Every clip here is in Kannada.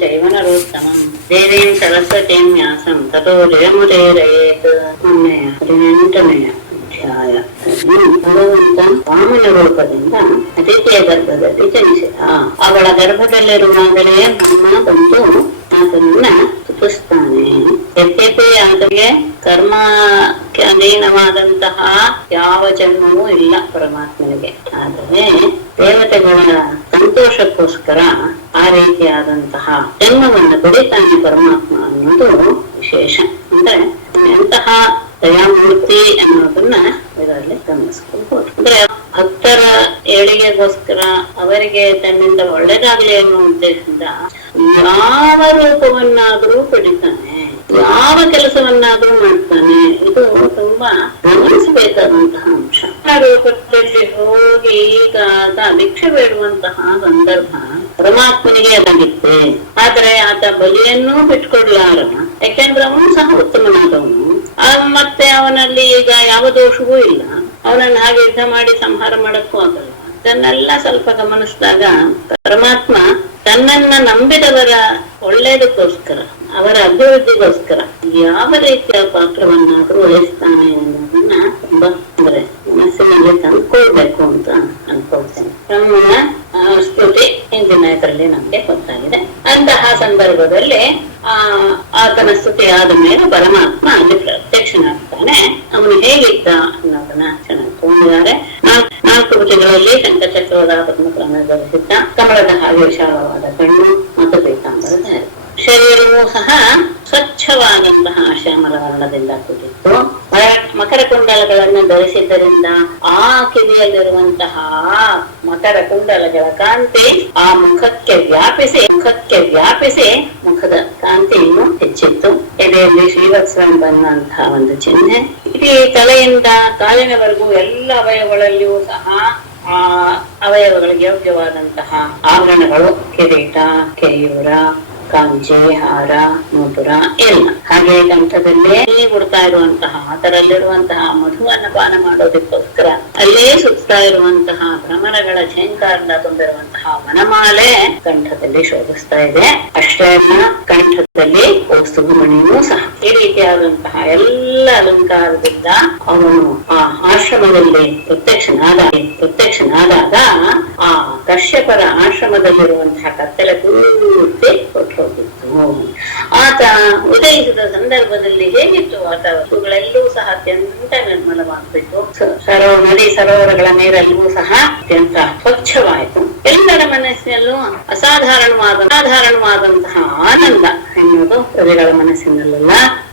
ಚೈವ ನರೋತ್ತಮಂ ದೇವೀಂ ಸರಸ್ವತೀಂ ವ್ಯಾಸಂ ತಥೋ ಜಯಮುದೀರಯೇತ್. 18ನೇ ಅಧ್ಯಾಯ. ಭಗವಂತ ವಾಮನ ರೂಪದಿಂದ ಅದಿತಿಯ ಗರ್ಭದಲ್ಲಿ ಜನಿಸಿದ. ಅವಳ ಗರ್ಭದಲ್ಲಿರುವಾಗಲೇ ಬ್ರಹ್ಮ ಬಂದು ಆತನನ್ನ ತುಪಿಸ್ತಾನೆ. ಯದ್ಯಪಿ ಆತನಿಗೆ ಕರ್ಮಕ್ಕೆ ಅಧೀನವಾದಂತಹ ಯಾವ ಜನ್ಮವೂ ಇಲ್ಲ ಪರಮಾತ್ಮನಿಗೆ. ಆದರೆ ದೇವತೆಗಳ ಸಂತೋಷಕ್ಕೋಸ್ಕರ ಆ ರೀತಿಯಾದಂತಹ ಜನ್ಮವನ್ನು ಪಡಿತಾನೆ ಪರಮಾತ್ಮ ಅನ್ನೋದು ವಿಶೇಷ. ಅಂದ್ರೆ ಎಂತಹ ದಯಾಮೂರ್ತಿ ಅನ್ನೋದನ್ನ ಇದರಲ್ಲಿ ಗಮನಿಸ್ಕೊಳ್ಬಹುದು. ಅಂದ್ರೆ ಭಕ್ತರ ಏಳಿಗೆಗೋಸ್ಕರ ಅವರಿಗೆ ತನ್ನಿಂದ ಒಳ್ಳೇದಾಗ್ಲಿ ಅನ್ನೋ ಉದ್ದೇಶದಿಂದ ಯಾವ ರೂಪವನ್ನಾದ್ರೂ ಪಡಿತಾನೆ, ಯಾವ ಕೆಲಸವನ್ನಾದ್ರೂ ಮಾಡ್ತಾನೆ. ಇದು ತುಂಬಾ ಗಮನಿಸಬೇಕಾದಂತಹ ಅಂಶ. ರೂಪದಲ್ಲಿ ಹೋಗಿ ಈಗ ಭಿಕ್ಷೆ ಬೇಡುವಂತಹ ಸಂದರ್ಭ ಪರಮಾತ್ಮನಿಗೆ ಅದಾಗಿತ್ತೆ. ಆದ್ರೆ ಆತ ಬಲಿಯನ್ನೂ ಬಿಟ್ಕೊಡ್ಲಾರ. ಯಾಕೆಂದ್ರೆ ಅವನು ಸಹ ಉತ್ತಮನಾದವನು. ಮತ್ತೆ ಅವನಲ್ಲಿ ಈಗ ಯಾವ ದೋಷವೂ ಇಲ್ಲ. ಅವನನ್ನು ಹಾಗೆ ಯುದ್ಧ ಮಾಡಿ ಸಂಹಾರ ಮಾಡಕ್ಕೂ ಆಗಲ್ಲ. ಇದನ್ನೆಲ್ಲ ಸ್ವಲ್ಪ ಗಮನಿಸಿದಾಗ ಪರಮಾತ್ಮ ತನ್ನನ್ನ ನಂಬಿದವರ ಒಳ್ಳೇದಕ್ಕೋಸ್ಕರ, ಅವರ ಅಭಿವೃದ್ಧಿಗೋಸ್ಕರ ಯಾವ ರೀತಿಯ ಪಾತ್ರವನ್ನಾದ್ರೂ ವಹಿಸ್ತಾನೆ ಅನ್ನೋದನ್ನ ತುಂಬಾ ಅಂದ್ರೆ ಮನಸ್ಸಿನಲ್ಲಿ ತಂದ್ಕೊಳ್ಬೇಕು ಅಂತ ಅನ್ಕೊಳ್ತೇನೆ. ಬ್ರಹ್ಮನ ಸ್ತುತಿ ಹಿಂದಿನ ಇದರಲ್ಲಿ ನಮ್ಗೆ ಗೊತ್ತಾಗಿದೆ. ಅಂತಹ ಸಂದರ್ಭದಲ್ಲಿ ಆತನ ಸ್ತುತಿ ಆದ ಮೇಲೆ ಪರಮಾತ್ಮ ಅಲ್ಲಿ ಪ್ರತ್ಯಕ್ಷನಾಗ್ತಾನೆ. ಅವನು ಹೇಗಿದ್ದ ಅನ್ನೋದನ್ನ ಚೆನ್ನಾಗಿ ತಗೊಂಡಿದ್ದಾರೆ. ನಾಲ್ಕು ಭುಜಗಳಲ್ಲಿ ಶಂಖಚಕ್ರದ ಪದ್ಮಗಳನ್ನು ಧರಿಸಿದ್ದ, ಕಮಲದ ಹಾಗೆ ವಿಶಾಲವಾದ ಕಣ್ಣು ಮತ್ತು ಪೀತಾಂಬರದ ಶರೀರವೂ ಸಹ ಸ್ವಚ್ಛವಾದಂತಹ ಶ್ಯಾಮಲ ವರ್ಣದಿಂದ ಕೂಡಿತ್ತು. ಮಕರ ಕುಂಡಲಗಳನ್ನು ಧರಿಸಿದ್ದರಿಂದ ಆ ಕಿವಿಯಲ್ಲಿರುವಂತಹ ಮಕರ ಕುಂಡಲಗಳ ಕಾಂತಿ ಆ ಮುಖಕ್ಕೆ ವ್ಯಾಪಿಸಿ ಮುಖದ ಕಾಂತಿಯನ್ನು ಹೆಚ್ಚಿತ್ತು. ಎದೆಯಲ್ಲಿ ಶ್ರೀವತ್ಸ ಬಂದಂತಹ ಒಂದು ಚಿಹ್ನೆ. ಇಡೀ ತಲೆಯಿಂದ ಕಾಲಿನವರೆಗೂ ಎಲ್ಲ ಅವಯವಗಳಲ್ಲಿಯೂ ಸಹ ಆ ಅವಯವಗಳಿಗೆ ಯೋಗ್ಯವಾದಂತಹ ಆಭರಣಗಳು, ಕಿರೀಟ, ಕೇಯೂರ, ಕಾಂಚೆ, ಹಾರ, ನೂಪುರ ಎಲ್ಲ. ಹಾಗೆ ಕಂಠದಲ್ಲೇ ಕೊಡ್ತಾ ಇರುವಂತಹ ಅದರಲ್ಲಿರುವಂತಹ ಮಧುವನ್ನ ಪಾನ ಮಾಡೋದಕ್ಕೋಸ್ಕರ ಅಲ್ಲೇ ಸುತ್ತಾ ಇರುವಂತಹ ಭ್ರಮರಗಳ ಝೇಂಕಾರದಿಂದ ತುಂಬಿರುವಂತಹ ವನಮಾಲೆ ಕಂಠದಲ್ಲಿ ಶೋಭಿಸ್ತಾ ಇದೆ. ಅಷ್ಟೇ ಅಲ್ಲ, ಕಂಠದಲ್ಲಿ ಸುಗುಮಣಿಯೂ ಸಹ ಈ ರೀತಿಯಾದಂತಹ ಎಲ್ಲ ಅಲಂಕಾರದಿಂದ ಅವನು ಆ ಆಶ್ರಮದಲ್ಲಿ ಪ್ರತ್ಯಕ್ಷನಾದಾಗ ಆ ಕಶ್ಯಪರ ಆಶ್ರಮದಲ್ಲಿರುವಂತಹ ಕತ್ತಲೆ ಪೂರ್ತಿ ಹೋಗಿತ್ತು. ಆತ ಉದಯಿಸಿದ ಸಂದರ್ಭದಲ್ಲಿ ಹೇಗಿತ್ತು ವಾತಾವರಣಗಳೆಲ್ಲವೂ ಸಹ ಅತ್ಯಂತ ನಿರ್ಮಲವಾಗ್ಬಿಟ್ಟು, ನದಿ ಸರೋವರಗಳ ನೀರೆಲ್ಲವೂ ಸಹ ಅತ್ಯಂತ ಸ್ವಚ್ಛವಾಯಿತು. ಎಲ್ಲರ ಮನಸ್ಸಿನಲ್ಲೂ ಅಸಾಧಾರಣವಾದಂತಹ ಆನಂದ ಎನ್ನುವುದು ಪ್ರಜೆಗಳ ಮನಸ್ಸಿನಲ್ಲ.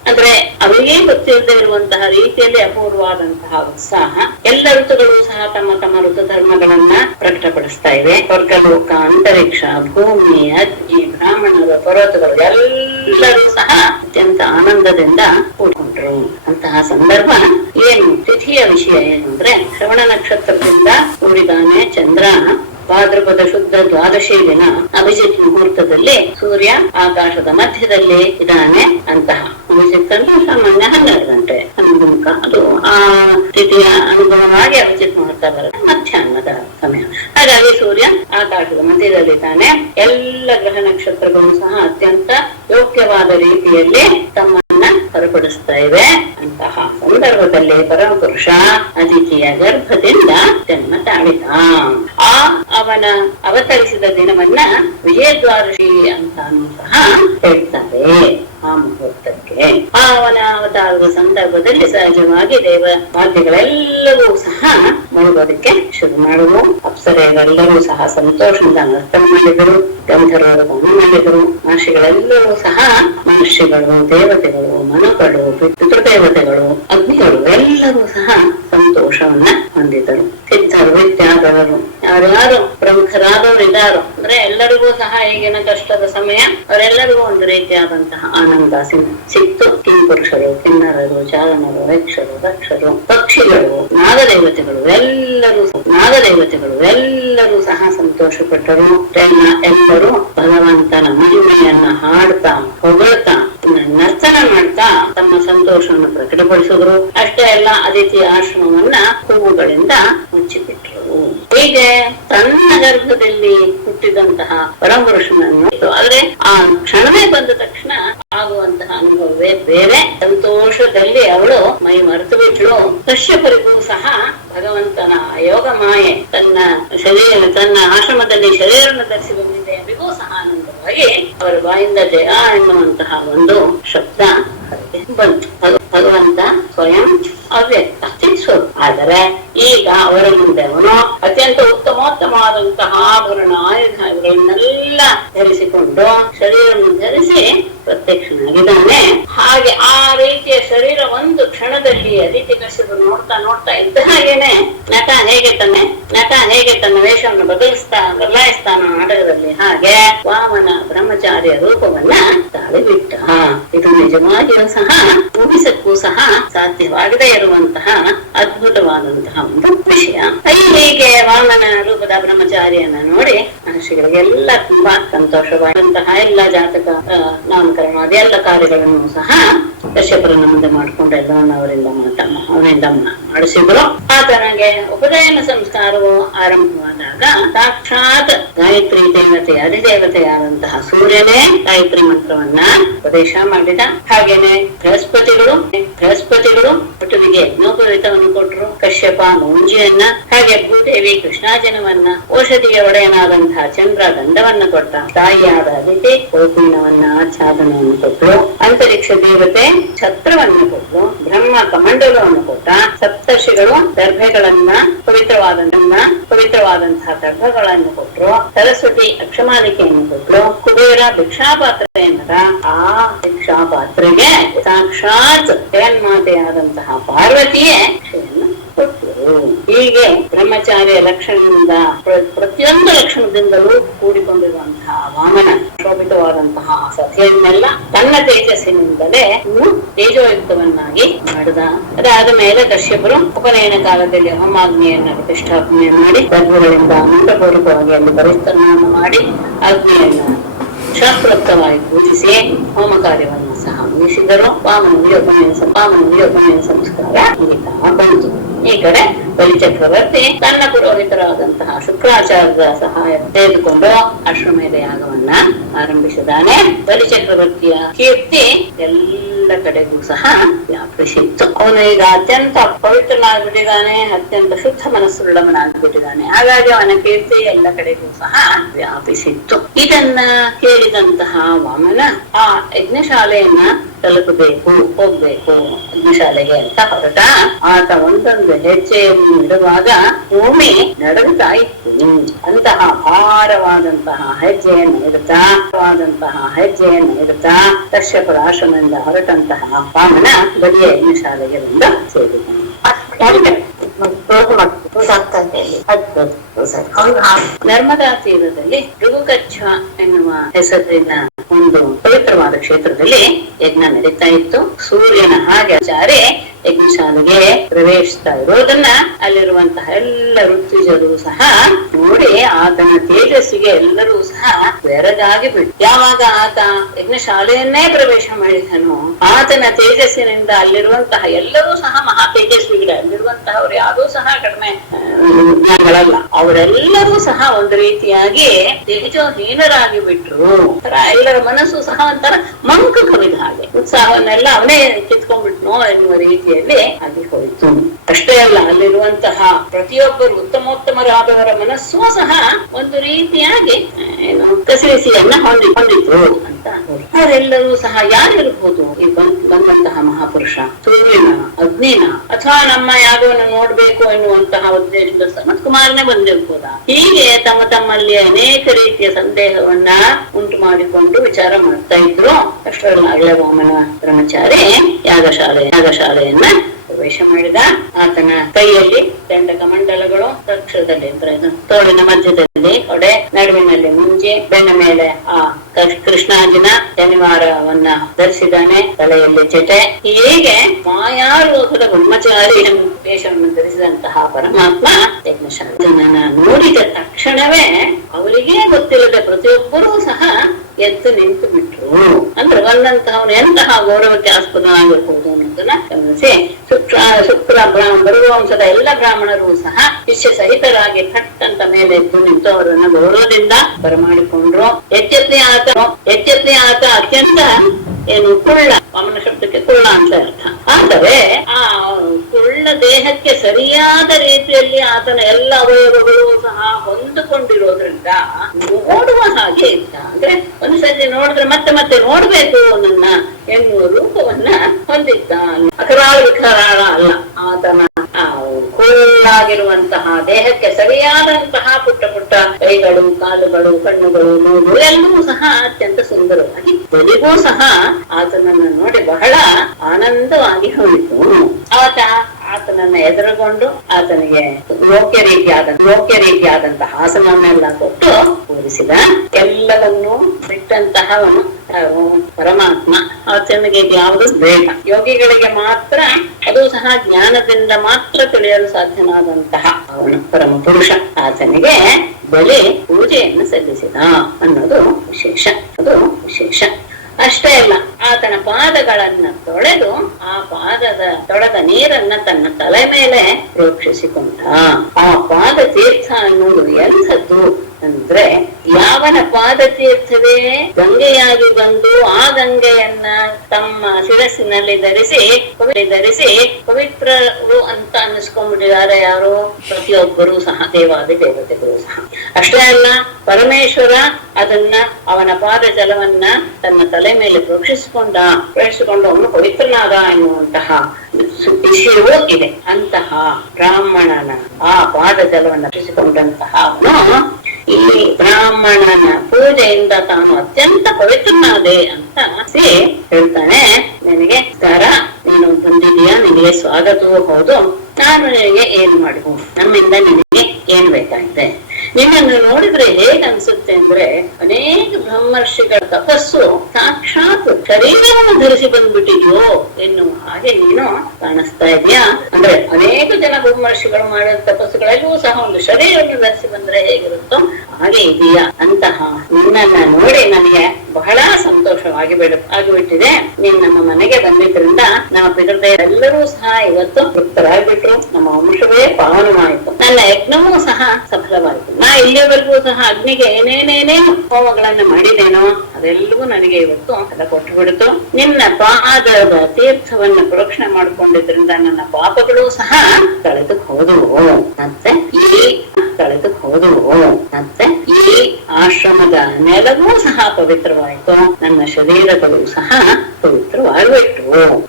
ಅಂದ್ರೆ ಅವರಿಗೆ ಗೊತ್ತಿಲ್ಲದೆ ಇರುವಂತಹ ರೀತಿಯಲ್ಲಿ ಅಪೂರ್ವವಾದಂತಹ ಉತ್ಸಾಹ. ಎಲ್ಲ ಋತುಗಳು ಸಹ ತಮ್ಮ ತಮ್ಮ ಋತು ಧರ್ಮಗಳನ್ನ ಪ್ರಕಟಪಡಿಸ್ತಾ ಇವೆ. ಸ್ವರ್ಗಲೋಕ, ಅಂತರಿಕ್ಷ, ಭೂಮಿ, ಅಗ್ನಿ, ಬ್ರಾಹ್ಮಣರು, ಪರ್ವತಗಳು ಎಲ್ಲರೂ ಸಹ ಅತ್ಯಂತ ಆನಂದದಿಂದ ಕೂಡ್ಕೊಂಡ್ರು. ಅಂತಹ ಸಂದರ್ಭ ಏನು ತಿಥಿಯ ವಿಷಯ ಏನು ಅಂದ್ರೆ, ಶ್ರವಣ ನಕ್ಷತ್ರದಿಂದ ಕೂಡಿದಾನೆ ಚಂದ್ರ. ಭಾದ್ರಪದ ಶುದ್ಧ ದ್ವಾದಶಿ ದಿನ ಅಭಿಜಿತ್ ಮುಹೂರ್ತದಲ್ಲಿ ಸೂರ್ಯ ಆಕಾಶದ ಮಧ್ಯದಲ್ಲಿ ಇದ್ದಾನೆ. ಅಂತಹ ಅಭಿಜಿತ್ ಅಂದ್ರೆ ಸಾಮಾನ್ಯ 12 ಗಂಟೆ 11 ಮುಖ. ಅದು ಆ ತಿಥಿಯ ಅನುಗುಣವಾಗಿ ಅಭಿಜಿತ್ ಮುಹೂರ್ತ ಬರುತ್ತೆ, ಮಧ್ಯಾಹ್ನದ ಸಮಯ. ಹಾಗಾಗಿ ಸೂರ್ಯ ಆಕಾಶದ ಮಧ್ಯದಲ್ಲಿದ್ದಾನೆ. ಎಲ್ಲ ಗ್ರಹ ನಕ್ಷತ್ರಗಳು ಸಹ ಅತ್ಯಂತ ಯೋಗ್ಯವಾದ ರೀತಿಯಲ್ಲಿ ತಮ್ಮನ್ನ ಹೊರಪಡಿಸ್ತಾ ಇವೆ. ಅಂತಹ ಸಂದರ್ಭದಲ್ಲಿ ಪರಮಪುರುಷ ಅದಿತಿಯ ಗರ್ಭದಿಂದ ಜನ್ಮ ತಾಳಿದ. ಅವನ ಅವತರಿಸಿದ ದಿನವನ್ನ ವಿಜಯದ್ವಾದಶಿ ಅಂತಾನು ಸಹ ಹೇಳ್ತಾರೆ. ಆ ಮುಹೂರ್ತಕ್ಕೆ ಅವನ ಅವತಾರದ ಸಂದರ್ಭದಲ್ಲಿ ಸಹಜವಾಗಿ ದೇವ ವಾದ್ಯಗಳೆಲ್ಲವೂ ಸಹ ಮುಳುಗೋದಕ್ಕೆ ಶುರು ಮಾಡುವು. ಅಪ್ಸರೆಯರೆಲ್ಲರೂ ಸಹ ಸಂತೋಷದಿಂದ ನರ್ತನ ಮಾಡಿದರು. ಗಂಧರ್ವರು ಗಾನ ಮಾಡಿದರು. ಮಹರ್ಷಿಗಳೆಲ್ಲರೂ ಸಹ ಮಹರ್ಷಿಗಳು, ದೇವತೆಗಳು, ಮನುಗಳು, ಪಿತೃದೇವತೆಗಳು, ಅಗ್ನಿಗಳು ಎಲ್ಲರೂ ಸಹ ಸಂತೋಷವನ್ನ ಹೊಂದಿದರು. ಸಿದ್ಧರು, ವಿದ್ಯಾಧರರು, ಯಾರ್ಯಾರು ಪ್ರಮುಖರಾದವರು ಇದ್ದಾರೋ ಅಂದ್ರೆ ಎಲ್ಲರಿಗೂ ಸಹ ಈಗಿನ ಕಷ್ಟದ ಸಮಯ ಅವರೆಲ್ಲರಿಗೂ ಒಂದು ರೀತಿಯಾದಂತಹ ಆನಂದ ಸಿಕ್ತು. ಕಿಂಪುರುಷರು, ಕಿನ್ನರರು, ಚಾರಣರು, ಯಕ್ಷರು, ದಕ್ಷರು, ಪಕ್ಷಿಗಳು, ನಾಗದೇವತೆಗಳು ಎಲ್ಲರೂ ಸಹ ಸಂತೋಷ ಪಟ್ಟರು. ಎಲ್ಲರೂ ಭಗವಂತನ ಮಹಿಮೆಯನ್ನ ಹಾಡ್ತಾ ಹೊಗಳ್ತಾ ನರ್ತನ ಮಾಡ್ತಾ ತಮ್ಮ ಸಂತೋಷವನ್ನು ಪ್ರಕಟಪಡಿಸಿದ್ರು. ಅಷ್ಟೇ ಅಲ್ಲ, ಅದಿತಿ ಆಶ್ರಮವನ್ನ ಹೂವುಗಳಿಂದ ಮುಚ್ಚಿಬಿಟ್ರು. ಹೀಗೆ ತನ್ನ ಗರ್ಭದಲ್ಲಿ ಹುಟ್ಟಿದಂತಹ ಪರಮಪುರುಷನನ್ನು ಆದ್ರೆ ಆ ಕ್ಷಣವೇ ಬಂದ ತಕ್ಷಣ ಆಗುವಂತಹ ಅನುಭವವೇ ಬೇರೆ. ಸಂತೋಷದಲ್ಲಿ ಅವಳು ಮೈ ಮರೆತು ಬಿಟ್ಲು. ಕಶ್ಯಪರಿಗೂ ಸಹ ಭಗವಂತನ ಯೋಗ ಮಾಯೆ ತನ್ನ ಆಶ್ರಮದಲ್ಲಿ ಶರೀರವನ್ನು ಧರಿಸಿ ಬಂದಿದೆ ಎಂಬುದು ಸಹ ಆನಂದವಾಗಿ ಅವರ ಬಾಯಿಂದ ಜಯ ಎನ್ನುವಂತಹ ಒಂದು ಶಬ್ದ ಬಂತು. ಭಗವಂತ ಸ್ವಯಂ ಅವ್ಯಕ್ತ ಸ್ವರೂಪ. ಆದರೆ ಈಗ ಅವರ ಮುಂದೆ ಅವನು ಅತ್ಯಂತ ಉತ್ತಮೋತ್ತಮವಾದಂತಹ ಆಭರಣ ಆಯುಧಗಳನ್ನೆಲ್ಲ ಧರಿಸಿಕೊಂಡು ಶರೀರವನ್ನು ಧರಿಸಿ ಪ್ರತ್ಯಕ್ಷನಾಗಿದ್ದಾನೆ. ಹಾಗೆ ಆ ರೀತಿಯ ಶರೀರ ಒಂದು ಕ್ಷಣದಲ್ಲಿ ಅದಿತಿ ಕಶ್ಯಪರು ನೋಡ್ತಾ ಇದ್ದ ಹಾಗೇನೆ ನಟ ಹೇಗೆ ತನ್ನ ವೇಷವನ್ನು ಬದಲಾಯಿಸ್ತಾನ ನಾಟಕದಲ್ಲಿ, ಹಾಗೆ ವಾಮನ ಬ್ರಹ್ಮಚಾರಿಯ ರೂಪವನ್ನ ತಾಳಿಬಿಟ್ಟ. ಇದು ನಿಜವಾಗಿಯೂ ಸಹ ಊಹಿಸಕ್ಕೂ ಸಹ ಸಾಧ್ಯವಾಗದೇ ಇರುವಂತಹ ಅದ್ಭುತವಾದಂತಹ ಒಂದು ವಿಷಯ. ಹೀಗೆ ವಾಮನ ರೂಪದ ಬ್ರಹ್ಮಚಾರಿಯನ್ನ ನೋಡಿ ಮಹರ್ಷಿಗಳಿಗೆಲ್ಲ ತುಂಬಾ ಸಂತೋಷವಾದಂತಹ ಎಲ್ಲ ಜಾತಕ ನಾಮಕರಣ ಅದೆಲ್ಲ ಕಾರ್ಯಗಳನ್ನು ಸಹ ಕಶ್ಯಪರನ್ನ ಮುಂದೆ ಮಾಡಿಕೊಂಡು ಎಲ್ಲವನ್ನ ಅವರಿಂದ ಮಾಡಿಸಿದ್ರು. ಆತನಿಗೆ ಉಪನಯನ ಸಂಸ್ಕಾರವು ಆರಂಭವಾದಾಗ ಸಾಕ್ಷಾತ್ ಗಾಯತ್ರಿ ದೇವತೆ ಅಧಿದೇವತೆಯಾದಂತಹ ಸೂರ್ಯನೇ ಗಾಯತ್ರಿ ಮಂತ್ರವನ್ನ ಉಪದೇಶ ಮಾಡಿದ. ಹಾಗೇನೆ ಬೃಹಸ್ಪತಿಗಳು ಪಟುವಿಗೆ ಯಜ್ಞೋಪವೀತವನ್ನು ಕೊಟ್ಟರು. ಕಶ್ಯಪ ಮೌಂಜಿಯನ್ನ, ಹಾಗೆ ಭೂದೇವಿ ಕೃಷ್ಣಾಜನವನ್ನ, ಔಷಧಿಯ ಒಡೆಯನಾದಂತಹ ಚಂದ್ರ ದಂಡವನ್ನ ಕೊಟ್ಟ. ತಾಯಿಯಾದ ಅದಿತಿ ಕೌಪೀನವನ್ನ ಆಚ್ಛಾದನವನ್ನು ಕೊಟ್ಟರು. ಅಂತರಿಕ್ಷ ದೇವತೆ ಛತ್ರವನ್ನು ಕೊಟ್ಟರು. ಬ್ರಹ್ಮ ಕಮಂಡಲವನ್ನು ಕೊಟ್ಟ. ಸಪ್ತರ್ಷಿಗಳು ದರ್ಭೆಗಳನ್ನ ಪವಿತ್ರವಾದಂತಹ ದರ್ಭಗಳನ್ನು ಕೊಟ್ಟರು. ಸರಸ್ವತಿ ಅಕ್ಷಮಾಲಿಕೆಯನ್ನು ಕೊಟ್ಟರು. ಕುಬೇರ ಭಿಕ್ಷಾಪಾತ್ರ ಎನ್ನದ ಆ ಭಿಕ್ಷಾಪಾತ್ರೆಗೆ ಸಾಕ್ಷಾತ್ ಜಗನ್ಮಾತೆಯಾದಂತಹ ಪಾರ್ವತಿಯೇ ಕೊಟ್ಟರು. ಹೀಗೆ ಬ್ರಹ್ಮಚಾರ್ಯ ಲಕ್ಷಣದಿಂದ ಪ್ರತಿಯೊಂದು ಲಕ್ಷಣದಿಂದಲೂ ಕೂಡಿಕೊಂಡಿರುವಂತಹ ವಾಮನ ಶೋಭಿತವಾದಂತಹ ಸಭೆಯನ್ನೆಲ್ಲ ತನ್ನ ತೇಜಸ್ಸಿನಿಂದಲೇ ತೇಜೋಯುಕ್ತವನ್ನಾಗಿ ಮಾಡಿದ. ಅದಾದ ಮೇಲೆ ಕಶ್ಯಪರು ಉಪನಯನ ಕಾಲದಲ್ಲಿ ಹೋಮಾಗ್ನಿಯನ್ನ ಪ್ರತಿಷ್ಠಾಪನೆ ಮಾಡಿ ಗರ್ಭಗಳಿಂದ ಮಂತ್ರಪೂರ್ವಕವಾಗಿ ಅಲ್ಲಿ ಪರಿಸ್ತರಣವನ್ನು ಮಾಡಿ ಅಗ್ನಿಯನ್ನ ಶಾಸ್ತ್ರೋಕ್ತವಾಗಿ ಪೂಜಿಸಿ ಹೋಮ ಕಾರ್ಯವನ್ನು ಸಹ ಮುಗಿಸಿದರು. ವಾಮನ ವಿಯೋಪನಯನ ಸಂಸ್ಕಾರ ಮುಗಿತಾ ಬಂತು. ಈ ಕಡೆ ಬಲಿಚಕ್ರವರ್ತಿ ತನ್ನ ಪುರೋಹಿತರಾದಂತಹ ಶುಕ್ರಾಚಾರ್ಯರ ಸಹಾಯ ತೆಗೆದುಕೊಂಡು ಅಶ್ವಮೇಧ ಯಾಗವನ್ನ ಆರಂಭಿಸಿದ್ದಾನೆ. ಬಲಿಚಕ್ರವರ್ತಿಯ ಕೀರ್ತಿ ಎಲ್ಲ ಕಡೆಗೂ ಸಹ ವ್ಯಾಪಿಸಿತ್ತು. ಅವನು ಈಗ ಅತ್ಯಂತ ಪವಿತ್ರನಾಗ್ಬಿಟ್ಟಿದ್ದಾನೆ, ಅತ್ಯಂತ ಶುದ್ಧ ಮನಸ್ಸುಳ್ಳವನಾಗ್ಬಿಟ್ಟಿದ್ದಾನೆ. ಹಾಗಾಗಿ ಅವನ ಕೀರ್ತಿ ಎಲ್ಲ ಕಡೆಗೂ ಸಹ ವ್ಯಾಪಿಸಿತ್ತು. ಇದನ್ನ ಕೇಳಿದಂತಹ ವಾಮನ ಆ ಯಜ್ಞಶಾಲೆಯನ್ನ ಹೋಗ್ಬೇಕು ಅಗ್ನಿಶಾಲೆಗೆ ಅಂತ ಹೊರಟ. ಆತ ಒಂದೊಂದು ಹೆಜ್ಜೆಯನ್ನು ಇಡುವಾಗ ಭೂಮಿ ನಡುಗುತ್ತಾ ಇತ್ತು. ಅಂತಹ ಭಾರವಾದಂತಹ ಹೆಜ್ಜೆಯನ್ನು ಇಡುತ್ತಾ ಕಶ್ಯಪರ ಆಶ್ರಮದಿಂದ ಹೊರಟಂತಹ ವಾಮನ ಬಲಿಯ ಯಜ್ಞಶಾಲೆಗೆ ಬಂದು ಸೇರಿದ್ದಾನೆ. ನರ್ಮದಾ ತೀರದಲ್ಲಿ ಭೃಗುಕಚ್ಛ ಎನ್ನುವ ಹೆಸರಿನ ಒಂದು ಪವಿತ್ರವಾದ ಕ್ಷೇತ್ರದಲ್ಲಿ ಯಜ್ಞ ನಡೀತಾ ಇತ್ತು. ಸೂರ್ಯನ ಹಾಗೆ ಆಚಾರ್ಯ ಯಜ್ಞಶಾಲೆಗೆ ಪ್ರವೇಶಿಸ್ತಾ ಇರೋದನ್ನ ಅಲ್ಲಿರುವಂತಹ ಎಲ್ಲ ಋತ್ವಿಜರು ಸಹ ನೋಡಿ ಆತನ ತೇಜಸ್ಸಿಗೆ ಎಲ್ಲರೂ ಸಹ ಬೆರಗಾಗಿ ಬಿಟ್ಟು, ಯಾವಾಗ ಆತ ಯಜ್ಞಶಾಲೆಯನ್ನೇ ಪ್ರವೇಶ ಮಾಡಿದನು ಆತನ ತೇಜಸ್ಸಿನಿಂದ ಅಲ್ಲಿರುವಂತಹ ಎಲ್ಲರೂ ಸಹ ಮಹಾ ತೇಜಸ್ವಿಗಳೇ. ಅಲ್ಲಿರುವಂತಹವ್ರು ಯಾರೂ ಸಹ ಕಡಿಮೆ ಜ್ಞಾನಗಳಲ್ಲ. ಅವರೆಲ್ಲರೂ ಸಹ ಒಂದು ರೀತಿಯಾಗಿ ತೇಜೋಹೀನರಾಗಿ ಬಿಟ್ರು. ಎಲ್ಲರ ಮನಸ್ಸು ಸಹ ಒಂಥರ ಮಂಕು ಕವಿದ ಹಾಗೆ ಉತ್ಸಾಹವನ್ನೆಲ್ಲ ಅವನೇ ಕಿತ್ಕೊಂಡ್ಬಿಟ್ನೋ ಎನ್ನುವ ರೀತಿಯಲ್ಲಿ ಆಗಿ ಹೋಯಿತು. ಅಷ್ಟೇ ಅಲ್ಲ, ಅಲ್ಲಿರುವಂತಹ ಪ್ರತಿಯೊಬ್ಬರು ಉತ್ತಮೋತ್ತಮರಾದವರ ಮನಸ್ಸು ಸಹ ಒಂದು ರೀತಿಯಾಗಿ ಕಸಿರಿಸಿಯನ್ನ ಹೊಂದಿತು ಅಂತ. ಅವರೆಲ್ಲರೂ ಸಹ ಯಾರಿರ್ಬೋದು ಈ ಬಂದಂತಹ ಮಹಾಪುರುಷ? ಸೂರ್ಯನ, ಅಗ್ನಿನ, ಅಥವಾ ನಮ್ಮ ಯಾಗವನ್ನು ನೋಡ್ಬೇಕು ಎನ್ನುವಂತಹ ಉದ್ದೇಶದ ಸನತ್ ಕುಮಾರನೇ ಬಂದಿರ್ಬೋದ? ಹೀಗೆ ತಮ್ಮಲ್ಲಿ ಅನೇಕ ರೀತಿಯ ಸಂದೇಹವನ್ನ ಉಂಟು ಮಾಡಿಕೊಂಡು ವಿಚಾರ ಮಾಡ್ತಾ ಇದ್ರು. ಅಷ್ಟರಲ್ಲಾಗಲೇ ವಾಮನ ಬ್ರಹ್ಮಚಾರಿ ಯಾಗಶಾಲೆಯನ್ನ ಪ್ರವೇಶ ಮಾಡಿದ. ಆತನ ಕೈಯಲ್ಲಿ ದಂಡಕ ಮಂಡಲಗಳು, ಕಕ್ಷದಲ್ಲಿ ತೋಳಿನ ಮಧ್ಯದಲ್ಲಿ ಕೊಡೆ, ನಡುವಿನಲ್ಲಿ ಮುಂಜೆ, ಬೆನ್ನ ಮೇಲೆ ಆ ಕೃಷ್ಣಾಜಿನ ಶನಿವಾರವನ್ನ ಧರಿಸಿದ್ದಾನೆ, ತಲೆಯಲ್ಲಿ ಚಟೆ. ಹೀಗೆ ಮಾಯಾರೂಪದ ಬ್ರಹ್ಮಚಾರಿ ವೇಷವನ್ನು ಧರಿಸಿದಂತಹ ಪರಮಾತ್ಮ ಯಜ್ಞಶಾಲೆ ನೋಡಿದ ತಕ್ಷಣವೇ ಅವರಿಗೇ ಗೊತ್ತಿಲ್ಲದ ಪ್ರತಿಯೊಬ್ಬರೂ ಸಹ ಎದ್ದು ನಿಂತು ಬಿಟ್ರು. ಅಂದ್ರೆ ಬಂದಂತಹವನು ಎಂತಹ ಗೌರವಕ್ಕೆ ಆಸ್ಪದನಾಗಿರ್ಬಹುದು ಅನ್ನೋದನ್ನ ಗಮನಿಸಿ ಶುಕ್ರ ಬರುವಂಶದ ಎಲ್ಲ ಬ್ರಾಹ್ಮಣರು ಸಹ ಶಿಷ್ಯ ಸಹಿತರಾಗಿ ಥಟ್ ಅಂತ ಮೇಲೆ ಎದ್ದು ನಿಂತು ಅವರನ್ನ ಗೌರವದಿಂದ ಬರಮಾಡಿಕೊಂಡ್ರು. ಎಚ್ಚೆತ್ನೆ ಆತ ಅತ್ಯಂತ ಕುಳ್ಳ, ವಾಮನ ಶಬ್ದಕ್ಕೆ ಕುಳ್ಳ ಅಂತ ಅರ್ಥ. ಆದರೆ ಆ ಕುಳ್ಳ ದೇಹಕ್ಕೆ ಸರಿಯಾದ ರೀತಿಯಲ್ಲಿ ಆತನ ಎಲ್ಲ ಅವಯವಗಳು ಸಹ ಹೊಂದಿಕೊಂಡಿರೋದ್ರಿಂದ ನೋಡುವ ಹಾಗೆ ಇದ್ದ. ಅಂದ್ರೆ ಒಂದ್ಸತಿ ನೋಡಿದ್ರೆ ಮತ್ತೆ ಮತ್ತೆ ನೋಡ್ಬೇಕು ನನ್ನ ಎನ್ನುವ ರೂಪವನ್ನ ಹೊಂದಿದ್ದ. ಅಕರಾಳ ವಿಕರಾಳ ಅಲ್ಲ, ಆತನ ಕುಳ್ಳಾಗಿರುವಂತಹ ದೇಹಕ್ಕೆ ಸರಿಯಾದಂತಹ ಪುಟ್ಟ ಪುಟ್ಟ ಕೈಗಳು, ಕಾಲುಗಳು, ಕಣ್ಣುಗಳು, ನೋವು ಎಲ್ಲವೂ ಸಹ ಅತ್ಯಂತ ಸುಂದರವಾಗಿ ಬದಿಗೂ ಸಹ ಆತನನ್ನು ನೋಡಿ ಬಹಳ ಆನಂದವಾಗಿ ಹೋಯಿತು. ಆತನನ್ನ ಎದುರುಗೊಂಡು ಆತನಿಗೆ ಲೋಕ್ಯ ರೀತಿಯಾದಂತಹ ಆಸನವನ್ನೆಲ್ಲ ಕೊಟ್ಟು ಕೂರಿಸಿದ. ಎಲ್ಲವನ್ನೂ ಬಿಟ್ಟಂತಹವನು ಪರಮಾತ್ಮ. ಆತನಿಗೆ ಯಾವುದು ಬೇಡ, ಯೋಗಿಗಳಿಗೆ ಮಾತ್ರ, ಅದು ಸಹ ಜ್ಞಾನದಿಂದ ಮಾತ್ರ ತಿಳಿಯಲು ಸಾಧ್ಯನಾದಂತಹ ಅವನು ಪರಮ ಪುರುಷ. ಆತನಿಗೆ ಬಲಿ ಪೂಜೆಯನ್ನು ಸಲ್ಲಿಸಿದ ಅನ್ನೋದು ವಿಶೇಷ. ಅದು ವಿಶೇಷ. ಅಷ್ಟೇ ಅಲ್ಲ, ಆತನ ಪಾದಗಳನ್ನ ತೊಳೆದು ಆ ತೊಳೆದ ನೀರನ್ನ ತನ್ನ ತಲೆ ಮೇಲೆ ಪ್ರೋಕ್ಷಿಸಿಕೊಂಡ. ಆ ಪಾದ ತೀರ್ಥ ಅನ್ನೋದು ಎಂಥದ್ದು ಅಂದ್ರೆ, ಯಾವನ ಪಾದ ತೀರ್ಥವೇ ಗಂಗೆಯಾಗಿ ಬಂದು ಆ ಗಂಗೆಯನ್ನ ತಮ್ಮ ಶಿರಸ್ಸಿನಲ್ಲಿ ಧರಿಸಿ ಪವಿತ್ರರು ಅಂತ ಅನ್ನಿಸ್ಕೊಂಡ್ಬಿಟ್ಟಿದ್ದಾರೆ ಯಾರು? ಪ್ರತಿಯೊಬ್ಬರೂ ಸಹ, ದೇವಾದಿ ದೇವತೆಗಳು ಸಹ. ಅಷ್ಟೇ ಅಲ್ಲ, ಪರಮೇಶ್ವರ ಅದನ್ನ ಅವನ ಪಾದ ಜಲವನ್ನ ತನ್ನ ತಲೆ ಮೇಲೆ ಪ್ರೋಕ್ಷಿಸಿಕೊಂಡು ಅವನು ಪವಿತ್ರನಾದ ಎನ್ನುವಂತಹ ವಿಷಯವೂ ಇದೆ. ಅಂತಹ ಬ್ರಾಹ್ಮಣನ ಆ ಪಾದ ಜಲವನ್ನ ಪ್ರೋಕ್ಷಿಸಿಕೊಂಡಂತಹ ಅವನು ಈ ಬ್ರಾಹ್ಮಣನ ಪೂಜೆಯಿಂದ ತಾನು ಅತ್ಯಂತ ಪವಿತ್ರನಾದೆ ಅಂತ ಹೇಳ್ತಾನೆ. ನಿನಗೆ ನೀನು ಬಂದಿದೀಯಾ, ನಿನಗೆ ಸ್ವಾಗತವೂ ಹೌದು. ನಾನು ನಿನಗೆ ಏನ್ ಮಾಡುವು, ನಮ್ಮಿಂದ ನಿನಗೆ ಏನ್ ಬೇಕಾಗಿದೆ? ನಿನ್ನನ್ನು ನೋಡಿದ್ರೆ ಹೇಗ್ ಅನ್ಸುತ್ತೆ ಅಂದ್ರೆ, ಅನೇಕ ಬ್ರಹ್ಮರ್ಷಿಗಳ ತಪಸ್ಸು ಸಾಕ್ಷಾತ್ ಶರೀರವನ್ನು ಧರಿಸಿ ಬಂದ್ಬಿಟ್ಟಿದ್ಯೋ ಎನ್ನುವ ಹಾಗೆ ನೀನು ಕಾಣಿಸ್ತಾ ಇದೆಯಾ. ಅಂದ್ರೆ ಅನೇಕ ಜನ ಬ್ರಹ್ಮರ್ಷಿಗಳು ಮಾಡಿದ ತಪಸ್ಸುಗಳೆಲ್ಲವೂ ಸಹ ಒಂದು ಶರೀರವನ್ನು ಧರಿಸಿ ಬಂದ್ರೆ ಹೇಗಿರುತ್ತೋ ಹಾಗೆ ಇದೆಯಾ. ಅಂತಹ ನಿನ್ನನ್ನ ನೋಡಿ ನನಗೆ ಬಹಳ ಆಗಿಬಿಟ್ಟಿದೆ. ನೀನ್ ನಮ್ಮ ಮನೆಗೆ ಬಂದಿದ್ರಿಂದ ನಮ್ಮ ಪಿತೃದೇವರೆಲ್ಲರೂ ಸಹ ಇವತ್ತು ತೃಪ್ತರಾಗ್ಬಿಟ್ರು. ನಮ್ಮ ವಂಶವೇ ಪಾವನವಾಯಿತು. ನನ್ನ ಯಜ್ಞವೂ ಸಹ ಸಫಲವಾಯಿತು. ನಾ ಇಲ್ಲಿಯವರೆಗೂ ಸಹ ಅಗ್ನಿಗೆ ಏನೇನೇನೇನು ಹೋಮಗಳನ್ನ ಮಾಡಿದೇನೋ ಅದೆಲ್ಲವೂ ನನಗೆ ಇವತ್ತು ಎಲ್ಲ ಕೊಟ್ಟು ಬಿಡ್ತು. ನಿನ್ನ ಪಾದದ ತೀರ್ಥವನ್ನ ಪ್ರೋಕ್ಷಣೆ ಮಾಡ್ಕೊಂಡಿದ್ರಿಂದ ನನ್ನ ಪಾಪಗಳು ಸಹ ಕಳೆದು ಹೋದವು. ಮತ್ತೆ ಈ ಆಶ್ರಮದ ನೆಲವೂ ಸಹ ಪವಿತ್ರವಾಯಿತು. ನನ್ನ ಶರೀರಗಳು ಸಹ ಪವಿತ್ರವಾಗ್ಬಿಟ್ಟು.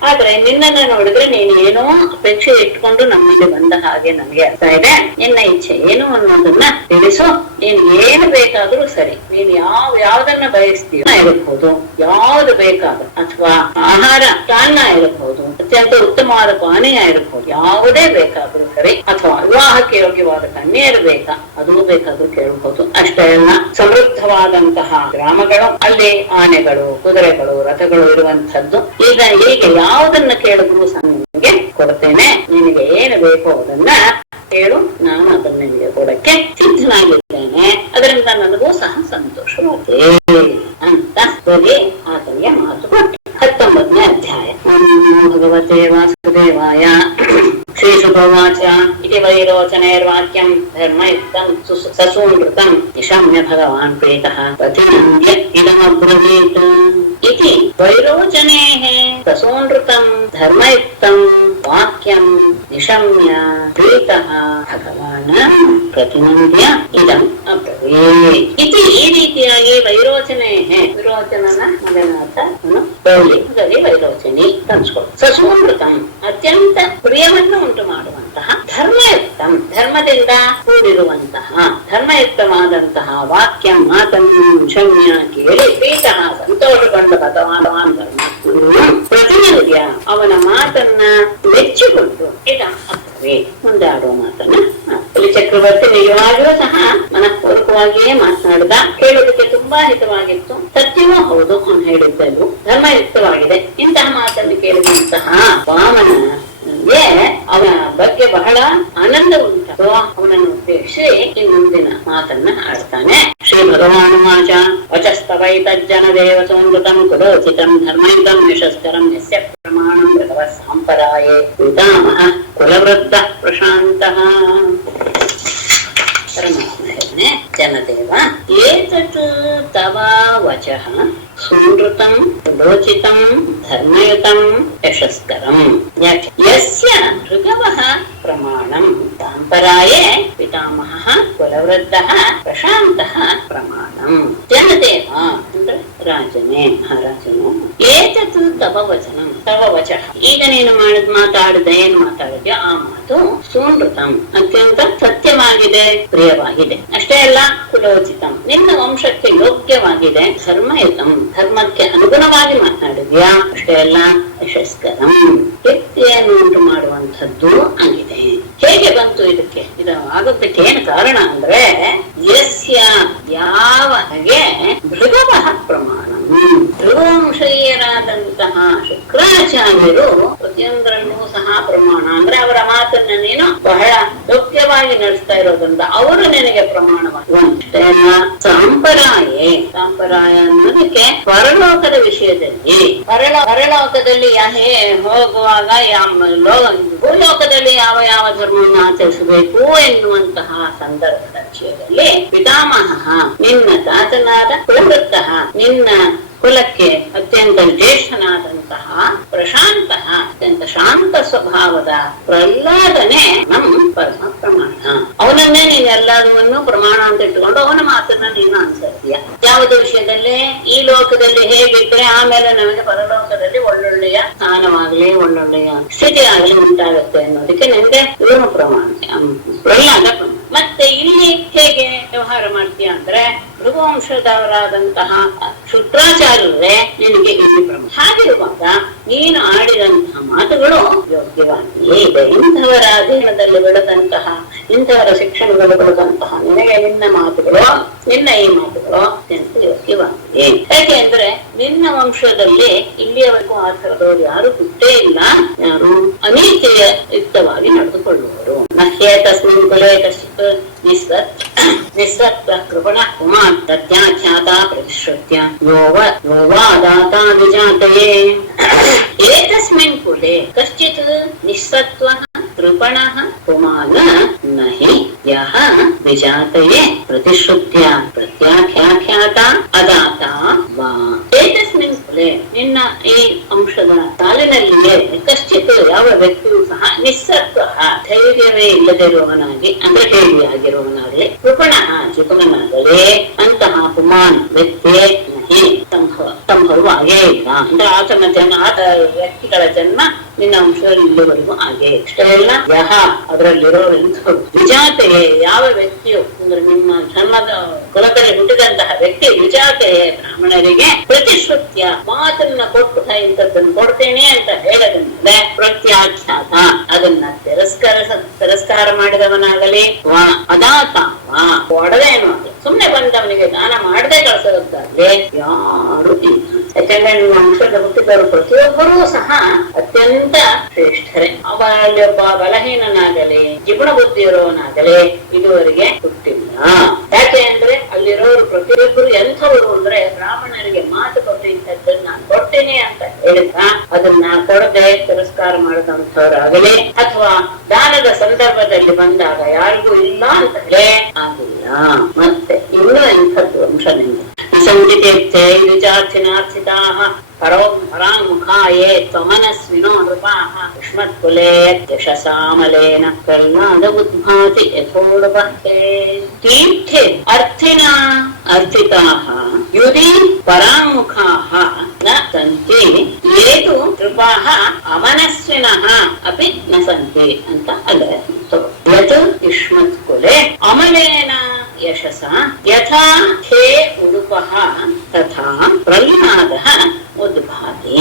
ಆದ್ರೆ ನಿನ್ನನ್ನ ನೋಡಿದ್ರೆ ನೀನು ಏನೋ ಅಪೇಕ್ಷೆ ಇಟ್ಕೊಂಡು ನಮ್ಮಿಂದ ಬಂದ ಹಾಗೆ ನನಗೆ ಅರ್ಥ ಇದೆ. ನಿನ್ನ ಇಚ್ಛೆ ಏನು ಅನ್ನೋದನ್ನ ತಿಳಿಸು. ನೀನ್ ಏನು ಬೇಕಾದ್ರೂ ಸರಿ, ನೀನ್ ಯಾವ್ದನ್ನ ಬಯಸ್ತೀಯೋ ಇರಬಹುದು, ಯಾವ್ದು ಬೇಕಾದ್ರೂ, ಅಥವಾ ಆಹಾರ ಪಾನ ಇರಬಹುದು, ಅತ್ಯಂತ ಉತ್ತಮವಾದ ಪಾನೀಯ ಇರಬಹುದು, ಯಾವುದೇ ಬೇಕಾದ್ರೂ ಸರಿ, ಅಥವಾ ವಿವಾಹಕ್ಕೆ ಯೋಗ್ಯವಾದ ಕನ್ಯೆಯರು ಬೇಕಾ, ಅದು ಬೇಕಾದ್ರೂ ಕೇಳಬಹುದು. ಅಷ್ಟೇ ಅಲ್ಲ, ಸಮೃದ್ಧವಾದಂತಹ ಗ್ರಾಮಗಳು, ಅಲ್ಲಿ ಆನೆಗಳು, ಕುದುರೆಗಳು, ರಥಗಳು ಇರುವಂತಹದ್ದು. ಈಗ ಹೀಗೆ ಯಾವುದನ್ನ ಕೇಳಿದ್ರು ಸಹ ನಿನಗೆ ಕೊಡ್ತೇನೆ. ನಿನಗೆ ಏನು ಬೇಕೋ ಅದನ್ನ ಹೇಳು, ನಾನು ಅದನ್ನ ನಿನಗೆ ಕೊಡಕ್ಕೆ ಸಿದ್ಧನಾಗಿದ್ದೇನೆ. ಅದರಿಂದ ನನಗೂ ಸಹ ಸಂತೋಷವಾಗಿದೆ ಅಂತ ಬರೀ ಆತನಿಗೆ ಮಾತು ಕೊಟ್ಟು 19ನೇ ಅಧ್ಯಾಯ. ಭಗವತೆ ವಾಸುದೇವಾಯ. ಶ್ರೀಶುಭವಾಚ ಇತಿ ವೈರೋಚನೈರ್ವಾಕ್ಯಂ ಧರ್ಮಯುಕ್ತಂ ಸಸೂನೃತಂ ನಿಶಮ್ಯ ಭಗವಾನ್ ಪ್ರೀತಃ ಪತಿನಂದ್ಯ ಇದಮಬ್ರವೀತ್. ಇತಿ ವೈರೋಚನೇಃ ಸಸೂನೃತಂ ಧರ್ಮಯುಕ್ತಂ ವಾಕ್ಯಂ ನಿಶಮ್ಯ ಪ್ರೀತಃ ಭಗವಾನ್ ಪ್ರತಿನಂದ್ಯ ಇದಂ ಅಬ್ರವೀತ್. ಇತಿ ಈ ರೀತಿಯಾಗಿ ವೈರೋಚನೇಃ, ವಿರೋಚನನ ಮಗನಾದ ವೈರೋಚನಿ ತನ್ಸ್ಕೊಡು. ಸಸೂನೃತಂ ಅತ್ಯಂತ ಪ್ರಿಯವನ್ನು ಉಂಟು ಮಾಡುವಂತಹ, ಧರ್ಮಯುಕ್ತಂ ಧರ್ಮದಿಂದ ಕೂಡಿರುವಂತಹ, ಧರ್ಮಯುಕ್ತವಾದಂತಹ ವಾಕ್ಯ ಮಾತನ್ನು ಶಮ್ಯ ಕೇಳಿ ಪ್ರೀತಃ ಸಂತೋಷಗೊಂಡ ಭಗವಾನ್ ಪ್ರತಿನಿತ್ಯ ಅವನ ಮಾತನ್ನ ಮೆಚ್ಚಿಕೊಂಡು ಇದ ಅರ್ಥವೇ ಮುಂದೆ ಆಡುವ ಮಾತನ್ನ ಬಲಿ ಚಕ್ರವರ್ತಿ ನಿಜವಾಗಿಯೂ ಸಹ ಮನಃಪೂರ್ವಕವಾಗಿಯೇ ಮಾತನಾಡಿದ. ಕೇಳೋದಕ್ಕೆ ತುಂಬಾ ಹಿತವಾಗಿತ್ತು, ಸತ್ಯವೂ ಹೌದು. ಅವನು ಹೇಳಿದ್ದಲು ಧರ್ಮಯುಕ್ತವಾಗಿದೆ. ಇಂತಹ ಮಾತನ್ನು ಕೇಳಿದಂತಹ ವಾಮನನಿಗೆ ಅವನ ಬಗ್ಗೆ ಬಹಳ ಆನಂದ ಉಂಟು. ಅವನನ್ನು ಉದ್ದೇಶಿಸಿ ಈ ಮುಂದಿನ ಮಾತನ್ನ ಆಡ್ತಾನೆ. ಶ್ರೀ ಭಗವಾನುವಾಚ ವಚಸ್ತವೈತಜ್ಜನ ದೇವ ಸಂವೃತಂ ಕುಲೋಚಿತಂ ಧರ್ಮೈಕಂ ಯಶಸ್ಕರಂ ಯಸ್ಯ ಪ್ರಮಾಣಂ ಭಗವತ್ ಸಾಂಪರಾಯೇ ಪಿತಾಮಹ ಕುಲವೃದ್ಧ ಪ್ರಶಾಂತಃ. ಜನದೇವ ಏತತ್ ತವ ವಚಃ ಸುನೃತಂ ಸುಲೋಚಿತಂ ಧರ್ಮಯುತಂ ಯಶಸ್ಕರಂ ಯಸ್ಯ ಋಗವಃ ಪ್ರಮಾಣಂ ಸಾಂಪರಾಯೇ ಪಿತಾಮಹಃ ಕುಲವೃದ್ಧಃ ಪ್ರಶಾಂತಃ ಪ್ರಮಾಣಂ. ಜನದೇವ ಅಂದ್ರೆ ರಾಜನೇ, ಮಹಾರಾಜನು. ಏತತ್ ತವ ವಚನಂ, ತವ ವಚಃ, ಈಗ ನೀನು ಮಾತಾಡಿದ ಏನ್ ಮಾತಾಡಿದ್ಯೋ ಆ ಮಾತು ಸುನೃತಂ ಅತ್ಯಂತ ಸತ್ಯವಾಗಿದೆ, ಪ್ರಿಯವಾಗಿದೆ. ಅಷ್ಟೇ ಅಲ್ಲ, ಕುಲೋಚಿತಂ ನಿನ್ನ ವಂಶಕ್ಕೆ ಯೋಗ್ಯವಾಗಿದೆ, ಧರ್ಮಯುತಂ ಧರ್ಮಕ್ಕೆ ಅನುಗುಣವಾಗಿ ಮಾತಾಡಿದ್ಯಾ. ಅಷ್ಟೇ ಅಲ್ಲ, ಯಶಸ್ಕರಂ ವ್ಯಕ್ತಿಯನ್ನು ಉಂಟು ಮಾಡುವಂಥದ್ದು ಆಗಿದೆ. ಹೇಗೆ ಬಂತು ಇದಕ್ಕೆ? ಇದು ಆಗೋದಕ್ಕೆ ಏನು ಕಾರಣ ಅಂದ್ರೆ ಯಸ್ಯ ಯಾವಗೆ ಭೃಗವಃ ಪ್ರಮಾಣ, ಭೃಗುವಂಶೀಯರಾದಂತಹ ಶುಕ್ರಾಚಾರ್ಯರು ಪ್ರತಿಯೊಂದರಲ್ಲೂ ಸಹ ಪ್ರಮಾಣ ಅಂದ್ರೆ ಅವರ ಮಾತನ್ನ ನೀನು ಬಹಳ ಯೋಗ್ಯವಾಗಿ ನಡೆಸ್ತಾ ಇರೋದ್ರಿಂದ ಅವರು ನಿನಗೆ ಪ್ರಮಾಣವಾಗುವಂತೆ. ಸಾಂಪರಾಯೇ, ಸಾಂಪರಾಯ ಅನ್ನೋದಕ್ಕೆ ಪರಲೋಕದ ವಿಷಯದಲ್ಲಿ, ಪರಲೋಕದಲ್ಲಿ ಹೋಗುವಾಗ ಭೂಲೋಕದಲ್ಲಿ ಯಾವ ಯಾವ ಧರ್ಮವನ್ನು ಆಚರಿಸಬೇಕು ಎನ್ನುವಂತಹ ಸಂದರ್ಭದ ವಿಷಯದಲ್ಲಿ ಪಿತಾಮಹ ನಿನ್ನ ತಾತನಾದ ಕುಲವೃತ್ತ, ನಿನ್ನ ಕುಲಕ್ಕೆ ಅತ್ಯಂತ ಜ್ಯೇಷ್ಠನಾದಂತಹ ಪ್ರಶಾಂತ, ಅತ್ಯಂತ ಶಾಂತ ಸ್ವಭಾವದ ಪ್ರಹ್ಲಾದನೇ ನಮ್ ಪರಮ ಪ್ರಮಾಣ. ಅವನನ್ನೇ ನೀನು ಎಲ್ಲವನ್ನು ಪ್ರಮಾಣ ಅಂತ ಇಟ್ಟುಕೊಂಡು ಅವನ ಮಾತನ್ನ ನೀನು ಅನುಸರಿಸಿಯ. ಯಾವುದೇ ವಿಷಯದಲ್ಲಿ ಈ ಲೋಕದಲ್ಲಿ ಹೇಗಿದ್ರೆ ಆಮೇಲೆ ನಮಗೆ ಪರಲೋಕದಲ್ಲಿ ಒಳ್ಳೊಳ್ಳೆಯ ಸ್ಥಾನವಾಗ್ಲಿ ಒಳ್ಳೊಳ್ಳೆಯ ಸ್ಥಿತಿ ಆಗ್ಲಿ ಉಂಟಾಗುತ್ತೆ ಅನ್ನೋದಕ್ಕೆ ನಿನ್ಗೆ ಇವನು ಪ್ರಮಾಣ, ಪ್ರಹ್ಲಾದ ಪ್ರಮಾಣ. ಮತ್ತೆ ಇಲ್ಲಿ ಹೇಗೆ ವ್ಯವಹಾರ ಮಾಡ್ತೀಯ ಅಂದ್ರೆ ಭೃಗುವಂಶದವರಾದಂತಹ ಶುಕ್ರಾಚಾರ್ಯರೇ ನಿನಗೆ ಇಲ್ಲಿ ಪ್ರಮಾಣ. ಹಾಗಿರುವಾಗ ನೀನು ಆಡಿದಂತಹ ಮಾತುಗಳು ಯೋಗ್ಯವಾಗಿಯೇ ಇದೆ. ಇಂಥವರ ಅಧೀನದಲ್ಲಿ ಬೆಳೆದಂತಹ, ಇಂಥವರ ಶಿಕ್ಷಣದಲ್ಲಿ ಬೆಳೆದಂತಹ ನಿನಗೆ ನಿನ್ನ ಮಾತುಗಳು, ನಿನ್ನ ಈ ಮಾತುಗಳು ಅತ್ಯಂತ ಯೋಗ್ಯವಾಗಿದೆ. ಯಾಕೆ ಅಂದ್ರೆ ನಿನ್ನ ವಂಶದಲ್ಲಿ ಇಲ್ಲಿಯವರೆಗೂ ಆ ಥರದವರು ಯಾರು ಹುಟ್ಟೇ ಇಲ್ಲ, ಯಾರು ಅನೀತಿಯ ಯುಕ್ತವಾಗಿ ನಡೆದುಕೊಳ್ಳುವರು. ನಹ್ಯೇ ತಸ್ಮಿನ್ ಕುಲೇ ಕಶ್ಚಿತ್ ನಿಸ್ಸತ್ವ ಕೃಪಣ ಕುಮಾರ್ ತಜ್ಞಾಖ್ಯಾತ ಪ್ರತಿಶ್ರುತ್ಯ ಯೋವಾ ದಾತಾ ವಿಜಾತಯೇ. ಏತಸ್ಮಿನ್ ಕುಲೆ ಕಶ್ಚಿತ್ ನಿಸ್ಸತ್ವ ಕೃಪಣಃ ಕುಮಾರ ನಹಿ ಯಃ ವಿಜಾತಯೇ ಪ್ರತಿಶ್ರುತ್ಯ ಪ್ರತ್ಯಾಖ್ಯಾತ ಅದಾತ ವಾ. ಏತಸ್ಮಿನ್ ಕುಲೆ ನಿನ್ನ ಈ ಅಂಶದ ಸಾಲಿನಲ್ಲಿಯೇ ಕಶ್ಚಿತ್ ಯಾವ ವ್ಯಕ್ತಿಯೂ ಸಹ ನಿಸ್ಸತ್ವ ಧೈರ್ಯವೇ ಇಲ್ಲದಿರುವವನಾಗಿ ಅಂದ್ರೆ ಹೇಳಿಯಾಗಿರುವವನಾಗಲಿ, ಕೃಪಣಃ ಜಿಪುಣನಾಗಲಿ ಅಂತಹ ಪುಮಾನ್ ವ್ಯಕ್ತಿಯೇ ನಹಿ ಸಂಭವ ಆಗೇ ಇಲ್ಲ. ಅಂದ್ರೆ ಆತನ ಜನ್ಮ, ಆತ ವ್ಯಕ್ತಿಗಳ ಜನ್ಮ ನಿನ್ನ ಅಂಶದಲ್ಲಿ ಇಲ್ಲಿವರೆಗೂ ಹಾಗೆ. ಇಷ್ಟೇ ಇಲ್ಲ, ಯಹ ಅದರಲ್ಲಿರೋರೆಂದು ವಿಜಾತೆಯೇ ಯಾವ ವ್ಯಕ್ತಿಯು ಅಂದ್ರೆ ನಿಮ್ಮ ಧರ್ಮದ ಕುಲದಲ್ಲಿ ಹುಟ್ಟಿದಂತಹ ವ್ಯಕ್ತಿ ವಿಜಾತೆಯೇ ಬ್ರಾಹ್ಮಣರಿಗೆ ಪ್ರತಿಶ್ರುತ್ಯ ಮಾತನ್ನ ಕೊಟ್ಟು ಇಂಥದ್ದನ್ನು ಕೊಡ್ತೇನೆ ಅಂತ ಹೇಳದಂದ್ರೆ ಪ್ರತ್ಯಾಖ್ಯಾತ ಅದನ್ನ ತಿರಸ್ಕಾರ ಮಾಡಿದವನಾಗಲಿ ವಾ ಅದಾತ ವಾ ಒಡದೇನು ಆಗಲಿ ಸುಮ್ನೆ ಬಂದವನಿಗೆ ದಾನ ಮಾಡದೆ ಕಳಿಸೋದಾಗ್ಲಿ ಯಾರು ಇಲ್ಲ. ಯಾಕಂದ್ರೆ ನಿಮ್ಮ ಅಂಶದ ಹುಟ್ಟಿದವರು ಪ್ರತಿಯೊಬ್ಬರೂ ಸಹ ಅತ್ಯಂತ ಶ್ರೇಷ್ಠರೇ. ಅವರಲ್ಲಿ ಒಬ್ಬ ಬಲಹೀನನಾಗಲಿ ಜಿಪುಣ ಬುದ್ಧಿ ಇರೋವನಾಗಲಿ ಇದುವರೆಗೆ ಹುಟ್ಟಿಲ್ಲ. ಯಾಕೆ ಅಂದ್ರೆ ಅಲ್ಲಿರೋರು ಪ್ರತಿಯೊಬ್ಬರು ಎಂಥವರು ಅಂದ್ರೆ ಬ್ರಾಹ್ಮಣರಿಗೆ ಮಾತು ಕೊಟ್ಟು ಇಂಥದ್ದನ್ನ ನಾನು ಕೊಡ್ತೇನೆ ಅಂತ ಹೇಳಿದ್ರ ಅದನ್ನ ಕೊಡದೆ ತಿರಸ್ಕಾರ ಮಾಡದಂಥವ್ರಾಗಲಿ ಅಥವಾ ದಾನದ ಸಂದರ್ಭದಲ್ಲಿ ಬಂದಾಗ ಯಾರಿಗೂ ಇಲ್ಲ ಅಂತ ಹೇಳೇ ಆಗಿಲ್ಲ. ಮತ್ತೆ ಇನ್ನೂ ಎಂಥದ್ದು ಅಂಶದಿಂದ ಸಂಚಿತೆ ವಿಚಾರ್ಚಿನಾರ್ಥಿತಾಃ ಪರಾಂಗುಖಾಯೇ ತ್ವಮನಸ್ವಿನೋ ನೃಪಾಃ ಯುಷ್ಮತ್ಕುಲೇ ಯಶಸಾಮಲೇನ ಪ್ರಹ್ಲಾದ ಉದ್ಭಾತಿ ಯಥೋಡಬಹ್ಯೇ. ತೀರ್ಥೆ ಅರ್ಥಿನಾ ಅರ್ಥಿತಾಃ ಯುಧಿ ಪರಾಂಗುಖಾಃ ನ ಸಂತಿ ಏತು ನೃಪಾಃ ಅಮನಸ್ವಿನಃ ಅಪಿ ನ ಸಂತಿ ಅಂತ ಅಲ್ಲ. ಯತ್ ಯುಷ್ಮತ್ಕುಲೇ ಅಮಲೇನ ಯಶಸ ಯಥಾ ಹೇ ಉಡುಪಃ ತಥಾ ಪ್ರಹ್ಲಾದಃ ಉದ್ಭಾತಿ.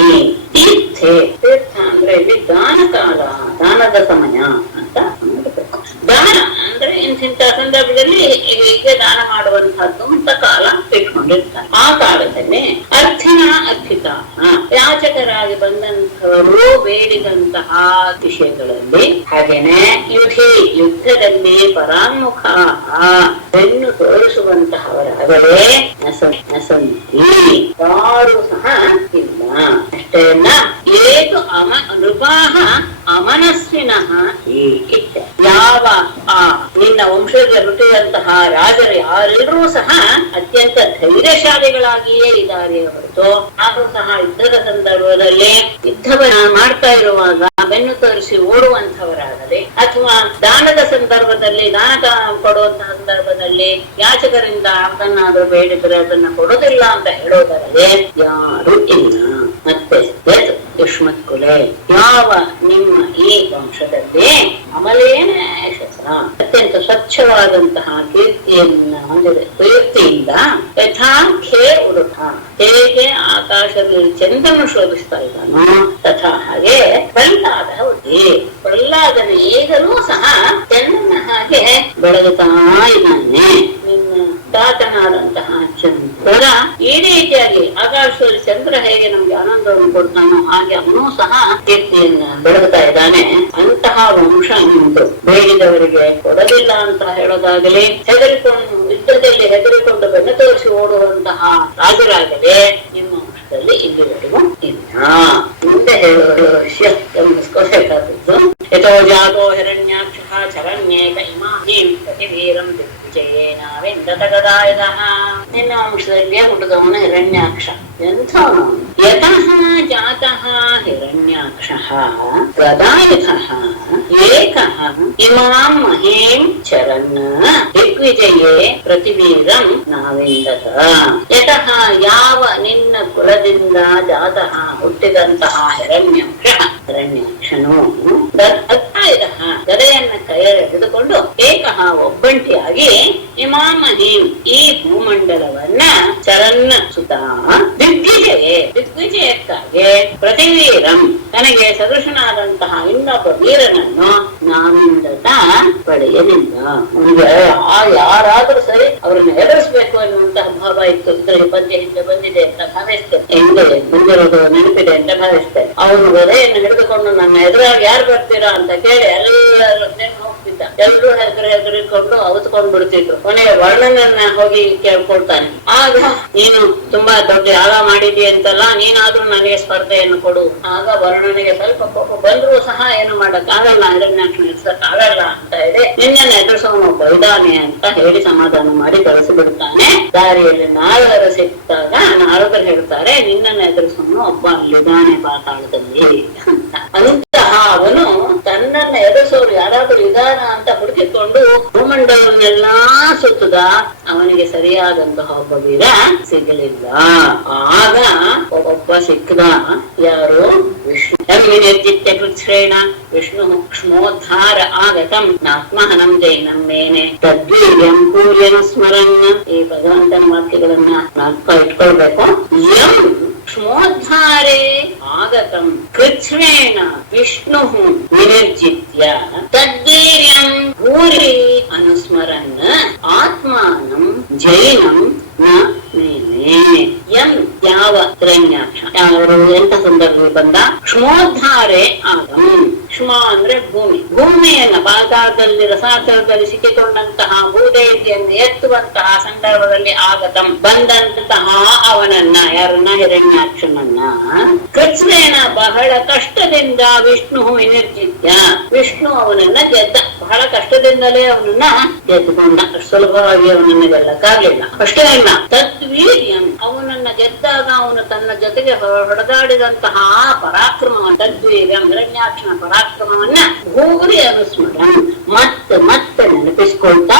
ತೀರ್ಥೆ, ತೀರ್ಥ ಅಂದ್ರೆ ಇಲ್ಲಿ ದಾನ ಕಾಲ, ದಾನದ ಸಮಯ ಅಂತ ನೋಡಬೇಕು. ದಾನ ಅಂದ್ರೆ ಇಂಥ ಸಂದರ್ಭದಲ್ಲಿ ಈಗ ದಾನ ಮಾಡುವಂತಹದ್ದು ಅಂತ ಕಾಲ ಫಿಕ್ಸ್ ಕೂತ್ಕೊಂಡಿರ್ತಾರೆ. ಆ ಕಾಲದಲ್ಲಿ ಅರ್ಥಿನ ಅರ್ಥಿತ ಯಾಚಕರಾಗಿ ಬಂದಂತಹವರು ಬೇಡಿದಂತಹ ವಿಷಯಗಳಲ್ಲಿ, ಹಾಗೇನೆ ಯುದ್ಧದಲ್ಲಿ ಪರಾನ್ಮುಖ ಬೆನ್ನು ತೋರಿಸುವಂತಹವರಾಗಲೇ ನಸಂತಿ, ಯಾರು ಸಹ ಇಲ್ಲ. ಅಷ್ಟೇ ಅಲ್ಲ, ಏತು ನೃಪಾಹ ಅಮನಸ್ವಿನಃ ಯಾವ ನಿನ್ನ ವಂಶದ ಹುಟ್ಟಿದಂತಹ ರಾಜರು ಯಾರೆಲ್ಲರೂ ಸಹ ಅತ್ಯಂತ ಧೈರ್ಯಶಾಲಿಗಳಾಗಿಯೇ ಇದ್ದಾರೆ ಹೊರತು, ಅವರು ಸಹ ಯುದ್ಧದ ಸಂದರ್ಭದಲ್ಲಿ ಯುದ್ಧವನ್ನ ಮಾಡ್ತಾ ಇರುವಾಗ ಬೆನ್ನು ತೋರಿಸಿ ಓಡುವಂತವರಾಗಲಿ, ಅಥವಾ ದಾನದ ಸಂದರ್ಭದಲ್ಲಿ ದಾನ ಕೊಡುವಂತಹ ಸಂದರ್ಭದಲ್ಲಿ ಯಾಚಕರಿಂದ ಅದನ್ನಾದ್ರೂ ಬೇಡಿದರೆ ಅದನ್ನ ಕೊಡೋದಿಲ್ಲ ಅಂತ ಹೇಳೋದಾಗಲಿ ಯಾರು ಇಲ್ಲ. ಮತ್ತೆ ಯುಷ್ಮತ್ ಕುಲೆ, ಯಾವ ನಿಮ್ಮ ಈ ವಂಶದಲ್ಲಿ ಅಮಲೇನ ಅತ್ಯಂತ ಸ್ವಚ್ಛವಾದಂತಹ ಕೀರ್ತಿಯನ್ನ ಹೊಂದಿದೆ, ಕೀರ್ತಿಯಿಂದ ಯಥಾ ಖೇ ಉರುಠ, ಹೇಗೆ ಆಕಾಶದಲ್ಲಿ ಚಂದ್ರನು ಶೋಭಿಸ್ತಾ ಇದ್ದಾನೋ ತಥಾ ಹಾಗೆ ಪ್ರಹ್ಲಾದನ ಈಗಲೂ ಸಹ ಚಂದ್ರನ ಹಾಗೆ ಬೆಳಗುತ್ತಾ ಇದ್ದಾನೆ. ನಿನ್ನ ತಾತನಾದಂತಹ ಚಂದ್ರ ಈ ರೀತಿಯಾಗಿ ಆಕಾಶದಲ್ಲಿ ಚಂದ್ರ ಹೇಗೆ ನಮ್ಗೆ ಆನಂದವನ್ನು ಕೊಡ್ತಾನೋ ಹಾಗೆ ಅವನು ಸಹ ಕೀರ್ತಿಯನ್ನ ಬೆಳಗುತ್ತಾ ಇದ್ದಾನೆ. ಅಂತಹ ವಂಶ ನಿಂತು ಬೇಡಿದವರಿಗೆ ಕೊಡಲಿಲ್ಲ ಅಂತ ಹೇಳೋದಾಗಲಿ, ಹೆದರಿಕೊಂಡು ಯುದ್ಧದಲ್ಲಿ ಹೆದರಿಕೊಂಡು ಬೆನ್ನು ತೋರಿಸಿ ಓಡುವಂತಹ ರಾಜರಾಗಲಿ ನಿಮ್ಮ ವಂಶದಲ್ಲಿ ಇಲ್ಲಿವರೆಗೂ ಇಲ್ಲ. ಮುಂದೆ ಹೇಳುವ ವಿಷಯ ಗಮನಿಸ್ಕೋಬೇಕಾದದ್ದು, ಯಥೋ ಜಾತೋ ಹಿರಣ್ಯಾಕ್ಷ ಚರಣ್ಯೇಕ ಇಮಾನೀಂ ಪ್ರತಿವೀರಂ ದಿಗ್ವಿಜಯೇನಾವೆಂದತಗದಾಯದಃ. ನಿನ್ನ ವಂಶದಲ್ಲಿಯೇ ಹುಟ್ಟಿದವನು ಹಿರಣ್ಯಾಕ್ಷ. ಎಂಥವನು? ಯತಃ ಜಾತಃ ಹಿರಣ್ಯಾಕ್ಷಃ ಗದಾಯುಧಃ ಏಕಃ ಇಮಾಂ ಮಹೀಂ ಚರನ್ ದಿಗ್ವಿಜಯೇ ಪ್ರತಿವೀರಂ ನಾವೆಂದತ. ಯತಃ ಯಾವ ನಿನ್ನ ಕುಲದಿಂದ ಜಾತಃ ಹುಟ್ಟಿದಂತಹ ಹಿರಣ್ಯಾಕ್ಷನು ಗದೆಯನ್ನ ಕೈಯಲ್ಲಿ ಹಿಡಿದುಕೊಂಡು ಏಕಃ ಒಬ್ಬಂಟಿಯಾಗಿ ಇಮಾಮಹೀಂ ಈ ಭೂಮಂಡಲವನ್ನ ಚರನ್ನ ಸುತ ದಿಗ್ವಿಜಯಕ್ಕಾಗಿ ಪ್ರತಿವೀರಂ ತನಗೆ ಸದೃಶನಾದಂತಹ ಇನ್ನೊಬ್ಬ ವೀರನನ್ನು ನಾವಿಂದತ ಪಡೆಯಲಿಲ್ಲ. ಯಾರಾದ್ರೂ ಸರಿ ಅವ್ರನ್ನ ಎದುರಿಸ್ಬೇಕು ಅನ್ನುವಂತಹ ಭಾವ ಇತ್ತು. ಇದರಲ್ಲಿ ಪದ್ಯ ಹಿಂದೆ ಬಂದಿದೆ ಅಂತ ಭಾವಿಸ್ತೇನೆ, ಹಿಂದೆ ಮುಂದಿರೋದು ನೆನಪಿದೆ ಅಂತ ಭಾವಿಸ್ತೇನೆ. ಅವನು ಗದೆಯನ್ನು ಹಿಡಿದುಕೊಂಡು ನನ್ನ ಎದುರಾಗಿ ಯಾರು ಬರ್ತೀರಾ ಅಂತ ಕೇಳಿ ಎಲ್ಲರೂ ಹೋಗ್ತಿದ್ದ. ಎಲ್ಲರೂ ಹೆದರಿಕೊಂಡು ಅವತ್ಕೊಂಡ್ ಬಿಡ್ತಿದ್ರು. ಕೊನೆಯ ವರ್ಣನನ್ನ ಹೋಗಿ ಕೇಳ್ಕೊಳ್ತಾನೆ. ಆಗ ನೀನು ತುಂಬಾ ದೊಡ್ಡ ಯಾಗ ಮಾಡಿದಿ ಅಂತಲ್ಲ, ನೀನಾದ್ರೂ ನನಗೆ ಸ್ಪರ್ಧೆಯನ್ನು ಕೊಡು. ಆಗ ವರ್ಣನಿಗೆ ಸ್ವಲ್ಪ ಕೋಪ ಬಂದ್ರು ಸಹ ಏನು ಮಾಡಕ್ ಆಗಲ್ಲ, ಹಿರಣ್ಯಾಕ್ಷನ ಎದುರ್ಸಕ್ ಆಗಲ್ಲ ಅಂತ ಇದೆ. ನಿನ್ನನ್ನು ಎದುರಿಸೋನು ಒಬ್ಬ ಇದ್ದಾನೆ ಅಂತ ಹೇಳಿ ಸಮಾಧಾನ ಮಾಡಿ ಕಳಿಸಿಬಿಡ್ತಾನೆ. ದಾರಿಯಲ್ಲಿ ನಾರದರು ಸಿಕ್ತಾಗ ನಾರದರು ಹೇಳ್ತಾರೆ, ನಿನ್ನನ್ನು ಎದುರಿಸೋನು ಒಬ್ಬ ಅಲ್ಲಿದ್ದಾನೆ ಪಾತಾಳದಲ್ಲಿ ಅಂತಹ ಅವನು ತನ್ನನ್ನ ಎದುರಿಸೋರು ಯಾರಾದ್ರೂ ಇದಾನ ಅಂತ ಹುಡುಕಿಕೊಂಡು ಭೂಮಂಡಲವನ್ನೆಲ್ಲಾ ಸುತ್ತದ, ಅವನಿಗೆ ಸರಿಯಾದಂತಹ ಒಬ್ಬ ವೀರ ಸಿಗಲಿಲ್ಲ. ಆಗ ಒಬ್ಬ ಸಿಕ್ಕದ. ಯಾರು? ವಿಷ್ಣು. ಕೃಚ್ಛ್ರೇಣ ವಿಷ್ಣು ಕ್ಷ್ಮೋದ್ಧಾರ ಆಗತಂ ನಾತ್ಮಹನಂ ಜೈನಂ ಮೇನೆ ತದ್ವೀರ್ಯಂ ಕೂರ್ಯನ ಸ್ಮರನ್. ಈ ಭಗವಂತನ ವಾಕ್ಯಗಳನ್ನ ನಾಲ್ಕ ಇಟ್ಕೊಳ್ಬೇಕು. ಯಂ ಕ್ಷ್ಮೋದ್ಧಾರೇ ಆಗತಂ ಕೃಚ್ಛ್ರೇಣ ವಿಷ್ಣು ವಿನಿರ್ಜಿತ್ಯ ತದ್ವೀರ್ಯಂ ಭೂರಿ ಅನುಸ್ಮರನ್ ಆತ್ಮಾನಂ ಜೈನಂ ನ ಮೇನೆ. ಎಂ ಯಾವ ಹಿರಣ್ಯಾಕ್ಷ ಯಾರು ಎಂತ ಸಂದರ್ಭದಲ್ಲಿ ಬಂದ? ಕ್ಷ್ಮೋದ್ಧಾರೆ ಆಗಂ. ಕ್ಷ್ಮ ಅಂದ್ರೆ ಭೂಮಿ. ಭೂಮಿಯನ್ನ ಪಾತಾಳದಲ್ಲಿ ರಸಾತಳದಲ್ಲಿ ಸಿಕ್ಕಿಕೊಂಡಂತಹ ಭೂದೇವಿಯನ್ನು ಎತ್ತುವಂತಹ ಸಂದರ್ಭದಲ್ಲಿ ಆಗತಂ ಬಂದಂತಹ ಅವನನ್ನ, ಯಾರನ್ನ? ಹಿರಣ್ಯಾಕ್ಷನನ್ನ. ಕೃಚ್ಛ್ರೇಣ ಬಹಳ ಕಷ್ಟದಿಂದ ವಿಷ್ಣು ವಿನಿರ್ಜಿತ್ಯ, ವಿಷ್ಣು ಅವನನ್ನ ಗೆದ್ದ. ಬಹಳ ಕಷ್ಟದಿಂದಲೇ ಅವನನ್ನ ಗೆದ್ದುಕೊಂಡ. ಸುಲಭವಾಗಿ ಅವನನ್ನ ಗೆಲ್ಲಕ್ಕಾಗಲಿಲ್ಲ. ಅಷ್ಟೇ ಅಲ್ಲ, ತದ್ವೀರ್ಯಂ ಅವನನ್ನ ಗೆದ್ದಾಗ ಅವನು ತನ್ನ ಜೊತೆಗೆ ಹೊಡೆದಾಡಿದಂತಹ ಪರಾಕ್ರಮ, ತದ್ವೀರ್ಯಂ ಹಿರಣ್ಯಾಕ್ಷನ ಪರಾಕ್ರಮವನ್ನ ಭೂರಿ ಅನುಸ್ಮರನ್ ಮತ್ತೆ ಮತ್ತೆ ನೆನಪಿಸ್ಕೊಳ್ತಾ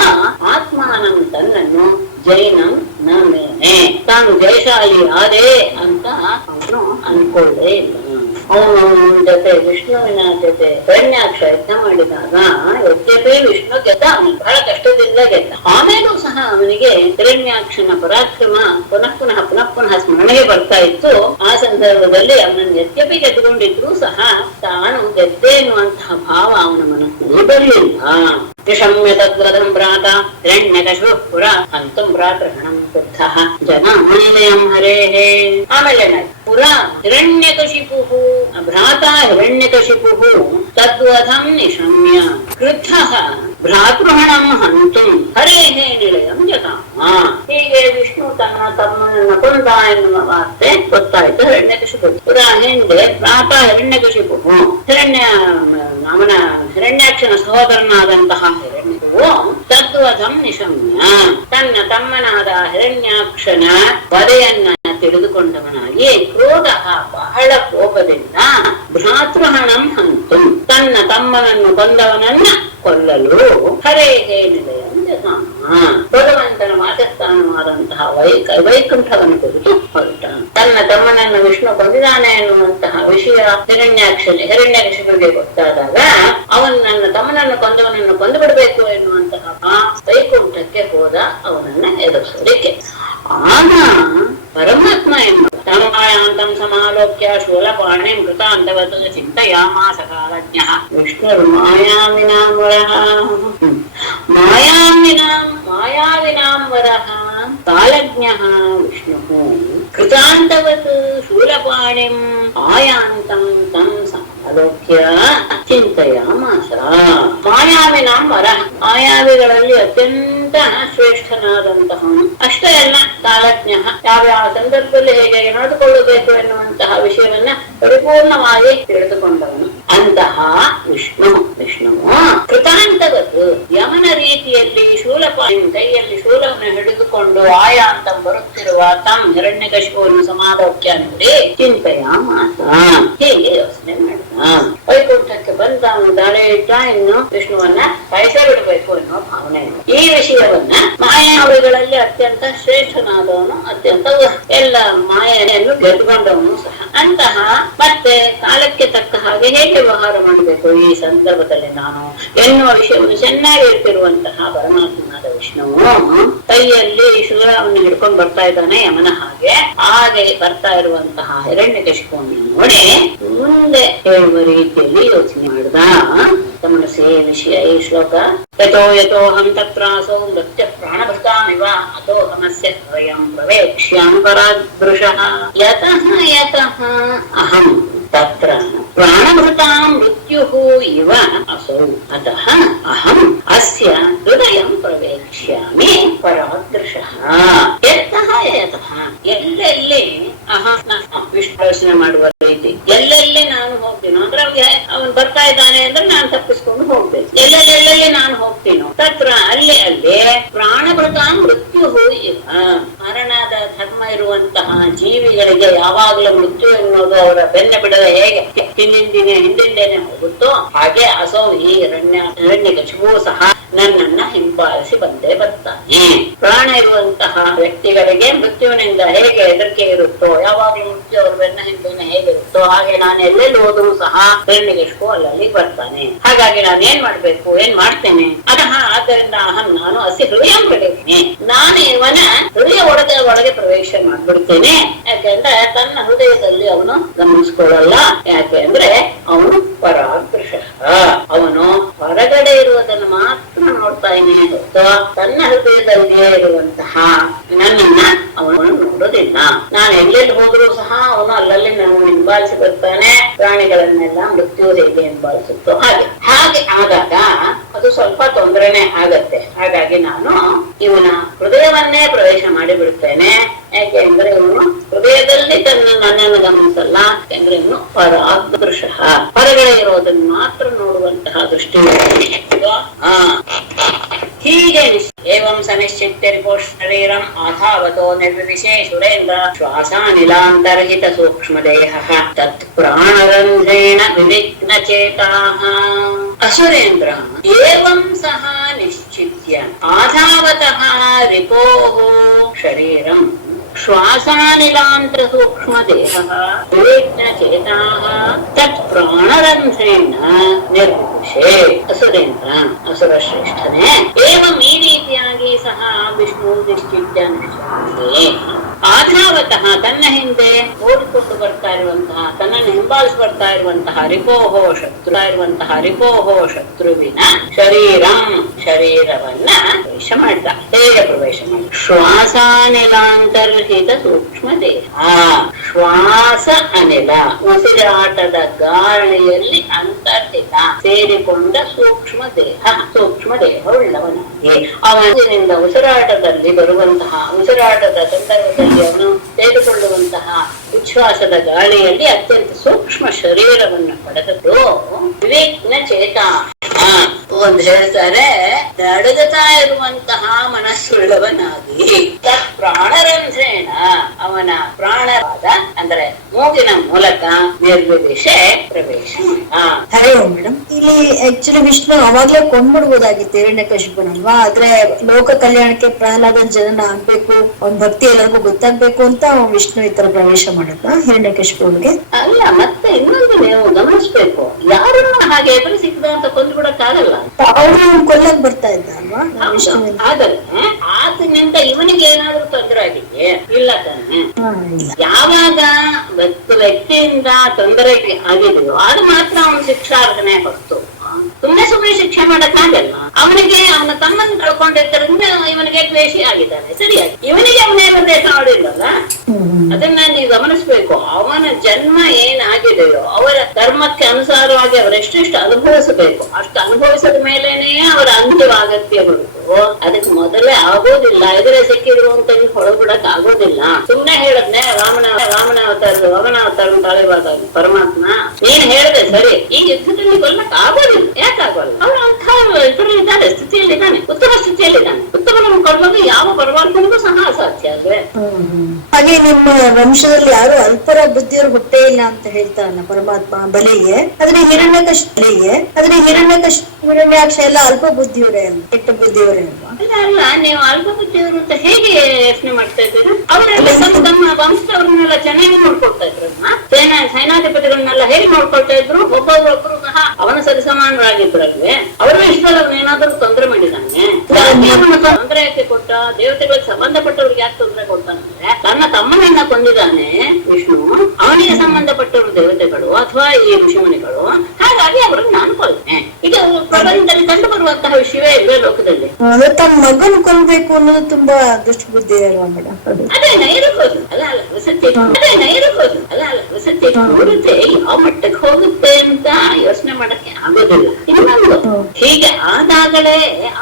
ಆತ್ಮಾನಂ ತನ್ನನ್ನು ಜೈನಂ ನ ಮೇನೆ ತಾನು ಜಯಶಾಲಿ ಆದೆ ಅಂತ ಅವನು ಅನ್ಕೊಳ್ಳೇ ಇಲ್ಲ. ಅವನು ಜೊತೆ ವಿಷ್ಣುವಿನ ಜೊತೆ ಹಿರಣ್ಯಾಕ್ಷ ಯಜ್ಞ ಮಾಡಿದಾಗ ಯದ್ಯಪಿ ವಿಷ್ಣು ಗೆದ್ದ, ಅವನು ಬಹಳ ಕಷ್ಟದಿಂದ ಗೆದ್ದ. ಆಮೇಲೂ ಸಹ ಅವನಿಗೆ ಹಿರಣ್ಯಾಕ್ಷನ ಪರಾಕ್ರಮ ಪುನಃ ಪುನಃ ಸ್ಮರಣೆಗೆ ಬರ್ತಾ ಇತ್ತು. ಆ ಸಂದರ್ಭದಲ್ಲಿ ಅವನನ್ನು ಯದ್ಯಪಿ ಗೆದ್ದುಕೊಂಡಿದ್ರು ಸಹ ತಾನು ಗೆದ್ದೆ ಎನ್ನುವಂತಹ ಭಾವ ಅವನ ಮನಸ್ಸಿನಲ್ಲಿ ಬರಲಿಲ್ಲ. ನಿಶಮ್ಯ ತದ್ರಥಂ ಭ್ರಾತ ಹಿರಣ್ಯಕಶಿಪುಃ ಪುರ ಹಂತುಂ ಭ್ರಾತೃಹಣಂ ಕ್ರುದ್ಧಃ ಜನಾಮನಿಲಯಂ ಹರೇಃ. ಆಮೇಲೆ ಪುರ ಹಿರಣ್ಯಕಶಿಪುಃ ಭ್ರಾತ ಹಿರಣ್ಯಕಶಿಪುಃ ತದ್ವಧಂ ನಿಶಮ್ಯ ಕ್ರುದ್ಧಃ ಭ್ರಾತೃಹಣಂ ಹಂತುಂ ಹರೇಃ ನಿಲಯಂ ಜಗಾಮ. ಹೀಗೆ ವಿಷ್ಣು ತನ್ನ ತಮ್ಮನನ್ನು ಕೊಂದ ಎನ್ನುವ ವಾರ್ತೆ ಗೊತ್ತಾಯ್ತು ಹಿರಣ್ಯಕಶಿಪು. ಪುರ ಹಿಂದೆ ಭ್ರಾತ ಹಿರಣ್ಯಕಶಿಪುಃ ಅವನ ಹಿರಣ್ಯಾಕ್ಷನ ಸಹೋದರನಾದಂತಹ ಹಿರಣ್ಯಕವು ತದ್ವಧಂ ನಿಶಮ್ಯ ತನ್ನ ತಮ್ಮನಾದ ಹಿರಣ್ಯಾಕ್ಷನ ವಧೆಯನ್ನ ತಿಳಿದುಕೊಂಡವನಾಗಿ ಕ್ರೋಧ ಬಹಳ ಕೋಪದಿಂದ ಭ್ರಾತೃಹಣಂ ಹಂತು ತನ್ನ ತಮ್ಮನನ್ನು ಕೊಂದವನನ್ನ ಕೊಲ್ಲಲು ಹರೇಹೇ ನಿಲಯಂ ಜಗಾಮ ಭಗವಂತನ ವಾಸಸ್ಥಾನವಾದಂತಹ ವೈಕುಂಠವನ್ನು ಕುರಿತು ಹೊರಟ. ತನ್ನ ತಮ್ಮನನ್ನು ವಿಷ್ಣು ಕೊಂದಿದ್ದಾನೆ ಎನ್ನುವಂತಹ ವಿಷಯ ಹಿರಣ್ಯಕಶಿಪುವಿಗೆ ಗೊತ್ತಾದಾಗ ಅವನು ನನ್ನ ತಮ್ಮನನ್ನು ಕೊಂದವನನ್ನು ಕೊಂದು ಬಿಡಬೇಕು ಎನ್ನುವಂತಹ ವೈಕುಂಠಕ್ಕೆ ಹೋದ ಅವನನ್ನ ಎದುರಿಸಲಿಕ್ಕೆ. ಆಗ ಪರಮಾತ್ಮ ಎಂಬ ತಮಾಯಾಂತಂ ಸಮಾಲೋಕ್ಯ ಶೂಲಪಾಣಿಂ ಕೃತಾಂತವತ್ ಚಿಂತಯಾಮಾಸ ಕಾಲಜ್ಞಃ ವಿಷ್ಣುರ್ ಮಾಯಾವಿನಾಂ ವರಃ ಮಾಯಾವಿನಾಂ ವರಃ ಕಾಲಜ್ಞಃ ವಿಷ್ಣುಃ ಕೃತಾಂತವತ್ ಶೂಲಪಾಣಿಂ ಆಯಾಂತಂ ತಂ ಸಮಾಲೋಕ್ಯ ಚಿಂತಯಾಮಾಸ. ಮಾಯಾವಿನಾಂ ವರಃ ಮಾಯಾವಿಗಳಲ್ಲಿ ಅತ್ಯಂತ ಶ್ರೇಷ್ಠನಾದಂತಹವನು. ಅಷ್ಟೇ ಅಲ್ಲ ಕಾಲಜ್ಞ ಯಾವ್ಯಾವ ಸಂದರ್ಭದಲ್ಲಿ ಹೇಗೆ ನಡೆದುಕೊಳ್ಳಬೇಕು ಎನ್ನುವಂತಹ ವಿಷಯವನ್ನ ಪರಿಪೂರ್ಣವಾಗಿ ತಿಳಿದುಕೊಂಡವನು. ಅಂತಹ ವಿಷ್ಣುವು ಕೃತಾಂತವತ್ತು ಯಮನ ರೀತಿಯಲ್ಲಿ ಶೂಲಪಾಣಿ ಕೈಯಲ್ಲಿ ಶೂಲವನ್ನು ಹಿಡಿದುಕೊಂಡು ಆಯಾಂತ ಬರುತ್ತಿರುವ ತಮ್ ಹಿರಣ್ಯಕಶಿಪುವನ್ನು ಸಮಾಲೋಕ್ಯ ನೋಡಿ ಚಿಂತೆಯಾಮಾಸ ಹೀಗೆ ಯೋಚನೆ ಮಾಡಿದ. ವೈಕುಂಠಕ್ಕೆ ಬಂದ ಅವನು ದಾಳಿ ಇಟ್ಟ, ಇನ್ನು ವಿಷ್ಣುವನ್ನ ಕೈಸ ಬಿಡಬೇಕು ಎನ್ನುವ ಭಾವನೆ. ಈ ವಿಷಯವನ್ನ ಮಾಯಾವಿಗಳಲ್ಲಿ ಅತ್ಯಂತ ಶ್ರೇಷ್ಠನಾದವನು, ಅತ್ಯಂತ ಎಲ್ಲ ಮಾಯೆಯನ್ನು ಗೆದ್ದುಕೊಂಡವನು ಸಹ. ಅಂತಹ ಮತ್ತೆ ಕಾಲಕ್ಕೆ ತಕ್ಕ ಹಾಗೆ ಹೇಗೆ ವ್ಯವಹಾರ ಮಾಡಬೇಕು ಈ ಸಂದರ್ಭದಲ್ಲಿ ನಾನು ಎನ್ನುವ ವಿಷಯವನ್ನು ಚೆನ್ನಾಗಿ ಇರ್ತಿರುವಂತಹ ಪರಮಾತ್ಮನಾದ ವಿಷ್ಣುವು ಕೈಯಲ್ಲಿ ಶೂಲವನ್ನು ಹಿಡ್ಕೊಂಡು ಬರ್ತಾ ಇದ್ದಾನೆ ಯಮನ ಹಾಗೆ ಬರ್ತಾ ಇರುವಂತಹ ಹಿರಣ್ಯಕಶಿಪುವನ್ನು ನೋಡಿ ಮುಂದೆ ಹೇಳುವ ರೀತಿಯಲ್ಲಿ ಯೋಚನೆ ಮಾಡಿದ. ಗಮನಿಸಿ ವಿಷಯ ಈ ಶ್ಲೋಕ. ಯಥೋಹಂ ತತ್ರಾಸೌ ನೃತ್ಯ ಪ್ರಾಣಭೃತಾಮಿವ ಅತೋಹಮಸ್ಯ ಸ್ವಯಂ ಪ್ರವೇಕ್ಷ್ಯಾಮಿ ಪರಾದೃಶಃ ಯತಃ ಅಹಂ ತತ್ರ ಪ್ರಾಣಭೃತಾಂ ಮೃತ್ಯುಃ ಇವ ಅಸೌ ಅತಃ ಅಹಂ ಅಸ್ಯ ಹೃದಯಂ ಪ್ರವೇಕ್ಷ್ಯಾಮಿ ಪರಾದೃಶಃ. ಯತಃ ಎಲ್ಲೆಲ್ಲಿ ವಿಶ್ಲೇಷಣೆ ಮಾಡುವ ರೀತಿ ಎಲ್ಲೆಲ್ಲಿ ನಾನು ಹೋಗ್ತೀನೋ ಅಂದ್ರೆ ಅವನು ಬರ್ತಾ ಇದ್ದಾನೆ ಅಂದ್ರೆ ನಾನು ತಪ್ಪಿಸ್ಕೊಂಡು ಹೋಗ್ಬೇಕು. ಎಲ್ಲೆಲ್ಲಿ ನಾನು ಹೋಗ್ತೀನೋ ತತ್ರ ಅಲ್ಲಿ ಪ್ರಾಣಭೃತಾಂ ಮೃತ್ಯು ಇವ ಮರಣದ ಧರ್ಮ ಇರುವಂತಹ ಜೀವಿಗಳಿಗೆ ಯಾವಾಗಲೂ ಮೃತ್ಯು ಎನ್ನುವುದು ಅವರ ಬೆನ್ನ ಬಿಡದೆ ಹೇಗೆ ಹಿಂದಿಂದೇನೆ ಹೋಗುತ್ತೋ ಹಾಗೆ ಅಸೌ ಈ ಹಿರಣ್ಯಕಶಿಪು ಸಹ ನನ್ನನ್ನ ಹಿಂಬಾಲಿಸಿ ಬಂದೇ ಬರ್ತಾನೆ. ಪ್ರಾಣ ಇರುವಂತಹ ವ್ಯಕ್ತಿಗಳಿಗೆ ಮೃತ್ಯುವಿನಿಂದ ಹೇಗೆ ಹೆದರಿಕೆ ಇರುತ್ತೋ, ಯಾವಾಗಲೂ ಮೃತ್ಯು ಅವ್ರ ಬೆನ್ನ ಹಿಂದಿನ ಹೇಗಿರುತ್ತೋ ಹಾಗೆ ನಾನು ಎಲ್ಲೆಲ್ಲಿ ಹೋದ್ರು ಸಹ ಹಿರಣ್ಯಕಶಿಪು ಅಲ್ಲಲ್ಲಿ ಬರ್ತಾನೆ. ಹಾಗಾಗಿ ನಾನು ಏನ್ ಮಾಡ್ತೇನೆ ಆದ್ದರಿಂದ ನಾನು ಅಸಿ ಹೃದಯ ಬಿಡುತ್ತೇನೆ. ನಾನು ಇವನ ಹೃದಯ ಒಳಗೆ ಪ್ರವೇಶ ಮಾಡ್ಬಿಡ್ತೇನೆ. ಯಾಕೆಂದ್ರೆ ತನ್ನ ಹೃದಯದಲ್ಲಿ ಅವನು ಗಮನಿಸ್ಕೊಳ್ಳಲ್ಲ. ಯಾಕೆ ಅಂದ್ರೆ ಅವನು ಪರಾದೃಶ, ಅವನು ಹೊರಗಡೆ ಇರುವುದನ್ನು ಮಾತ್ರ ನೋಡ್ತಾ ಇದ್ದೇನೆ ಹೊರತು ತನ್ನ ಹೃದಯದಲ್ಲಿಯೇ ಇರುವಂತಹ ನನ್ನನ್ನ ಅವನು ನೋಡೋದಿಲ್ಲ. ನಾನು ಎಲ್ಲೆಲ್ಲಿ ಹೋದ್ರೂ ಸಹ ಅವನು ಅಲ್ಲಲ್ಲಿ ನನ್ನ ಹಿಂಬಾಲಿಸಿ ಬರ್ತಾನೆ. ಪ್ರಾಣಿಗಳನ್ನೆಲ್ಲ ಮೃತ್ಯು ಹೇಗೆ ಹಿಂಬಾಲಿಸುತ್ತೋ ಹಾಗೆ ಆದಾಗ ಅದು ಸ್ವಲ್ಪ ತೊಂದರೆನೆ ಆಗತ್ತೆ. ಹಾಗಾಗಿ ನಾನು ಇವನ ಹೃದಯವನ್ನೇ ಪ್ರವೇಶ ಮಾಡಿ ಬಿಡ್ತೇನೆ. ಯಾಕೆ ಅಂದ್ರೆ ಇವನು ಹೃದಯದಲ್ಲಿ ನನ್ನನ್ನು ಗಮನಿಸಲ್ಲ. ಯಾಕೆಂದ್ರೆ ಇವನು ಪರಾದೃಶ, ಹೊರಗಡೆ ಇರೋದನ್ನು ಮಾತ್ರ ನೋಡುವಂತಹ ದೃಷ್ಟಿ. ಹೀಗೆ ಏವಂ ಸನಿಶ್ಚಿತ್ಯ ಶರೀರಂ ಆಧಾವತೋ ನಿರ್ವಿಶೇ ಸುರೇಂದ್ರ ಶ್ವಾಸಾನಿಲಾಂತರ್ಹಿತ ಸೂಕ್ಷ್ಮ ದೇಹ ತತ್ ಪ್ರಾಣರಂಧ್ರೇಣ ವಿವಿಘ್ನ ಚೇತಾಃ. ಅಸುರೇಂದ್ರ ಏವಂ ಸಹ ನಿಶ್ಚಿತ್ಯ ಆಧಾವತಃ ರಿಪೋಃ ಶರೀರಂ ಶ್ವಾಸಾನಿಲಾಂತರ ಸೂಕ್ಷ್ಮ ದೇಹ ವಿವಿಘ್ನ ಚೇತಾಃ ತತ್ ಪ್ರಾಣರಂಧ್ರೇಣ ನಿರ್ವಿಶೇ. ಅಸುರೇಂದ್ರ ಅಸುರ ಶ್ರೇಷ್ಠನೇ ಏವಂ ಈ ರೀತಿಯಾಗಿ ಸಹ ವಿಷ್ಣು ಆಧಾವತಃ ತನ್ನ ಹಿಂದೆ ಓಡಿಕೊಂಡು ಬರ್ತಾ ಇರುವಂತಹ, ತನ್ನನ್ನು ಹಿಂಬಾಲಿಸಿ ಬರ್ತಾ ಇರುವಂತಹ ರಿಪೋಹೋ ಶತ್ರುವಿನ ಶರೀರವನ್ನ ಪ್ರವೇಶ ಮಾಡಿದ. ಹೇಗೆ ಪ್ರವೇಶ ಮಾಡಿದ? ಶ್ವಾಸಾನಿಲಾಂತರ್ಹಿತ ಸೂಕ್ಷ್ಮ ದೇಹ. ಶ್ವಾಸ ಅನಿಲ, ಉಸಿರಾಟದ ಗಾಳಿಯಲ್ಲಿ ಅಂತರ್ಹಿತ ಸೇರಿಕೊಂಡ ಸೂಕ್ಷ್ಮ ದೇಹವುಳ್ಳವನಾಗಿ ಅವನಿಂದ ಉಸಿರಾಟದಲ್ಲಿ ಬರುವಂತಹ, ಉಸಿರಾಟದ ಸಂದರ್ಭದಲ್ಲಿ ಅವನು ತೆಗೆದುಕೊಳ್ಳುವಂತಹ ಉಚ್ಛ್ವಾಸದ ಗಾಳಿಯಲ್ಲಿ ಅತ್ಯಂತ ಸೂಕ್ಷ್ಮ ಶರೀರವನ್ನು ಪಡೆದದ್ದು ವಿವೇಕ್ನ ಚೇತ. ಒಂದು ಹೇಳ್ತಾರೆ, ನಡುಗುತ್ತಾ ಇರುವಂತಹ ಮನಸ್ಸುಳ್ಳವನಾಗಿ ಪ್ರಾಣರಂಧ್ರೇಣ, ಅವನ ಪ್ರಾಣವಾದ ಅಂದ್ರೆ ಮೂಗಿನ ಮೂಲಕ ನಿರ್ವಿದಿಶೆ ಪ್ರವೇಶ. ಹರೇ ಮೇಡಮ್, ಇಲ್ಲಿ ಆಕ್ಚುಲಿ ವಿಷ್ಣು ಅವಾಗ್ಲೇ ಕೊಂಡ್ಬಿಡ್ಬೋದಾಗಿತ್ತು ಹಿರಣ್ಯಕಶಿಪುನಲ್ವಾ, ಆದ್ರೆ ಲೋಕ ಕಲ್ಯಾಣಕ್ಕೆ ಪ್ರಹ್ಲಾದನ ಜನನ ಆಗ್ಬೇಕು, ಅವ್ನ ಭಕ್ತಿ ಎಲ್ಲರಿಗೂ ಗೊತ್ತಾಗ್ಬೇಕು ಅಂತ ವಿಷ್ಣು ಈ ತರ ಪ್ರವೇಶ ಮಾಡದ ಹಿರಣ್ಯಕಶಿಪುವಿಗೆ. ಅಲ್ಲ, ಮತ್ತೆ ಇನ್ನೊಂದು ನೀವು ಗಮನಿಸ್ಬೇಕು, ಯಾರನ್ನ ಹಾಗೆ ಎದುರು ಸಿಕ್ಕದ ಅಂತ ಕೊಂದ್ಬಿಡಕ್ಕಾಗಲ್ಲ. ಅವ್ರು ಕೊಲ್ಲಕ್ ಬರ್ತಾ ಇದ್ದ ಅಲ್ವಾ ವಿಷ್ಣು? ಆದರೆ ಆತನಿಂದ ಇವನಿಗೆ ಏನಾದ್ರೂ ತೊಂದರೆ ಆಗಿದೆ ಇಲ್ಲ ತಾನೆ? ಯಾವಾಗ ವ್ಯಕ್ತಿಯಿಂದ ತೊಂದರೆ ಆಗಿದೆಯೋ ಅದು ಮಾತ್ರ ಅವನ ಶಿಕ್ಷಾರ್ಹನೆ ಹೊರತು ಸುಮ್ಮನೆ ಶಿಕ್ಷೆ ಮಾಡಕ್ಕಾಗಲ್ಲ. ಅವನಿಗೆ ಅವನ ತಮ್ಮನ್ನು ಕಳ್ಕೊಂಡಿದ್ದರಿಂದ ಇವನಿಗೆ ದ್ವೇಷಿ ಆಗಿದ್ದಾನೆ, ಸರಿಯಾಗಿ. ಇವನಿಗೆ ಅವನೇನು ದೇಶ ಮಾಡಿಲ್ಲಲ್ಲ, ಅದನ್ನ ನೀವು ಗಮನಿಸ್ಬೇಕು. ಅವನ ಜನ್ಮ ಏನಾಗಿದೆಯೋ ಅವರ ಧರ್ಮಕ್ಕೆ ಅನುಸಾರವಾಗಿ ಅವರೆಷ್ಟೆಷ್ಟು ಅನುಭವಿಸಬೇಕು, ಅಷ್ಟು ಅನುಭವಿಸದ ಮೇಲೇನೆ ಅವರ ಅಂತ್ಯವಾಗತ್ತೆ ಹೊರತು ಅದಕ್ಕೆ ಮೊದಲೇ ಆಗೋದಿಲ್ಲ. ಎದುರೇ ಸಿಕ್ಕಿರುವಂತ ಹೊರಬಿಡಕ್ ಆಗೋದಿಲ್ಲ. ಸುಮ್ನೆ ಹೇಳದ್ನೆ ವಾಮನ ಅವತಾರ ತಾಳಿವಾಗ ಪರಮಾತ್ಮ ನೀನ್ ಹೇಳಿದೆ ಸರಿ, ಈ ಯುದ್ಧದಲ್ಲಿ ಕೊಲ್ಲಕ್ ಆಗೋದಿಲ್ಲ. ಯಾಕಾಗೋಲ್ಲ? ಅವನು ಅಂಥ ಇದರಲ್ಲಿದ್ದಾನೆ, ಸ್ಥಿತಿಯಲ್ಲಿದ್ದಾನೆ, ಉತ್ತಮ ಸ್ಥಿತಿಯಲ್ಲಿದ್ದಾನೆ. ಉತ್ತಮನನ್ನು ಕೊಲ್ಲೋದು ಯಾವ ಪರಮಾತ್ಮನಿಗೂ ಸಹ ಅಸಾಧ್ಯ ಅಲ್ವೇ? ಹಾಗೆ ನಿಮ್ಮ ವಂಶದಲ್ಲಿ ಯಾರು ಅಲ್ಪರ ಬುದ್ಧಿಯವರು ಹುಟ್ಟೇ ಇಲ್ಲ ಅಂತ ಹೇಳ್ತಾರಲ್ಲ ಪರಮಾತ್ಮ ಬಲಿಗೆ. ಆದ್ರೆ ಹಿರಣ್ಯಾಕ್ಷ ಎಲ್ಲ ಅಲ್ಪ ಬುದ್ಧಿಯವರೇ ಅಲ್ಲ, ಕೆಟ್ಟ ಬುದ್ಧಿಯವರೇ ಅಲ್ವಾ? ಅಲ್ಲ, ನೀವು ಅಲ್ಪ ಬುದ್ಧಿಯವರು ಅಂತ ಹೇಗೆ ಯೋಚನೆ ಮಾಡ್ತಾ ಇದ್ದೀರಾ? ಅವರೆಲ್ಲ ತಮ್ಮ ವಂಶದವ್ರನ್ನೆಲ್ಲ ಚೆನ್ನಾಗಿ ನೋಡ್ಕೊಳ್ತಾ ಇದ್ರು. ಸೇನಾಧಿಪತಿಗಳನ್ನೆಲ್ಲ ಹೇಗೆ ನೋಡ್ಕೊಳ್ತಾ ಇದ್ರು? ಒಬ್ಬೊಬ್ರು ಸಹ ಅವನ ಸರಿಸಮಾನರಾಗಿದ್ರಲ್ವೇ? ಅವರು ಇಷ್ಟಲ್ಲ ಅವನೇನಾದ್ರೂ ತೊಂದರೆ ಮಾಡಿದಾನೆ? ತೊಂದರೆ ಯಾಕೆ ಕೊಟ್ಟ? ದೇವತೆಗಳಿಗೆ ಸಂಬಂಧಪಟ್ಟವ್ರಿಗೆ ಯಾಕೆ ತೊಂದರೆ ಕೊಡ್ತಾನಂದ್ರೆ, ತನ್ನ ತಮ್ಮನನ್ನ ಕೊಂದಿದ್ದಾನೆ ವಿಷ್ಣು, ಅವನಿಗೆ ಸಂಬಂಧಪಟ್ಟವರು ದೇವತೆಗಳು ಅಥವಾ ಈ ಋಷಿಮುನಿಗಳು. ಹಾಗಾಗಿ ಅವರನ್ನು ನಾನು ಕೊಲ್ತೇನೆ. ಇದು ಪ್ರಪಂಚದಲ್ಲಿ ಕಂಡು ಬರುವಂತಹ ವಿಷಯವೇ ಇಲ್ವೇ ಲೋಕದಲ್ಲಿ. ತಮ್ಮ ಮಗನ್ ಕೊಲ್ಬೇಕು ಅನ್ನೋದು ತುಂಬಾ ದುಷ್ಟ ಬುದ್ಧಿ ಅಲ್ವಾ ಮೇಡಮ್? ಅದೇ ನೈರುಕೋದು ಅಲ್ಲ ವಸತಿ, ವಸತಿ ಯಾವ ಮಟ್ಟಕ್ಕೆ ಹೋಗುತ್ತೆ ಅಂತ ಯೋಚನೆ ಮಾಡಕ್ಕೆ ಆಗೋದಿಲ್ಲ. ಇನ್ನೊಂದು, ಹೀಗೆ ಆದಾಗಲೇ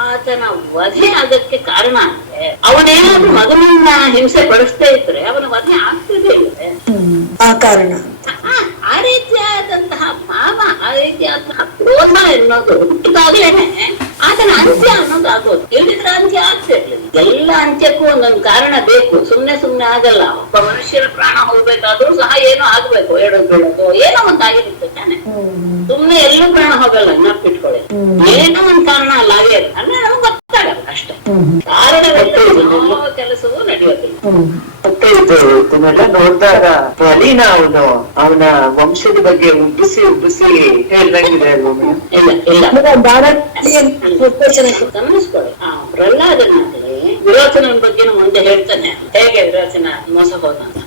ಆತನ ವಧೆ ಆಗಕ್ಕೆ ಕಾರಣ ಅಂದ್ರೆ ಅವನೇನಾದ್ರೂ ಮಗನನ್ನ ಹಿಂಸೆ ಪಡಿಸ್ತಾ ಇದ್ರೆ ಅವನ ವಧೆ ಆಗ್ತದೆ ಇಲ್ಲದೆ ಆ ಕಾರಣ. ಆ ರೀತಿಯಾದಂತಹ ಭಾವ, ಆ ರೀತಿಯಾದಂತಹ ಕ್ರೋಧ ಎನ್ನೋದು ಹುಟ್ಟಿದಾಗ್ಲೇನೆ ಆತನ ಅಂತ್ಯ ಅನ್ನೋದು ಆಗೋದು. ಇಲ್ಲಿದ್ರೆ ಅಂತ್ಯ ಆಗ್ತಾ ಇರ್ಲಿಲ್ಲ. ಎಲ್ಲ ಅಂತ್ಯಕ್ಕೂ ಒಂದೊಂದು ಕಾರಣ ಬೇಕು, ಸುಮ್ನೆ ಆಗಲ್ಲ. ಒಬ್ಬ ಮನುಷ್ಯನ ಪ್ರಾಣ ಹೋಗ್ಬೇಕಾದ್ರೂ ಸಹ ಏನೋ ಆಗ್ಬೇಕು, ಬೀಳೋದು ಏನೋ ಒಂದ್ ಆಗಿರುತ್ತೆ ತಾನೆ. ಸುಮ್ನೆ ಎಲ್ಲೂ ಪ್ರಾಣ ಹೋಗಲ್ಲ, ನೆನಪಿಟ್ಕೊಳ್ಳಿ. ಏನೋ ಒಂದ್ ಕಾರಣ ಅಲ್ಲ ಆಗೇ ಅಂದ್ರೆ ನಮ್ಗೆ ಗೊತ್ತಾಗಲ್ಲ ಅಷ್ಟೇ. ಕಾರಣವಿಲ್ಲ ಕೆಲಸವೂ ನಡೆಯೋದಿಲ್ಲ. ನೋಡಿದಾಗ ಬಲಿನ ಅವನ ವಂಶದ ಬಗ್ಗೆ ಉಬ್ಬಿಸಿ ಹೇಳ್ದಂಗಿದೆ ಅಲ್ವ? ಗಮನಿಸ್ಕೊಳ್ಳಿ, ಪ್ರಹ್ಲಾದನಾಗಲಿ ವಿರೋಚನ ಬಗ್ಗೆನೂ ಮುಂದೆ ಹೇಳ್ತಾನೆ, ಹೇಗೆ ವಿರೋಚನ ಮೋಸ ಹೋದ ಅಂತ.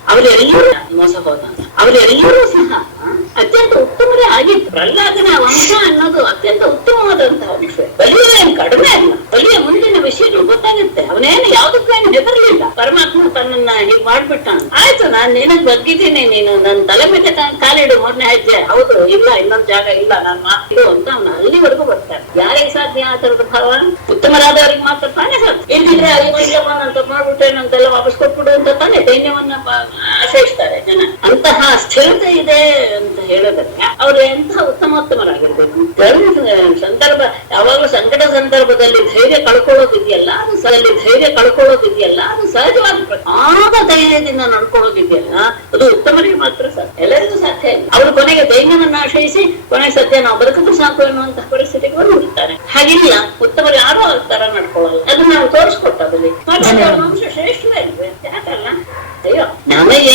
ಅವರೆಲ್ಲರೂ ಸಹ ಅತ್ಯಂತ ಉತ್ತಮರೇ ಆಗಿತ್ತು. ಪ್ರಹ್ಲಾದನ ವಂಶ ಅನ್ನೋದು ಅತ್ಯಂತ ಉತ್ತಮವಾದಂತಹ ವಂಶ. ಬಲಿಯೇನು ಕಡಿಮೆ ಅಲ್ಲ, ಬಲಿಯ ಮುಂದಿನ ವಿಷಯಗಳು ಗೊತ್ತಾಗುತ್ತೆ. ಅವನೇನು ಯಾವ್ದಕ್ಕೇನು ಹೆದರ್ಲಿಲ್ಲ. ಪರಮಾತ್ಮ ತನ್ನನ್ನ ಹೀಗ್ ಮಾಡ್ಬಿಟ್ಟ. ಆಯ್ತು, ನಾನ್ ನಿನಗ್ ಬಗ್ಗಿದ್ದೀನಿ, ನೀನು ನನ್ ತಲೆ ಮೇಲೆ ಕಾಲಿಡು, 3ನೇ ಹೆಜ್ಜೆ. ಹೌದು, ಇಲ್ಲ ಇನ್ನೊಂದ್ ಜಾಗ ಇಲ್ಲ, ನಾನ್ ಮಾತಿಡು ಅಂತ ಅವನು ಅಲ್ಲಿವರೆಗೂ ಬರ್ತಾರೆ. ಯಾರಿಗೆ ಸಾಧ್ಯ ಆ ತರದ ಭಾವ? ಉತ್ತಮರಾದವರಿಗೆ ಮಾತ್ರ ತಾನೇ ಸಾಧ್ಯ. ಇಲ್ಲಿದ್ರೆ ಇಲ್ಲವ ಅಂತ ಮಾಡ್ಬಿಟ್ಟೇನಂತೆಲ್ಲ ವಾಪಸ್ ಕೊಟ್ಬಿಡು ಅಂತ ತಾನೇ ದೈನ್ಯವನ್ನ ಆಶ್ರಯಿಸ್ತಾರೆ ಜನ. ಅಂತಹ ಸ್ಥಿರತೆ ಇದೆ ಅಂತ ಹೇಳಿದ್ರೆ ಅವ್ರು ಎಂತಹ ಉತ್ತಮೋತ್ತಮರಾಗಿರ್ಬೇಕು. ಸಂದರ್ಭ ಯಾವಾಗಲೂ ಸಂಕಟ ಸಂದರ್ಭದಲ್ಲಿ ಧೈರ್ಯ ಕಳ್ಕೊಳ್ಳೋದಿದೆಯಲ್ಲ, ಅದು ಸಹಜವಾದ ಆಗ ಧೈರ್ಯದಿಂದ ನಡ್ಕೊಳ್ಳೋದಿದೆಯಲ್ಲ, ಅದು ಉತ್ತಮರಿಗೆ ಮಾತ್ರ ಸಾಧ್ಯ, ಎಲ್ಲರಿಗೂ ಸಾಧ್ಯ ಇಲ್ಲ. ಅವರು ಕೊನೆಗೆ ದೈನ್ಯವನ್ನ ಆಶ್ರಯಿಸಿ ಕೊನೆಗೆ ಸತ್ಯ ನಾವು ಬದುಕಿದ್ರು ಸಾಕು ಎನ್ನುವಂತಹ ಪರಿಸ್ಥಿತಿಗೆ ಬಂದ್ಬಿಡ್ತಾರೆ. ಹಾಗಿಲ್ಲ, ಉತ್ತಮರು ಯಾರು ಆ ತರ ನಡ್ಕೊಳ್ಳಲ್ಲ. ಅದನ್ನ ನಾವು ತೋರಿಸ್ಕೊಟ್ಟಲ್ಲಿ ವಂಶ ಶ್ರೇಷ್ಠವೇ ಇಲ್ವೇ? ಯಾಕಲ್ಲ? ಅಯ್ಯೋ, ನಮಗೆ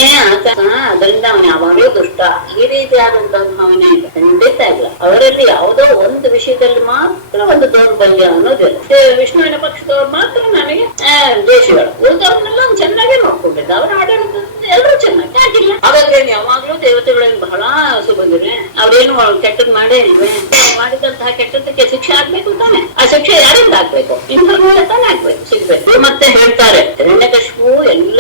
ಅದರಿಂದ ಅವನು ಯಾವಾಗಲೂ ದುಷ್ಟ, ಈ ರೀತಿಯಾದಂತಹ ಭಾವನೆ ಇಲ್ಲ, ಖಂಡಿತ ಇಲ್ಲ. ಅವರಲ್ಲಿ ಯಾವುದೋ ಒಂದು ವಿಷಯದಲ್ಲಿ ಮಾತ್ರ ಒಂದು ದೌರ್ಬಲ್ಯ ಅನ್ನೋದಿಲ್ಲ. ವಿಷ್ಣುವಿನ ಪಕ್ಷದವ್ರು ಮಾತ್ರ ನನಗೆ ದೇಶಿಗಳು ಉಳಿದವ್ರನ್ನೆಲ್ಲ ಅವ್ನು ಚೆನ್ನಾಗೇ ನೋಡ್ಕೊಂಡಿದ್ದ. ಅವರ ಆಡಳಿತ ಎಲ್ಲರೂ ಚೆನ್ನಾಗಿ ಆಗಿಲ್ಲ. ಹಾಗಾದ್ರೆ ಯಾವಾಗ್ಲೂ ದೇವತೆಗಳೇನು ಬಹಳ ಸುಬಂದಿರೆ, ಅವ್ರೇನು ಕೆಟ್ಟದ್ ಮಾಡೇ ಇಲ್ವೇ? ಮಾಡಿದಂತಹ ಕೆಟ್ಟದಕ್ಕೆ ಶಿಕ್ಷೆ ಆಗ್ಬೇಕು ತಾನೆ. ಆ ಶಿಕ್ಷೆ ಯಾರಿಂದ ಆಗ್ಬೇಕು? ಇಂಥವ್ರ ಮೇಲೆ ತಾನೇ ಆಗ್ಬೇಕು, ಸಿಗ್ಬೇಕು. ಮತ್ತೆ ಹೇಳ್ತಾರೆ, ಹಿರಣ್ಯಕಶಿಪು ಎಲ್ಲ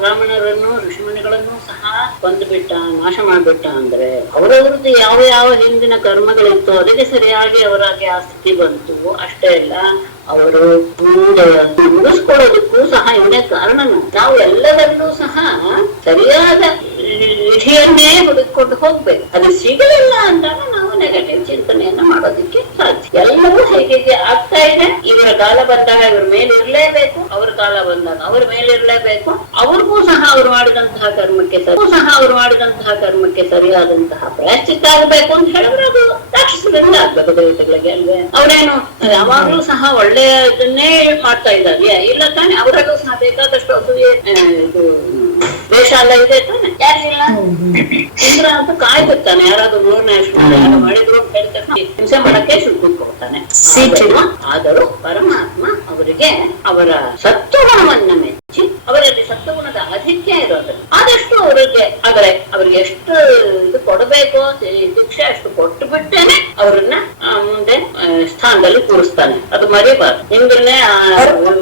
ಬ್ರಾಹ್ಮಣರನ್ನು ಋಷಿಮುನಿಗಳನ್ನು ಸಹ ಕೊಂದುಬಿಟ್ಟ, ನಾಶ ಮಾಡ್ಬಿಟ್ಟ ಅಂದ್ರೆ ಅವರವ್ರದ್ದು ಯಾವ ಯಾವ ಹಿಂದಿನ ಕರ್ಮಗಳಿತ್ತು ಅದಕ್ಕೆ ಸರಿಯಾಗಿ ಅವರಾಗೆ ಆ ಸ್ಥಿತಿ ಬಂತು. ಅಷ್ಟೇ ಅಲ್ಲ, ಅವರು ಮುಗಿಸ್ಕೊಳ್ಳೋದಕ್ಕೂ ಸಹ ಇವನೇ ಕಾರಣನು. ನಾವು ಎಲ್ಲರಲ್ಲೂ ಸಹ ಸರಿಯಾದ ವಿಧಿಯನ್ನೇ ಹುಡುಕೊಂಡು ಹೋಗ್ಬೇಕು. ಅದು ಸಿಗಲಿಲ್ಲ ಅಂದಾಗ ನಾವು ನೆಗೆಟಿವ್ ಚಿಂತನೆಯನ್ನ ಮಾಡೋದಕ್ಕೆ ಸಾಧ್ಯ. ಎಲ್ಲವೂ ಹೇಗೆ ಆಗ್ತಾ ಇದೆ. ಇವರ ಕಾಲ ಬಂದಾಗ ಇವ್ರ ಮೇಲೆ ಇರ್ಲೇಬೇಕು, ಅವ್ರ ಕಾಲ ಬಂದಾಗ ಅವ್ರ ಮೇಲೆ ಇರ್ಲೇಬೇಕು. ಅವ್ರಿಗೂ ಸಹ ಅವ್ರು ಮಾಡಿದಂತಹ ಕರ್ಮಕ್ಕೆ ಸರಿಯಾದಂತಹ ಪ್ರಾಯಶ್ಚಿತ್ತ ಆಗ್ಬೇಕು ಅಂತ ಹೇಳಿದ್ರೆ ಅದು ರಾಕ್ಷಸರಿಂದ ಆಗ್ಬೇಕು ದೇವತೆಗಳಿಗೆ ಅಲ್ವೇ. ಅವರೇನು ಯಾವಾಗ್ಲೂ ಸಹ ಒಳ್ಳೆಯದನ್ನೇ ಮಾಡ್ತಾ ಇದ್ದಾರೆ ಇಲ್ಲ ತಾನೆ. ಅವರಲ್ಲೂ ಸಹ ಬೇಕಾದಷ್ಟು ಅಸೂಯೆ ದ್ವೇಷ ಎಲ್ಲ ಇದೆ ತಾನೆ. ಯಾರಿಗಿಲ್ಲ? ಇಂದ್ರ ಅಂತ ಕಾಯ್ಬಿಡ್ತಾನೆ. ಯಾರಾದ್ರೂ 3ನೇ ಅಶ್ವಮೇಧ ಮಾಡಿದ್ರು ಅಂತ ಹೇಳ್ತಾನೆ, ಹಿಂಸೆ ಮಾಡಕ್ಕೆ ಶುರು ಕೂತ್ಕೊಳ್ತಾನೆ. ಆದರೂ ಪರಮಾತ್ಮ ಅವರಿಗೆ ಅವರ ಸತ್ವಗುಣವನ್ನ ಮೆಚ್ಚಿ ಅವರಲ್ಲಿ ಸತ್ವಗುಣದ ಅಧಿಕ್ಯ ಇರೋದ್ರಿಂದ ಆದಷ್ಟು ಅವರಿಗೆ ಎಷ್ಟು ಇದು ಕೊಡಬೇಕೋ ಶಿಕ್ಷೆ ಅಷ್ಟು ಕೊಟ್ಟು ಬಿಟ್ಟೇನೆ ಅವರನ್ನ ಮುಂದೆ ಸ್ಥಾನದಲ್ಲಿ ಕೂರಿಸ್ತಾನೆ. ಅದು ಮರಿಬಾರ್ದು. ಹಿಂದನ್ನೇ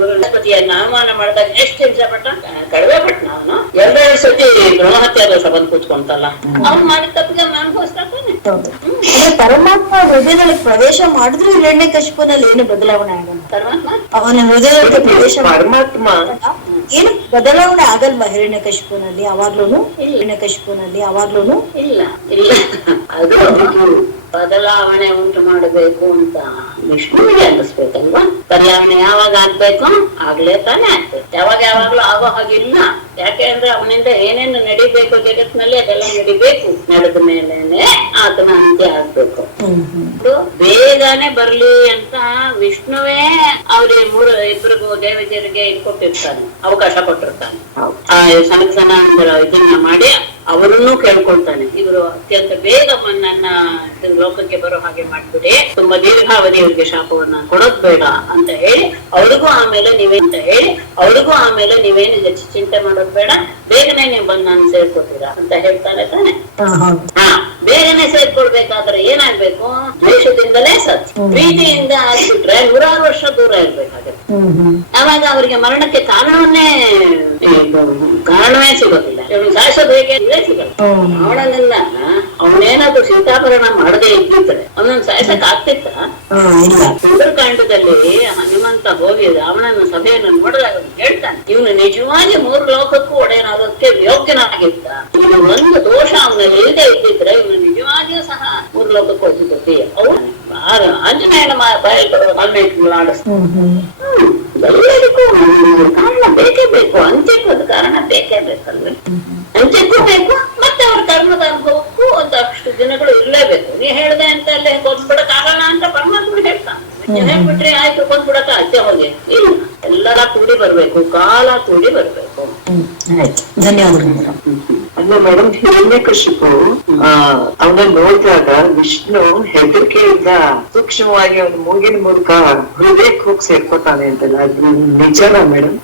ಬೃಹಸ್ಪತಿಯನ್ನ ಅವಮಾನ ಮಾಡಿದಾಗ ಎಷ್ಟು ಹಿಂಸೆ ಪಟ್ಟ, ಕಡಿಮೆ ಪಟ್ಟ. ನಾನು 2 ಸತಿ ಗೃಹಹತ್ಯೆ ದೋಷ ಬಂದು ಕೂತ್ಕೊಂತಲ್ಲ, ಅವ್ನು ಮಾಡಿದ ತಪ್ಪಿಗೆ ಅನುಭವಿಸ್ತಾನೆ. ಪರಮಾತ್ಮ ಹೃದಯದಲ್ಲಿ ಪ್ರವೇಶ ಮಾಡಿದ್ರು ಹಿರಣ್ಯಕಶಿಪುನಲ್ಲಿ ಏನು ಬದಲಾವಣೆ ಆಗಲ್ಲ. ಪರಮಾತ್ಮ ಅವನ ಹೃದಯದಲ್ಲಿ ಪ್ರವೇಶ ಪರಮಾತ್ಮ ಏನು ಬದಲಾವಣೆ ಆಗಲ್ವಾ ಹಿರಣ್ಯಕಶಿಪುನಲ್ಲಿ? ಅವಾಗ್ಲೂನು ಇಲ್ಲ ಅದು ಬದಲಾವಣೆ ಉಂಟು ಮಾಡಬೇಕು ಅಂತ ವಿಷ್ಣುವಿಗೆ ಅನ್ನಿಸ್ಬೇಕಲ್ವಾ? ಬದಲಾವಣೆ ಯಾವಾಗ ಆಗ್ಬೇಕು? ಆಗ್ಲೇ ತಾನೇ ಆಗ್ಬೇಕು. ಯಾವಾಗ್ಲೂ ಆಗೋ ಹಾಗಿಲ್ಲ. ಯಾಕೆ ಅಂದ್ರೆ ಅವನಿಂದ ಏನೇನು ನಡಿಬೇಕು ಜಗತ್ತಿನಲ್ಲಿ ಅದೆಲ್ಲ ನಡಿಬೇಕು. ನಡೆದ ಮೇಲೇನೆ ಆತನ ಅಂತ್ಯ ಆಗ್ಬೇಕು. ಬೇಗನೆ ಬರ್ಲಿ ಅಂತ ವಿಷ್ಣುವೇ ಇಬ್ಬರಿಗೂ ದೇವತೆಯರಿಗೆ ಕೊಟ್ಟಿರ್ತಾನೆ, ಅವಕಾಶ ಕೊಟ್ಟಿರ್ತಾನೆ. ಸನಕ ಇದನ್ನ ಮಾಡಿ ಅವರನ್ನು ಕೇಳ್ಕೊಳ್ತಾನೆ. ಇವರು ಅತ್ಯಂತ ಬೇಗ ನನ್ನ ಲೋಕಕ್ಕೆ ಬರೋ ಹಾಗೆ ಮಾಡ್ಬಿಡಿ, ತುಂಬಾ ದೀರ್ಘಾವಧಿ ಇವರಿಗೆ ಶಾಪವನ್ನ ಕೊಡೋದ್ ಬೇಡ ಅಂತ ಹೇಳಿ ಅವ್ರಿಗೂ ಆಮೇಲೆ ನೀವೇನು ಹೆಚ್ಚು ಚಿಂತೆ ಮಾಡೋದ್ ಬೇಡ, ಬೇಗನೆ ನೀವು ಬಂದು ನಾನು ಸೇರ್ಕೊತೀರಾ ಅಂತ ಹೇಳ್ತಾನೆ ತಾನೆ. ಬೇಗನೆ ಸೇರ್ಕೊಳ್ಬೇಕಾದ್ರೆ ಏನಾಗ್ಬೇಕು? ದ್ವೇಷದಿಂದಲೇ ಸತ್ಯ, ಪ್ರೀತಿಯಿಂದ ಆಗ್ಬಿಟ್ರೆ 100 ವರ್ಷ ದೂರ ಇರ್ಬೇಕಾಗತ್ತೆ. ಆವಾಗ ಅವರಿಗೆ ಮರಣಕ್ಕೆ ಕಾರಣವೇ ಸಿಗೋದಿಲ್ಲ. ಇವನು ಸಾಯಿಸೋದು ಹೇಗೆ ಸಿಗಲ್ಲ. ಅವಳನ್ನೆಲ್ಲ ಅವನೇನಾದ್ರು ಸೀತಾಭರಣ ಮಾಡದೇ ಇದ್ದಿದ್ರೆ ಅವನನ್ನು ಸಾಯಿಸಕ್ ಆಗ್ತಿತ್ತ? ಸುಂದರಕಾಂಡದಲ್ಲಿ ಹನುಮಂತ ಹೋಗಿ ರಾವಣನ ಸಭೆಯನ್ನು ನೋಡಿದಾಗ ಹೇಳ್ತಾನೆ, ಇವನು ನಿಜವಾಗಿ 3 ಲೋಕಕ್ಕೂ ಒಡೆಯನಾಗೋದಕ್ಕೆ ಯೋಗ್ಯನಾಗಿದ್ದ. ಇದು ಒಂದು ದೋಷ ಅವನಲ್ಲಿ ಇಲ್ಲದೆ ಇದ್ದಿದ್ರೆ ಇವನು ನಿಜವಾಗಿಯೂ ಸಹ 3 ಲೋಕಕ್ಕೂ ಒದ್ದಿದ್ದೆ. ಅವನು ಆಂಜನೇಯನ ಎಲ್ಲರಿಗೂ ಕಾರಣ ಬೇಕೇ ಬೇಕು. ಅಂತ್ಯಕ್ಕೂ ಅದು ಕಾರಣ ಬೇಕೇ ಬೇಕಲ್ವೇ? ಅಂತ್ಯಕ್ಕೂ ಬೇಕು, ಮತ್ತೆ ಅವ್ರ ಕರ್ಮದ ಅನುಭವಕ್ಕೂ ಒಂದಷ್ಟು ದಿನಗಳು ಇರ್ಲೇಬೇಕು. ನೀ ಹೇಳ್ದೆ ಅಂತ ಅಲ್ಲೇ ಕೊಂದ್ಬಿಡಕ್ ಆಗಲ್ಲ ಅಂತ ಪರಮಾತ್ಮ ಹೇಳ್ತಾನೆ. ಹೇಳ್ಬಿಟ್ರೆ ಆಯ್ತು ಕೊಂದ್ಬಿಡಕ ಅತ್ತೆ ಹೋಗಿ ಇಲ್ಲ, ಎಲ್ಲರ ಕೂಡಿ ಬರ್ಬೇಕು, ಕಾಲ ಕೂಡಿ ಬರ್ಬೇಕು. ಧನ್ಯವಾದಗಳು. ಅಲ್ಲ ಮೇಡಮ್, ಹಿರಣ್ಯಕಶಿಪು ಅವನ ನೋಡಿದಾಗ ವಿಷ್ಣು ಹೆದರಿಕೆಯಿಂದ ಸೂಕ್ಷ್ಮವಾಗಿ ಅವನ ಮೂಗಿನ ಮೂಲಕ ಹೃದಯಕ್ಕೆ ಹೋಗಿ ಸೇರ್ಕೋತಾನೆ ಅಂತಲ್ಲ, ಅದು ನಿಜನಾ ಮೇಡಮ್?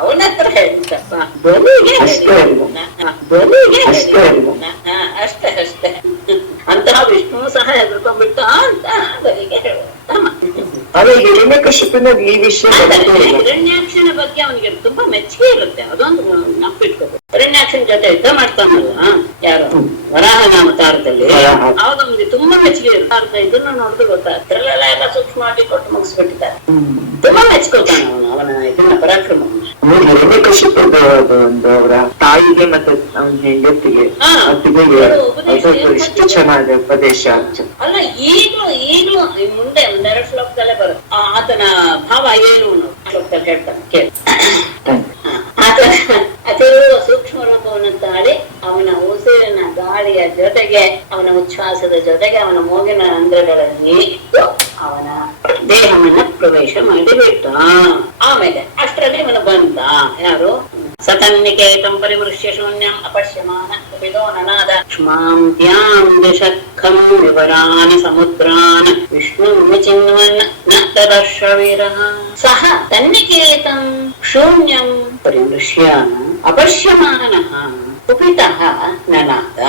ಅವನ ಹತ್ರ ಹೇಳ್ತಪ್ಪ, ಅಷ್ಟೇ ಅಂತಹ ವಿಷ್ಣು ಸಹ ಹೆದರ್ಕೊಂಡ್ಬಿಟ್ಟ ಅಂತ ಬರಿಗೆ ಹೇಳುವ. ಅದೇ ಹಿರಣ್ಯಕಶಿಪುನ ಈ ವಿಷಯ ಹಿರಣ್ಯಾಕ್ಷನ ಬಗ್ಗೆ ಅವನಿಗೆ ತುಂಬಾ ಮೆಚ್ಚುಗೆ ಇರುತ್ತೆ. ಅದೊಂದು ನೆನಪಿಟ್ಕೋಬೇಕು. ಹಿರಣ್ಯಾಕ್ಷನ ಜೊತೆ ಯುದ್ಧ ಮಾಡ್ತಾನಲ್ಲ ಯಾರು ವರಾಹನ ಅವತಾರದಲ್ಲಿ, ಆವಾಗ ಅವನಿಗೆ ತುಂಬಾ ಮೆಚ್ಚುಗೆ ಇರುತ್ತೆ. ಇದನ್ನ ನೋಡಿದ್ರೆ ಗೊತ್ತಾಗ್ತಿರಲ್ಲ, ಎಲ್ಲ ಸೂಕ್ಷ್ಮವಾಗಿ ಕೊಟ್ಟು ಮುಗಿಸ್ಬಿಟ್ಟಿದ್ದಾರೆ. ತುಂಬಾ ಮೆಚ್ಕೋತಾನ ಅವನ ಇದನ್ನ ಪರಾಕ್ರಮ. ಅವರ ತಾಯಿಗೆ ಮತ್ತೆ ಅವನ ಹೆಂಡತಿಗೆ ಎಷ್ಟು ಚೆನ್ನಾಗಿದೆ ಉಪದೇಶ. ಅಲ್ಲ ಈಗ್ಲೂ ಮುಂದೆ 2 ಶ್ಲೋಕದಲ್ಲೇ ಬರುತ್ತೆ. ಆತನ ಭಾವ ಏನು ಶ್ಲೋಕದಲ್ಲಿ ಹೇಳ್ತಾನೆ ಕೇಳಿ. ಅತಿರುವ ಸೂಕ್ಷ್ಮ ರೂಪವನ್ನು ತಾಳಿ ಅವನ ಉಸಿರಿನ ಗಾಳಿಯ ಜೊತೆಗೆ ಅವನ ಉಚ್ಛ್ವಾಸದ ಜೊತೆಗೆ ಅವನ ಮೂಗಿನ ರಂಧ್ರಗಳಲ್ಲಿ ಅವನ ದೇಹವನ್ನ ಪ್ರವೇಶ ಮಾಡಿಬಿಟ್ಟ. ಆಮೇಲೆ ಅಷ್ಟರಲ್ಲಿ ಇವನು ಬಂದ. ಯಾರು? ಸತನ್ನಿಕೇತಂ ಪರಿವೃಶ್ಯ ಶೂನ್ಯಂ ಅಪಶ್ಯಮಾನ ಕುಪಿತೋ ನನಾದ ಕ್ಷ್ಮಾಂ ತ್ಯಾಂ ದಿಶಃಖಂ ವಿವರಾನ್ ಸಮುದ್ರಾನ್ ವಿಷ್ಣುಂ ವಿಚಿನ್ವನ್ ನ ತದರ್ಶವೀರಃ ಸಹ ತನ್ನಿಕೇತಂ ಶೂನ್ಯಂ ಪರಿವೃಶ್ಯ ಅಪಶ್ಯಮಾನಃ ಕುಪಿತಃ ನನಾದ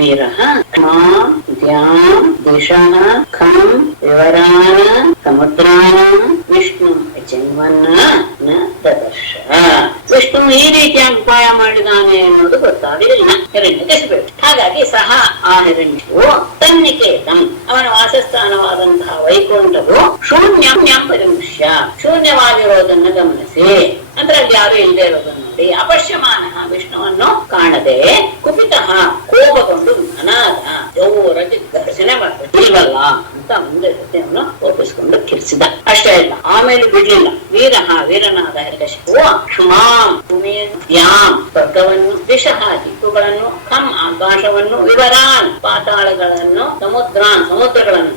ವೀರಃ ಕ್ಷ್ಮಾಂ ತ್ಯಾಂ ದಿಶಃ ಖಂ ವಿವರಾನ್ ಸಮುದ್ರಾನ್ ವಿಷ್ಣುಂ ವಿಚಿನ್ವನ್ ನ ತದರ್ಶ. ವಿಷ್ಣು ಈ ರೀತಿಯ ಉಪಾಯ ಮಾಡಿದಾನೆ ಅನ್ನೋದು ಗೊತ್ತಾಗಲಿಲ್ಲ ಹಿರಣ್ಯಕಶಿಪುವಿಗೆ. ಹಾಗಾಗಿ ಸಹ ಆ ಹಿರಣ್ಯವು ತನ್ನಿಕೇತಂ ಅವನ ವಾಸಸ್ಥಾನವಾದಂತಹ ವೈಕುಂಠವು ಶೂನ್ಯಂ ಪರಿಮುಷ್ಯ ಶೂನ್ಯವಾಗಿರೋದನ್ನ ಗಮನಿಸಿ, ಅಂದ್ರೆ ಅಲ್ಲಿ ಯಾರು ಇಲ್ಲದೆ ಇರೋದನ್ನ ನೋಡಿ, ಅಪಶ್ಯಮಾನ ವಿಷ್ಣುವನ್ನು ಕಾಣದೆ ಕುಪಿತಃ ಕೋಪಗೊಂಡು ಅನಾದ ಜೋರಾಗಿ ಘರ್ಷಣೆ ಮಾಡ್ಬೇಕು ಇಲ್ವಲ್ಲ ಅಂತ ಮುಂದೆ ಅವನು ಕೋಪಿಸಿಕೊಂಡು ಕಿರಿಸಿದ. ಅಷ್ಟೇ ಇಲ್ಲ, ಆಮೇಲೆ ಬಿಡ್ಲಿಲ್ಲ. ವೀರನಾದ ಹಿರಣ್ಯಕಶಿಪುವು ಕ್ಷುಮಾಂ ಭೂಮಿಯಾಂ ಸ್ವರ್ಗವನ್ನು, ದಿಶಃ ದಿಕ್ಕುಗಳನ್ನು, ಖಂ ಆಕಾಶವನ್ನು, ವಿವರಾನ್ ಪಾತಾಳಗಳನ್ನು, ಸಮುದ್ರಗಳನ್ನು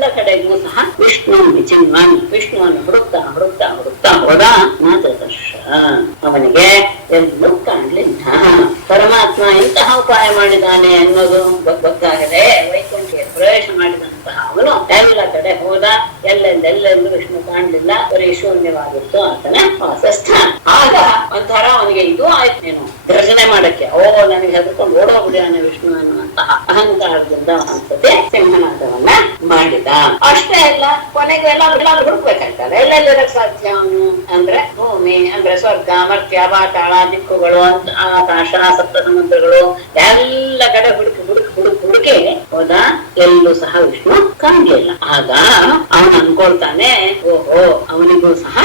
ಎಲ್ಲ ಕಡೆಗೂ ಸಹ ವಿಷ್ಣು ವಿಚಿನ್ವನ್ ವಿಷ್ಣುವನ್ನು ಹುಡುಕ್ತಾ ಹುಡುಕ್ತಾ ಹುಡುಕ್ತಾ ಹೋದ. ಮಾತದರ್ಶ ಅವನಿಗೆ ಎಲ್ಲೂ ಕಾಣಲಿಲ್ಲ. ಪರಮಾತ್ಮ ಇಂತಹ ಉಪಾಯ ಮಾಡಿದ್ದಾನೆ ಅನ್ನೋದು ಗೊತ್ತಾಗದೆ ವೈಕುಂಠಿಗೆ ಪ್ರವೇಶ ಮಾಡಿದಂತಹ ಅವನು ಎಲ್ಲ ಕಡೆ ಹೋದ. ಎಲ್ಲೆಂದು ವಿಷ್ಣು ಕಾಣಲಿಲ್ಲ, ಬರೀ ಶೂನ್ಯವಾಗಿತ್ತು ಆತನ ವಾಸಸ್ಥಾನ. ಆಗ ಒಂಥರ ಅವನಿಗೆ ಇದು ಆಯ್ತು, ನೀನು ಘರ್ಷಣೆ ಮಾಡಕ್ಕೆ, ನನಗೆ ಹೆದರ್ಕೊಂಡು ಓಡೋಗ್ಬಿಡ್ಯಾನೆ ವಿಷ್ಣು ಅನ್ನುವಂತಹ ಅಹಂಕಾರದಿಂದ ಒಂದ್ಸತಿ ಸಿಂಹನಾದವನ್ನ ಮಾಡಿದ. ಅಷ್ಟೇ ಅಲ್ಲ, ಕೊನೆಗೆ ಎಲ್ಲ ಹುಡುಕ್ಬೇಕಾಗ್ತದೆ. ಎಲ್ಲೆಲ್ಲಿರಕ್ ಸಾಧ್ಯ ಅವನು ಅಂದ್ರೆ ಭೂಮಿ ಅಂದ್ರೆ ಸ್ವರ್ಗ, ಮರ್ತ್ಯ, ಪಾತಾಳ, ದಿಕ್ಕುಗಳು, ಆಕಾಶ, ಸಪ್ತ ಸಮುದ್ರಗಳು ಎಲ್ಲ ಕಡೆ ಹುಡುಕಿ ಹೋದ. ಎಲ್ಲೂ ಸಹ ವಿಷ್ಣು ಕಾಣಲಿಲ್ಲ. ಆಗ ಅವನು ಅನ್ಕೊಳ್ತಾನೆ, ಓಹೋ ಅವನಿಗೂ ಸಹ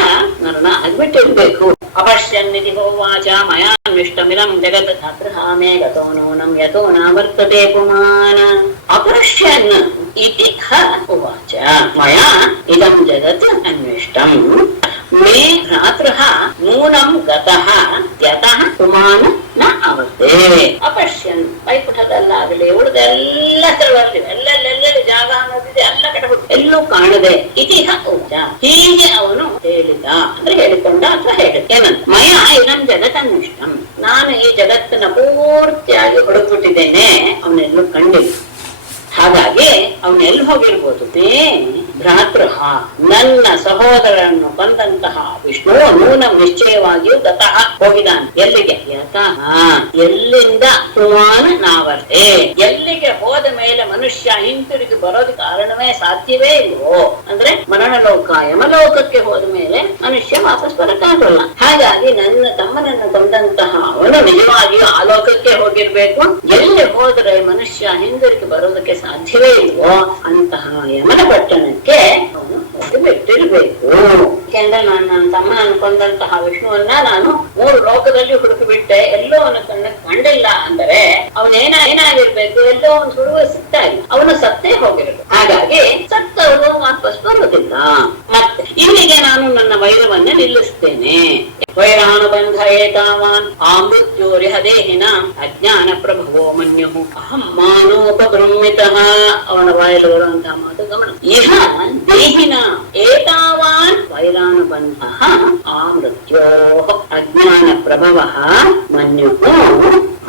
ಮರಣ ಆಗ್ಬಿಟ್ಟಿರ್ಬೇಕು. ಅಪಶ್ಯನ್ನಿಧಿ ಹೋವಾಚ ಮಯಾನ್ವಿಷ್ಟಮಿರಂ ಜಗತ್ ತತ್ರಹಾಮೇ ಗತೋ ನೂನಂ ಯತೋ ನಾವರ್ತತೆ ಪುಮಾನ. ಅಪಶ್ಯನ್ ಇತಿ ಉವಾಚ ಮಯಾ ಇದಂ ಜಗತ್ ಅನ್ವಿಷ್ಟಂ ಮೇ ಭ್ರಾತೃಃ ನೂನಂ ಗತಃ ಯತಃ ಪುಮಾನ ನ ಅವತೆ. ಅಪಶ್ಯನ್ ವೈಕುಂಠದಲ್ಲಾಗಲಿ ಉಳಿದೆಲ್ಲ ಸ್ಥಳಗಳಲ್ಲಿ ಎಲ್ಲೆಲ್ಲೆಲ್ಲಿ ಜಾಗ ಅನ್ನೋದಿದೆ ಎಲ್ಲ ಕಡೆ ಎಲ್ಲೂ ಕಾಣದೆ ಇತಿಹ ಉಚ ಹೀಗೆ ಅವನು ಹೇಳಿದ. ಅಂದ್ರೆ ಹೇಳಿಕೊಂಡ ಅಥವಾ ಹೇಳಿದ ಏನಂತ, ಮಯ ಇದಂ ಜಗತ್ತನ್ವಿಷ್ಟಂ ನಾನು ಈ ಜಗತ್ತನ್ನ ಪೂರ್ತಿಯಾಗಿ ಹುಡುಕ್ಬಿಟ್ಟಿದ್ದೇನೆ, ಅವನೆಲ್ಲೂ ಕಂಡಿಲ್ಲ. ಹಾಗಾಗಿ ಅವನು ಎಲ್ಲಿ ಹೋಗಿರ್ಬೋದು? ಭ್ರಾತೃಃ ನನ್ನ ಸಹೋದರನ್ನು ಕೊಂದಂತಹ ವಿಷ್ಣು ನೂನಂ ನಿಶ್ಚಯವಾಗಿಯೂ ಗತಃ ಹೋಗಿದ್ದಾನೆ. ಎಲ್ಲಿಗೆ? ಯತಃ ಎಲ್ಲಿಂದ ಪುಮಾನ್ ನಾವರ್ತೆ ಎಲ್ಲಿಗೆ ಹೋದ ಮೇಲೆ ಮನುಷ್ಯ ಹಿಂತಿರುಗಿ ಬರೋದಕ್ಕೆ ಕಾರಣವೇ ಸಾಧ್ಯವೇ ಇಲ್ವೋ. ಅಂದ್ರೆ ಮರಣಲೋಕ ಯಮಲೋಕಕ್ಕೆ ಹೋದ ಮೇಲೆ ಮನುಷ್ಯ ವಾಪಸ್ ಬರಕ್ಕಾಗಲ್ಲ. ಹಾಗಾಗಿ ನನ್ನ ತಮ್ಮನನ್ನು ಕೊಂದಂತಹ ಅವನು ನಿಜವಾಗಿಯೂ ಆ ಲೋಕಕ್ಕೆ ಹೋಗಿರ್ಬೇಕು. ಎಲ್ಲಿ ಹೋದ್ರೆ ಮನುಷ್ಯ ಹಿಂದಿರುಗಿ ಬರೋದಕ್ಕೆ ಸಾಧ್ಯವೇ ಇಲ್ವೋ ಅಂತಹ ಯಮನ ಪಟ್ಟಣಕ್ಕೆ ಅವನು ಹೋಗಿ ಬಿಟ್ಟಿರ್ಬೇಕು. ಯಾಕೆಂದ್ರೆ ನನ್ನ ತಮ್ಮನನ್ನು ಕೊಂದಂತಹ ವಿಷ್ಣುವನ್ನ ನಾನು 3 ಲೋಕದಲ್ಲಿ ಹುಡುಕಿಬಿಟ್ಟೆ, ಎಲ್ಲೋ ಅವನ ಕಂಡಿಲ್ಲ ಅಂದರೆ ಅವನೇನಾಗಿರ್ಬೇಕು? ಎಲ್ಲೋ ಒಂದು ಹುಡುಗ ಸಿಗ್ತಾ ಇಲ್ಲ, ಅವನು ಸತ್ತೇ ಹೋಗಿರ್ಬೇಕು. ಹಾಗಾಗಿ ಸತ್ತವರು ವಾಪಸ್ ಬರುವುದಿಲ್ಲ. ಮತ್ತೆ ಇಲ್ಲಿಗೆ ನಾನು ನನ್ನ ವೈರವನ್ನ ನಿಲ್ಲಿಸ್ತೇನೆ. ವೈರಾನುಬಂಧ ಏತಾವಾನ್ ಆಮೃತ್ಯೋರಿಹ ದೇಹಿನ ಅಜ್ಞಾನ ಪ್ರಭವೋ ಮನ್ಯು ಅಹಂ ಮಾನೋಪಬ್ರಹ್ಮಿತಃ. ಅವನ ವಾಯಲ್ಲಿ ಬರುವಂತಹ ಮಾತು ಗಮನ. ಇಹ ದೇಹಿನ ಏತಾವಾನ್ ವೈರಾನುಬಂಧ ಆಮೃತ್ಯೋ ಅಜ್ಞಾನ ಪ್ರಭವ ಮನ್ಯು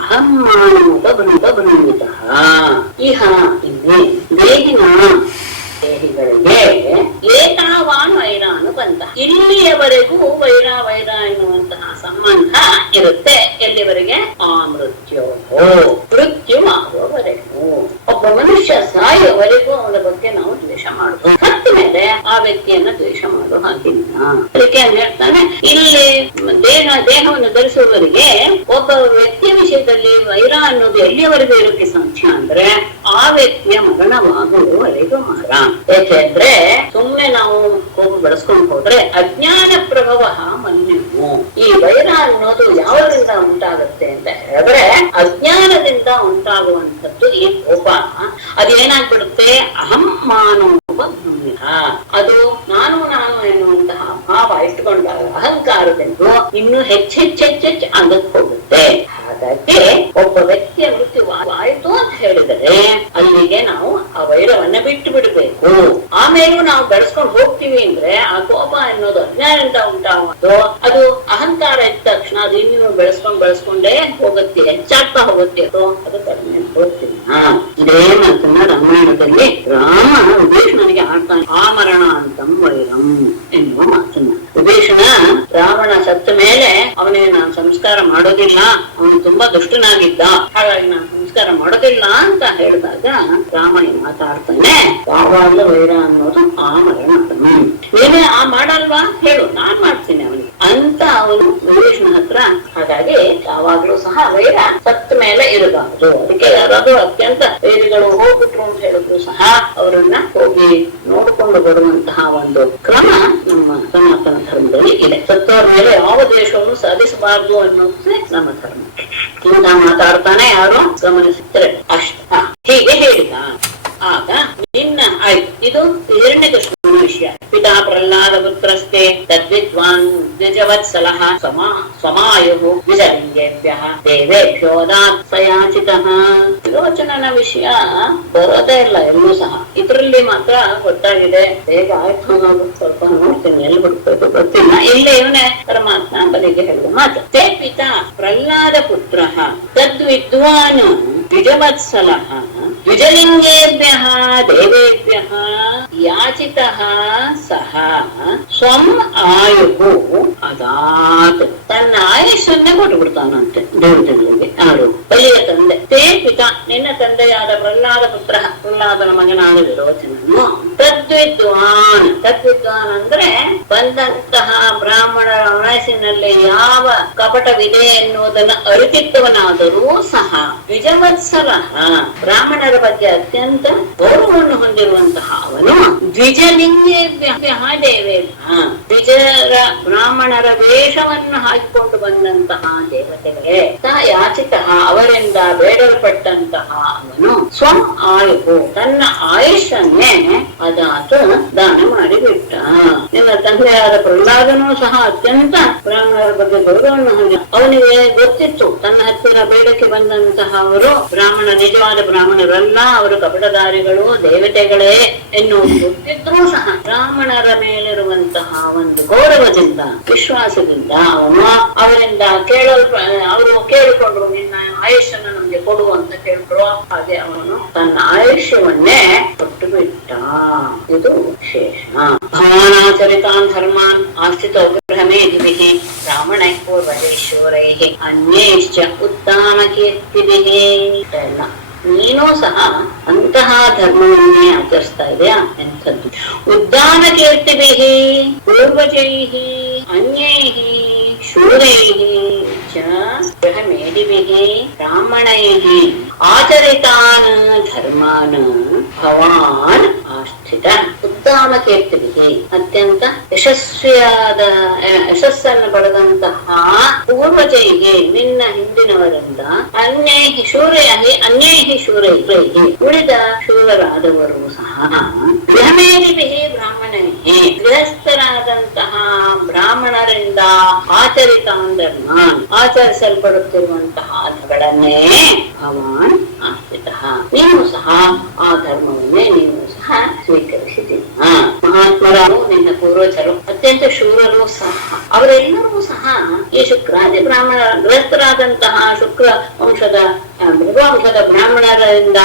ಅಹಂ ಮಾನೋಪಬ್ರಹ್ಮಿತಃ. ಇಹ ಇಲ್ಲಿ ದೇಹಿನ ದೇಹಿಗಳಿಗೆ ಏತಾವಾನ್ ವೈರಾನುಬಂಧ ಇಲ್ಲಿಯವರೆಗೂ ವೈರ ಎನ್ನುವಂತಹ ಸಂಬಂಧ ಇರುತ್ತೆ. ಎಲ್ಲಿವರೆಗೆ? ಆ ಮೃತ್ಯು ಆಗುವವರೆಗೂ. ಒಬ್ಬ ಮನುಷ್ಯ ಸಾಯುವವರೆಗೂ ಅವನ ಬಗ್ಗೆ ನಾವು ದ್ವೇಷ ಮಾಡುದು. ಸತ್ತ ಮೇಲೆ ಆ ವ್ಯಕ್ತಿಯನ್ನ ದ್ವೇಷ ಮಾಡುವ ಹಾಗಿಲ್ಲ. ಅದಕ್ಕೆ ಹೇಳ್ತಾನೆ, ಇಲ್ಲಿ ದೇಹವನ್ನು ಧರಿಸುವವರಿಗೆ ಒಬ್ಬ ವ್ಯಕ್ತಿಯ ವಿಷಯದಲ್ಲಿ ವೈರ ಅನ್ನೋದು ಎಲ್ಲಿಯವರೆಗೂ ಇರೋಕೆ ಸಾಧ್ಯ ಅಂದ್ರೆ ಆ ವ್ಯಕ್ತಿಯ ಮರಣವಾಗುವವರೆಗೂ ಮಾರ. ಯಾಕೆಂದ್ರೆ ಸುಮ್ನೆ ನಾವು ಕೋಪ ಬೆಳೆಸ್ಕೊಂಡು ಹೋದ್ರೆ ಅಜ್ಞಾನ ಪ್ರಭವ ಮನ್ಯು. ಈ ವೈರ ಅನ್ನೋದು ಯಾವುದರಿಂದ ಉಂಟಾಗುತ್ತೆ ಅಂತ ಹೇಳಿದ್ರೆ ಅಜ್ಞಾನದಿಂದ ಉಂಟಾಗುವಂಥದ್ದು ಈ ಕೋಪ. ಅದೇನಾಗ್ಬಿಡುತ್ತೆ? ಅಹಂ ಮಾನೋಪಬ್ರಹ್ಮಿತ. ಅದು ನಾನು ಎನ್ನುವಂತಹ ಭಾವ ಇಟ್ಕೊಂಡಾಗ ಅಹಂಕಾರದಿಂದ ಇನ್ನೂ ಹೆಚ್ಚೆಚ್ಚೆಚ್ಚೆಚ್ಚ ಆಗಕ್ ಹೋಗುತ್ತೆ. ಹಾಗಾಗಿ ಒಬ್ಬ ವ್ಯಕ್ತಿಯ ಮೃತ್ಯು ಆಯ್ತು ಅಂತ ಹೇಳಿದರೆ ಅಲ್ಲಿಗೆ ನಾವು ಆ ವೈರವನ್ನ ಬಿಟ್ಟು ಬಿಡಬೇಕು. ಆ ಆಮೇಲೂ ನಾವು ಬೆಳೆಸ್ಕೊಂಡು ಹೋಗ್ತೀವಿ ಅಂದ್ರೆ ಆ ಕೋಪ ಅನ್ನೋದು ಅಜ್ಞಾನದಿಂದ ಉಂಟಾಗೋದು, ಅದು ಅಹಂಕಾರ ಇದ್ದ ತಕ್ಷಣ ಅದು ಇನ್ನೂ ಬೆಳೆಸ್ಕೊಂಡೇ ಹೋಗುತ್ತೆ, ಹೆಚ್ಚಾಗ್ತಾ ಹೋಗುತ್ತೆ. ಅದು ಕಡಿಮೆ ಹೋಗ್ತೀನಿ. ಇದೇ ಮಾತನ್ನ ರಾಮಾಯಣದಲ್ಲಿ ರಾಮ ವಿಭೀಷಣನಿಗೆ ಆಡ್ತಾನೆ, ಆಮರಣ ಅಂತಂ ವೈರಂ ಎನ್ನುವ ಮಾತನ್ನ. ವಿಭೀಷಣ ರಾವಣ ಸತ್ತ ಮೇಲೆ ಅವನಿಗೆ ನಾನು ಸಂಸ್ಕಾರ ಮಾಡೋದಿಲ್ಲ, ಅವನು ತುಂಬಾ ದುಷ್ಟನಾಗಿದ್ದ, ಹಾಗಾಗಿ ನಾನು ಸಂಸ್ಕಾರ ಮಾಡೋದಿಲ್ಲ ಅಂತ ಹೇಳಿದಾಗ ರಾಮ ಮಾತಾಡ್ತಾನೆ, ಯಾವಾಗಲೂ ವೈರ ಅನ್ನೋದು ಆಮರಣ. ನೀನೇ ಮಾಡಲ್ವಾ ಹೇಳು, ನಾನ್ ಮಾಡ್ತೀನಿ ಅವನಿಗೆ ಅಂತ ಅವನು ವಿಭೀಷಣ ಹತ್ರ. ಹಾಗಾಗಿ ಯಾವಾಗ್ಲೂ ಸಹ ವೈರ ಸತ್ತ ಮೇಲೆ ಇರಬಾರದು. ಅದಕ್ಕೆ ಯಾರಾದ್ರೂ ಅತ್ಯಂತ ವೈರಿಗಳು ಹೋಗ್ಬಿಟ್ರು ಅಂತ ಹೇಳಿದ್ರು ಸಹ ಅವರನ್ನ ಹೋಗಿ ನೋಡಿಕೊಂಡು ಬರುವಂತಹ ಒಂದು ಕ್ರಮ ನಮ್ಮ ಸನಾತನ ಧರ್ಮದಲ್ಲಿ ಇದೆ. ಸತ್ತವರ ಮೇಲೆ ಯಾವ ದೇಶವನ್ನು ಸಾಧಿಸಬಾರದು ಅನ್ನೋದೇ ನಮ್ಮ ಧರ್ಮ. ಇಂತ ಮಾತಾಡ್ತಾನೆ ಯಾರು ಗಮನಿಸಿದ್ರೆ ಅಷ್ಟ. ಹೀಗೆ ಹೇಳಿದ. ಆಗ ನಿನ್ನ ಆಯ್ತು, ಇದು ಹಿರಣ್ಯಕಶಿಪುವಿನ ವಿಷಯ. ಪಿತಾ ಪ್ರಹ್ಲಾದ ಪುತ್ರಸ್ತೆ ತದ್ವಿದ್ವಾನ್ ದ್ವಿಜವತ್ಸಲಃ ಸಮಾಯುಃ ದ್ವಿಜಲಿಂಗೇಭ್ಯಃ ದೇವೇಭ್ಯೋ ದಾತ್ಸಯಾಚಿತಃ. ವಿರೋಚನನ ವಿಷಯ ಬರೋದೇ ಇಲ್ಲ ಎಲ್ಲೂ ಸಹ. ಇದ್ರಲ್ಲಿ ಮಾತ್ರ ಗೊತ್ತಾಗಿದೆ. ಬೇಗ ಆಯ್ತು ಅನ್ನೋದು ಸ್ವಲ್ಪ ನೋಡ್ತೀನಿ, ಎಲ್ಲಿ ಬಿಡ್ಬೇಕು ಗೊತ್ತಿಲ್ಲ. ಇಲ್ಲೇ ಇವನೇ ಪರಮಾತ್ಮ ಬಲಿಗೆ ಹೇಳಿದ ಮಾತು. ತೇ ಪಿತಾ ಪ್ರಹ್ಲಾದ ಪುತ್ರ ತದ್ವಿದ್ವಾನ್ ದ್ವಿಜವತ್ಸಲಃ ದ್ವಿಜಲಿಂಗೇಭ್ಯಃ ದೇವೇಭ್ಯಃ ಯಾಚಿತಃ ಸಹ ಸ್ವಂ ಆಯುಃ ಅದಾತ್. ತನ್ನ ಆಯುಷನ್ನೇ ಕೊಟ್ಟು ಬಿಡ್ತಾನಂತೆ ದೇವತೆಗಳಿಗೆ. ಯಾರು? ಬಲಿಯ ತಂದೆ. ತೇ ಪಿತಾ, ನಿನ್ನ ತಂದೆಯಾದ ಪ್ರಹ್ಲಾದ ಪುತ್ರ, ಪ್ರಹ್ಲಾದನ ಮಗನಾದ ವಿರೋಚನನು ತದ್ವಿದ್ವಾನ್. ತದ್ವಿದ್ವಾನ್ ಅಂದ್ರೆ ಬಂದಂತಹ ಬ್ರಾಹ್ಮಣರ ಮನಸ್ಸಿನಲ್ಲಿ ಯಾವ ಕಪಟವಿದೆ ಎನ್ನುವುದನ್ನ ಅರಿತಿದ್ದವನಾದರೂ ಸಹ ದ್ವಿಜವತ್ಸಲ, ಬ್ರಾಹ್ಮಣರ ಬಗ್ಗೆ ಅತ್ಯಂತ ಗೌರವವನ್ನು ಹೊಂದಿರುವಂತಹ ಅವನು ದ್ವಿಜಲಿಂಗೇಭ್ಯ ದೇವೇಭ್ಯ, ದ್ವಿಜರ ಬ್ರಾಹ್ಮಣರ ವೇಷವನ್ನು ಹಾಕಿಕೊಂಡು ಬಂದಂತಹ ದೇವತೆಗಳೇ ಯಾಚಿತ, ಅವರಿಂದ ಬೇಡಲ್ಪಟ್ಟಂತಹ ಅವನು ಸ್ವಂ ಆಯುವು, ತನ್ನ ಆಯುಷನ್ನೇ ಅದಾತು ದಾನ ಮಾಡಿಬಿಟ್ಟ. ನಿನ್ನ ತಂದೆಯಾದ ಪ್ರಹ್ಲಾದನೂ ಸಹ ಅತ್ಯಂತ ಬ್ರಾಹ್ಮಣರ ಬಗ್ಗೆ ಗೌರವವನ್ನು ಹೊಂದಿ, ಅವನಿಗೆ ಗೊತ್ತಿತ್ತು ತನ್ನ ಹತ್ತಿರ ಬೇಡಕ್ಕೆ ಬಂದಂತಹ ಅವರು ನಿಜವಾದ ಬ್ರಾಹ್ಮಣರಲ್ಲ, ಅವರು ಕಪಟದಾರಿಗಳು, ದೇವತೆಗಳೇ ಎನ್ನುವುದು ಗೊತ್ತಿದ್ರೂ ಸಹ ಬ್ರಾಹ್ಮಣರ ಮೇಲಿರುವಂತಹ ಒಂದು ಗೌರವದಿಂದ, ವಿಶ್ವಾಸದಿಂದ ಅವನು ಅವರಿಂದ ಅವರು ಕೇಳಿಕೊಂಡ್ರು, ನಿನ್ನ ಆಯುಷ್ಯನ ನಮ್ಗೆ ಕೊಡು ಅಂತ ಕೇಳಿದ್ರು. ಹಾಗೆ ಅವನು ತನ್ನ ಆಯುಷ್ಯವನ್ನೇ ಕೊಟ್ಟು ಬಿಟ್ಟ. ಇದು ವಿಶೇಷ. ಭವಾನಾಚರಿತಾನ್ ಧರ್ಮಾನ್ ಆಸ್ಥಿತ ಗೃಹಮೇಧಿಭಿಃ ಬ್ರಾಹ್ಮಣೈ ಪೂರ್ವಜೈಶ್ವರೈಃ ಅನ್ಯೈಶ್ಚ ಉತ್ತಾಮ ಕೀರ್ತಿಭಿಃ. ನೀನು ಸಹ ಅಂತಹ ಧರ್ಮವನ್ನೇ ಆಚರಿಸ್ತಾ ಇದೆಯಾ? ಎಂಥದ್ದು? ಉದ್ದಾನ ಕೀರ್ತಿಭಿಃ ಪೂರ್ವಜೈಃ ಅನ್ಯೈಃ ಶೂರೈಃ ಚ ಗೃಹಮೇಧಿಭಿಃ ಬ್ರಾಹ್ಮಣೈಃ ಆಚರಿತಾನ್ ಧರ್ಮಾನ್ ಭವಾನ್ ಆಸ್ಥಿತ ಉತ್ತಮ ಕೀರ್ತಿಭಿಃ. ಅತ್ಯಂತ ಯಶಸ್ಸನ್ನು ಪಡೆದಂತಹ ಪೂರ್ವಜೈಗೆ, ನಿನ್ನ ಹಿಂದಿನವರಿಂದ, ಅನ್ಯೈಃ ಶೂರೈಃ ಅನ್ಯೈಃ ಶೂರೈಃ ಉಳಿದ ಶೂರರಾದವರು ಸಹ ಗೃಹಮೇಧಿಭಿಃ ಬ್ರಾಹ್ಮಣೈಃ ಗೃಹಸ್ಥರಾದಂತಹ ಬ್ರಾಹ್ಮಣರಿಂದ ಆಚರಿತಾನ್ ಧರ್ಮಾನ್ ಆಚರಿಸಲ್ಪಡುತ್ತಿರುವಂತಹ ಧರ್ಮಗಳನ್ನೇ ಭವಾನ್ ಆಸ್ಥಿತ, ನೀವು ಸಹ ಆ ಧರ್ಮವನ್ನೇ ನೀವು ಸಹ ಸ್ವೀಕರಿಸಿದ್ದೀರಿ. ಮಹಾತ್ಮರು ನಿನ್ನ ಪೂರ್ವಜರು ಅತ್ಯಂತ ಶೂರರು ಸಹ, ಅವರೆಲ್ಲರೂ ಸಹ ಈ ಶುಕ್ರಾದಿ ಬ್ರಾಹ್ಮಣ ಗೃಹಸ್ಥರಾದಂತಹ ಶುಕ್ರ ವಂಶದ ಮೃಗವಂಶದ ಬ್ರಾಹ್ಮಣರಿಂದ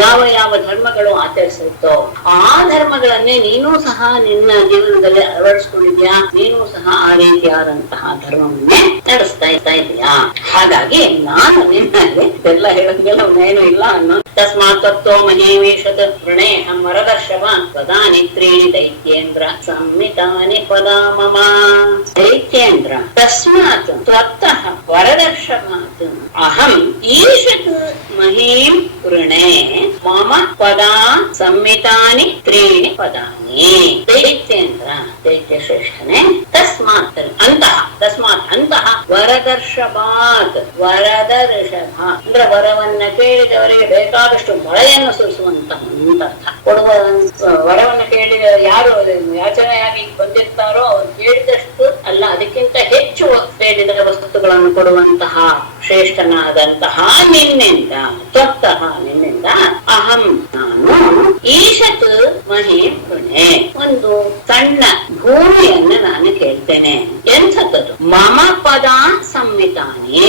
ಯಾವ ಯಾವ ಧರ್ಮಗಳು ಆಚರಿಸುತ್ತೋ ಆ ಧರ್ಮಗಳನ್ನೇ ನೀನು ಸಹ ನಿನ್ನ ಜೀವನದಲ್ಲಿ ಅಳವಡಿಸ್ಕೊಂಡಿದ್ಯಾ. ನೀನು ಸಹ ಆ ರೀತಿಯಾದಂತಹ ಧರ್ಮವನ್ನೇ ನಡೆಸ್ತಾ ಇದೆಯಾ. ಹಾಗಾಗಿ ನಾನು ನಿನ್ನಲ್ಲಿ ಎಲ್ಲ ಹೇಳಂಗೆಲ್ಲ ಏನು ಇಲ್ಲ ಅನ್ನೋ. ತಸ್ಮಾತ್ ತತ್ವ ಮಹೇವೇಶದ ಪ್ರಣೇಹಂ ವರದರ್ಶವಾನ್ ಪದಾನಿ ತ್ರೀಣಿ ದೈತ್ಯೇಂದ್ರ ಸಂಹಿತಾನಿ ಪದಾ ಮಮ. ದೈತ್ಯೇಂದ್ರ ತಸ್ಮಾತ್ ತ್ವತ್ತಃ ವರದರ್ಶವಾತ್ ಅಹಂ ಈಶತ್ ಮಹೀಂ ವೃಣೇ ಮಮ ಪದಾ ಸಂಹಿತಾನಿ ತ್ರೀಣಿ ಪದಾನಿ. ದೈತ್ಯೇಂದ್ರ, ದೈತ್ಯ ಶ್ರೇಷ್ಠನೇ, ತಸ್ಮಾತ್ ಅಂತಹ ವರದರ್ಶವಾತ್, ವರದ ಋಷಭ ಅಂದ್ರೆ ವರವನ್ನ ಕೇಳಿದವರಿಗೆ ಬೇಕಾದಷ್ಟು ಮಳೆಯನ್ನು ಸುರಿಸುವಂತಹ ಕೊಡುವ. ವರವನ್ನು ಕೇಳಿದ ಯಾರು ಯಾಚನೆಯಾಗಿ ಬಂದಿರ್ತಾರೋ ಅವ್ರು ಕೇಳಿದಷ್ಟು ಅಲ್ಲ, ಅದಕ್ಕಿಂತ ಹೆಚ್ಚು ಬೇಡಿದ ವಸ್ತುಗಳನ್ನು ಕೊಡುವಂತಹ ಶ್ರೇಷ್ಠನಾದಂತಹ ನಿನ್ನಿಂದ ತ್ವತ್ತಃ ನಿನ್ನಿಂದ ಅಹಂ ನಾನು ಈಶತ್ ಮಹಿ ಪುಣೆ ಒಂದು ಸಣ್ಣ ಭೂಮಿಯನ್ನು ನಾನು ಕೇಳ್ತೇನೆ. ಎಂಥದ್ದು? ಮಮ ಪದ ಸಂಹಿತಾನೆ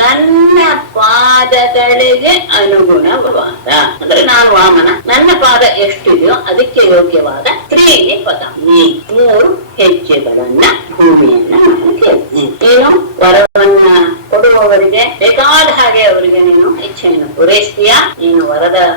ನನ್ನ ಪಾದಗಳಿಗೆ ಅನುಗುಣವಾದ ಅಂದ್ರೆ ನಾನು ವಾಮನ, ನನ್ನ ಪಾದ ಎಷ್ಟಿದೆಯೋ ಅದಕ್ಕೆ ಯೋಗ್ಯವಾದ 3 ಪದಾನಿ 3 ಹೆಜ್ಜೆಗಳನ್ನ ಭೂಮಿಯನ್ನ ನಾನು ಕೇಳ್ತೇನೆ. ಏನು ವರವನ್ನ ಕೊಡುವವರಿಗೆ ಬೇಕಾದ ಹಾಗೆ ಅವರಿಗೆ ನೀನು ಇಚ್ಛೆಯನ್ನು ಪೂರೈಸ್ತೀಯಾ. ನೀನು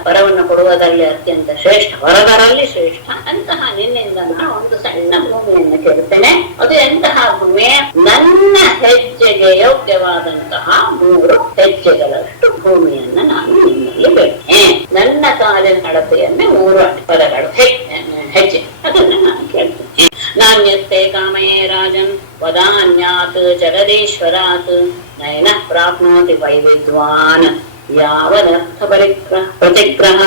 ವರವನ್ನು ಕೊಡುವುದರಲ್ಲಿ ಅತ್ಯಂತ ಶ್ರೇಷ್ಠ, ವರದರಲ್ಲಿ ಶ್ರೇಷ್ಠ. ಅಂತಹ ನಿನ್ನಿಂದ ನಾನು ಒಂದು ಸಣ್ಣ ಭೂಮಿಯನ್ನು ಕೇಳುತ್ತೇನೆ. ಅದು ಎಂತಹ ಭೂಮಿ? ನನ್ನ ಹೆಜ್ಜೆಗೆ ಯೋಗ್ಯವಾದಂತಹ 3 ಹೆಜ್ಜೆಗಳಷ್ಟು ಭೂಮಿಯನ್ನ ನಾನು ನಿನ್ನಲ್ಲಿ ಬೇಡ್ತೇನೆ. ನನ್ನ ಕಾಲಿನ ಅಳತೆಯನ್ನೇ 3 ಪದಗಳು ಹೆಜ್ಜೆ ಅದನ್ನ ನಾನು ಕೇಳ್ತೇನೆ. ನಾಣ್ಯತೆ ಕಾಮಯೇ ರಾಜನ್ ವದಾನ್ಯಾತ್ ಜಗದೀಶ್ವರಾತ್ ನಯನ ಪ್ರಾಪ್ನೋತಿ ವೈವಿದ್ವಾನ್ ಯಾವದರ್ಥ ಪ್ರತಿಗ್ರಹ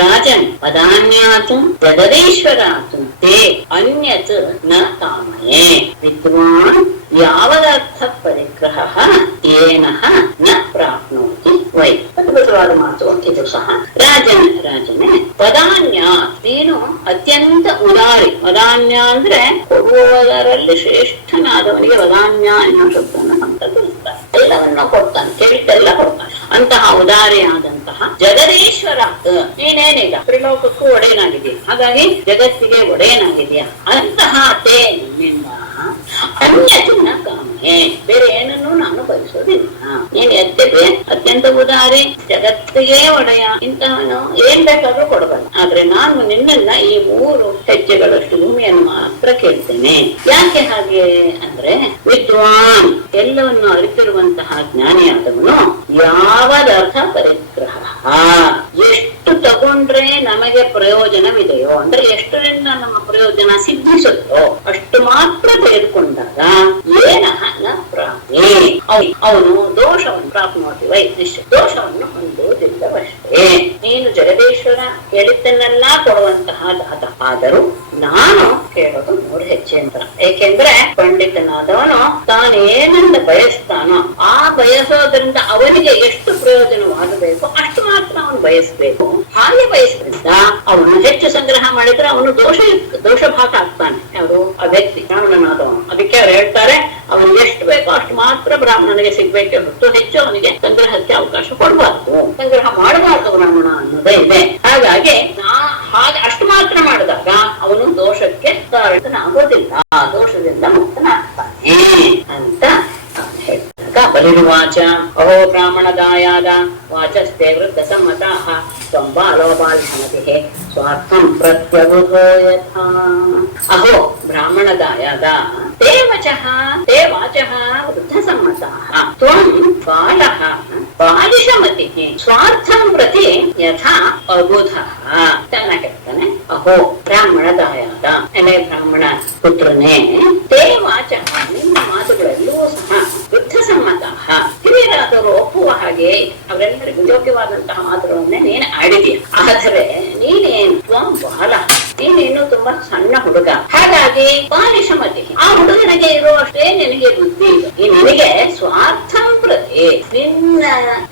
ರಾಜನ್ ವದಾನ್ಯಾತ್ ಜಗದೀಶ್ವರಾತ್ ತೇ ಅನ್ಯತ್ ನ ಕಾಮಯೇ ವಿದ್ವಾನ್ ಯಾವದರ್ಥ ಪರಿಗ್ರಹ ಏನಃ ನ ಪ್ರಾಪ್ನೋತಿ ವೈ. ಅದ್ಭುತವಾದ ಮಾತು ಇದು ಸಹ. ರಾಜನೇ ವದಾನ್ಯ ನೀನು ಅತ್ಯಂತ ಉದಾರಿ. ವದಾನ್ಯ ಅಂದ್ರೆ ಕೊಡುವುದರಲ್ಲಿ ಶ್ರೇಷ್ಠನಾದವನಿಗೆ ವದಾನ್ಯ ಎನ್ನುವ ಶಬ್ದವನ್ನು ಸಂತರಿಸ್ತಾರೆ. ಎಲ್ಲವನ್ನ ಕೊಡ್ತಾನೆ, ಕೇಳಿದ್ದೆಲ್ಲ ಕೊಡ್ತಾನೆ. ಅಂತಹ ಉದಾರಿಯಾದಂತಹ ಜಗದೀಶ್ವರ ನೀನೇನಿಲ್ಲ, ತ್ರಿಲೋಕಕ್ಕೂ ಒಡೆಯನಾಗಿದೆಯಾ, ಹಾಗಾಗಿ ಜಗತ್ತಿಗೆ ಒಡೆಯನಾಗಿದೆಯಾ. ಅಂತಹ ತೇ ನಿನ್ನಿಂದ ಅನ್ಯತಿನ ಕಾಮೆ ಬೇರೆ ಏನನ್ನೂ ನಾನು ಬಯಸೋದಿಲ್ಲ. ನೀನ್ ಎತ್ತಿದ್ರೆ ಅತ್ಯಂತ ಉದಾರಿ, ಜಗತ್ತಿಗೆ ಒಡೆಯ, ಇಂತಹನು ಏನ್ ಬೇಕಾದ್ರೂ ಕೊಡಬಲ್ಲ. ಆದ್ರೆ ನಾನು ನಿನ್ನೆಲ್ಲ ಈ 3 ಹೆಜ್ಜೆಗಳಷ್ಟು ಭೂಮಿಯನ್ನು ಮಾತ್ರ ಕೇಳ್ತೇನೆ. ಯಾಕೆ ಹಾಗೆ ಅಂದ್ರೆ ವಿದ್ವಾನ್ ಎಲ್ಲವನ್ನು ಅರಿತಿರುವಂತಹ ಜ್ಞಾನಿಯಾದವನು ಯಾವದರ್ಥ ಪರಿಗ್ರಹ ಎಷ್ಟು ತಗೊಂಡ್ರೆ ನಮಗೆ ಪ್ರಯೋಜನವಿದೆಯೋ ಅಂದ್ರೆ ಎಷ್ಟರಿಂದ ನಮ್ಮ ಪ್ರಯೋಜನ ಸಿದ್ಧಿಸುತ್ತೋ ಅಷ್ಟು ಮಾತ್ರ ತೆಗೆದುಕೊಂಡಾಗ ಏನಃ ನ ಪ್ರಾಪ್ತಿ ಅವನು ದೋಷವನ್ನು ಪ್ರಾಪ್ನೋತಿ ವೈಶಿಷ್ಟ್ಯ ದೋಷವನ್ನು ಹೊಂದುವುದಿಲ್ಲವಷ್ಟೇ. ನೀನು ಜಗದೀಶ್ವರ ಹೇಳಿದ್ದನ್ನೆಲ್ಲ ಕೊಡುವಂತಹ ದಾತ. ಆದರೂ ನಾನು ಕೇಳೋದು 3 ಹೆಜ್ಜೆ ಅಂತ. ಏಕೆಂದ್ರೆ ಪಂಡಿತನಾದವನು ತಾನೇನನ್ನ ಬಯಸ್ತಾನೋ ಆ ಬಯಸೋದ್ರಿಂದ ಅವನಿಗೆ ಎಷ್ಟು ಪ್ರಯೋಜನವಾಗಬೇಕು ಅಷ್ಟು ಮಾತ್ರ ಅವನು ಬಯಸ್ಬೇಕು. ಹಾಗೆ ಬಯಸದ್ರಿಂದ ಅವನು ಹೆಚ್ಚು ಸಂಗ್ರಹ ಮಾಡಿದ್ರೆ ಅವನು ದೋಷಭಾಗ ಆಗ್ತಾನೆ. ಯಾರು? ಆ ವ್ಯಕ್ತಿ ಬ್ರಾಹ್ಮಣನಾದವನು. ಅದಕ್ಕೆ ಅವ್ರು ಹೇಳ್ತಾರೆ ಅವನಿಗೆ ಎಷ್ಟು ಬೇಕೋ ಅಷ್ಟು ಮಾತ್ರ ಬ್ರಾಹ್ಮಣನಿಗೆ ಸಿಗ್ಬೇಕೆ ಹೊರತು ಹೆಚ್ಚು ಅವನಿಗೆ ಸಂಗ್ರಹಕ್ಕೆ ಅವಕಾಶ ಕೊಡಬಾರ್ದು, ಸಂಗ್ರಹ ಮಾಡಬಾರ್ದು ಬ್ರಾಹ್ಮಣ ಅನ್ನೋದೇ ಇದೆ. ಹಾಗಾಗಿ ಹಾಗೆ ಅಷ್ಟು ಮಾತ್ರ ಮಾಡಿದಾಗ ಅವನು ದೋಷಕ್ಕೆ ಕಾರಣನಾಗೋದಿಲ್ಲ, ದೋಷದಿಂದ ಮುಕ್ತನಾಗ್ತಾನೆ ಅಂತ ಹೇಳಿದಾಗ ಬಲಿರುವಾಚ ಅಹೋ ಬ್ರಾಹ್ಮಣದಾಯಾದ ವಾಚಸ್ತೆ ವೃದ್ಧ ಸಮ್ಮತಾಃ ತ್ವಂ ಬಾಲೋ ಬಾಲಸಮತಿಃ ಸ್ವಾರ್ಥಂ ಪ್ರತ್ಯಬುಧೋ ಯಥಾ. ಅಹೋ ಬ್ರಾಹ್ಮಣದಾಯಾದ ತೇ ವಚಃ ತೇ ವಾಚಃ ವೃದ್ಧ ಸಮ್ಮತಾಃ ತ್ವಂ ಬಾಲಃ ಬಾಲಿಷಮತಿಃ ಸ್ವಾರ್ಥಂ ಪ್ರತಿ ಯಥಾ ಅಬುಧಃ. ಹೇಳ್ತಾನೆ ಅಹೋ ಬ್ರಾಹ್ಮಣದಾಯಾದ ಎಲೆ ಬ್ರಾಹ್ಮಣ ಪುತ್ರನೇ ತೇ ವಾಚಃ ನಿಮ್ಮ ಮಾತುಗಳೆಲ್ಲವೂ ಸಹ ವೃದ್ಧ ಸಮ್ಮತಃ ಹಿರಿಯರಾದವರು ಒಪ್ಪುವ ಹಾಗೆ ಅವರೆಲ್ಲರಿಗೂ ಯೋಗ್ಯವಾದಂತಹ ಮಾತುಗಳನ್ನೇ ನೀನು ಆಡಿದೀಯ. ಆದರೆ ನೀನೇನು ತ್ವಂ ಬಾಲ ನೀನೇನು ತುಂಬಾ ಸಣ್ಣ ಹುಡುಗ, ಹಾಗಾಗಿ ಬಾಲಿಷಮತಿ ಆ ಹುಡುಗನಿಗೆ ಇರುವಷ್ಟೇ ನಿನಗೆ ಬುದ್ಧಿ ಇದೆ. ನಿನಗೆ ಸ್ವಾರ್ಥಂ ಪ್ರತಿ ನಿನ್ನ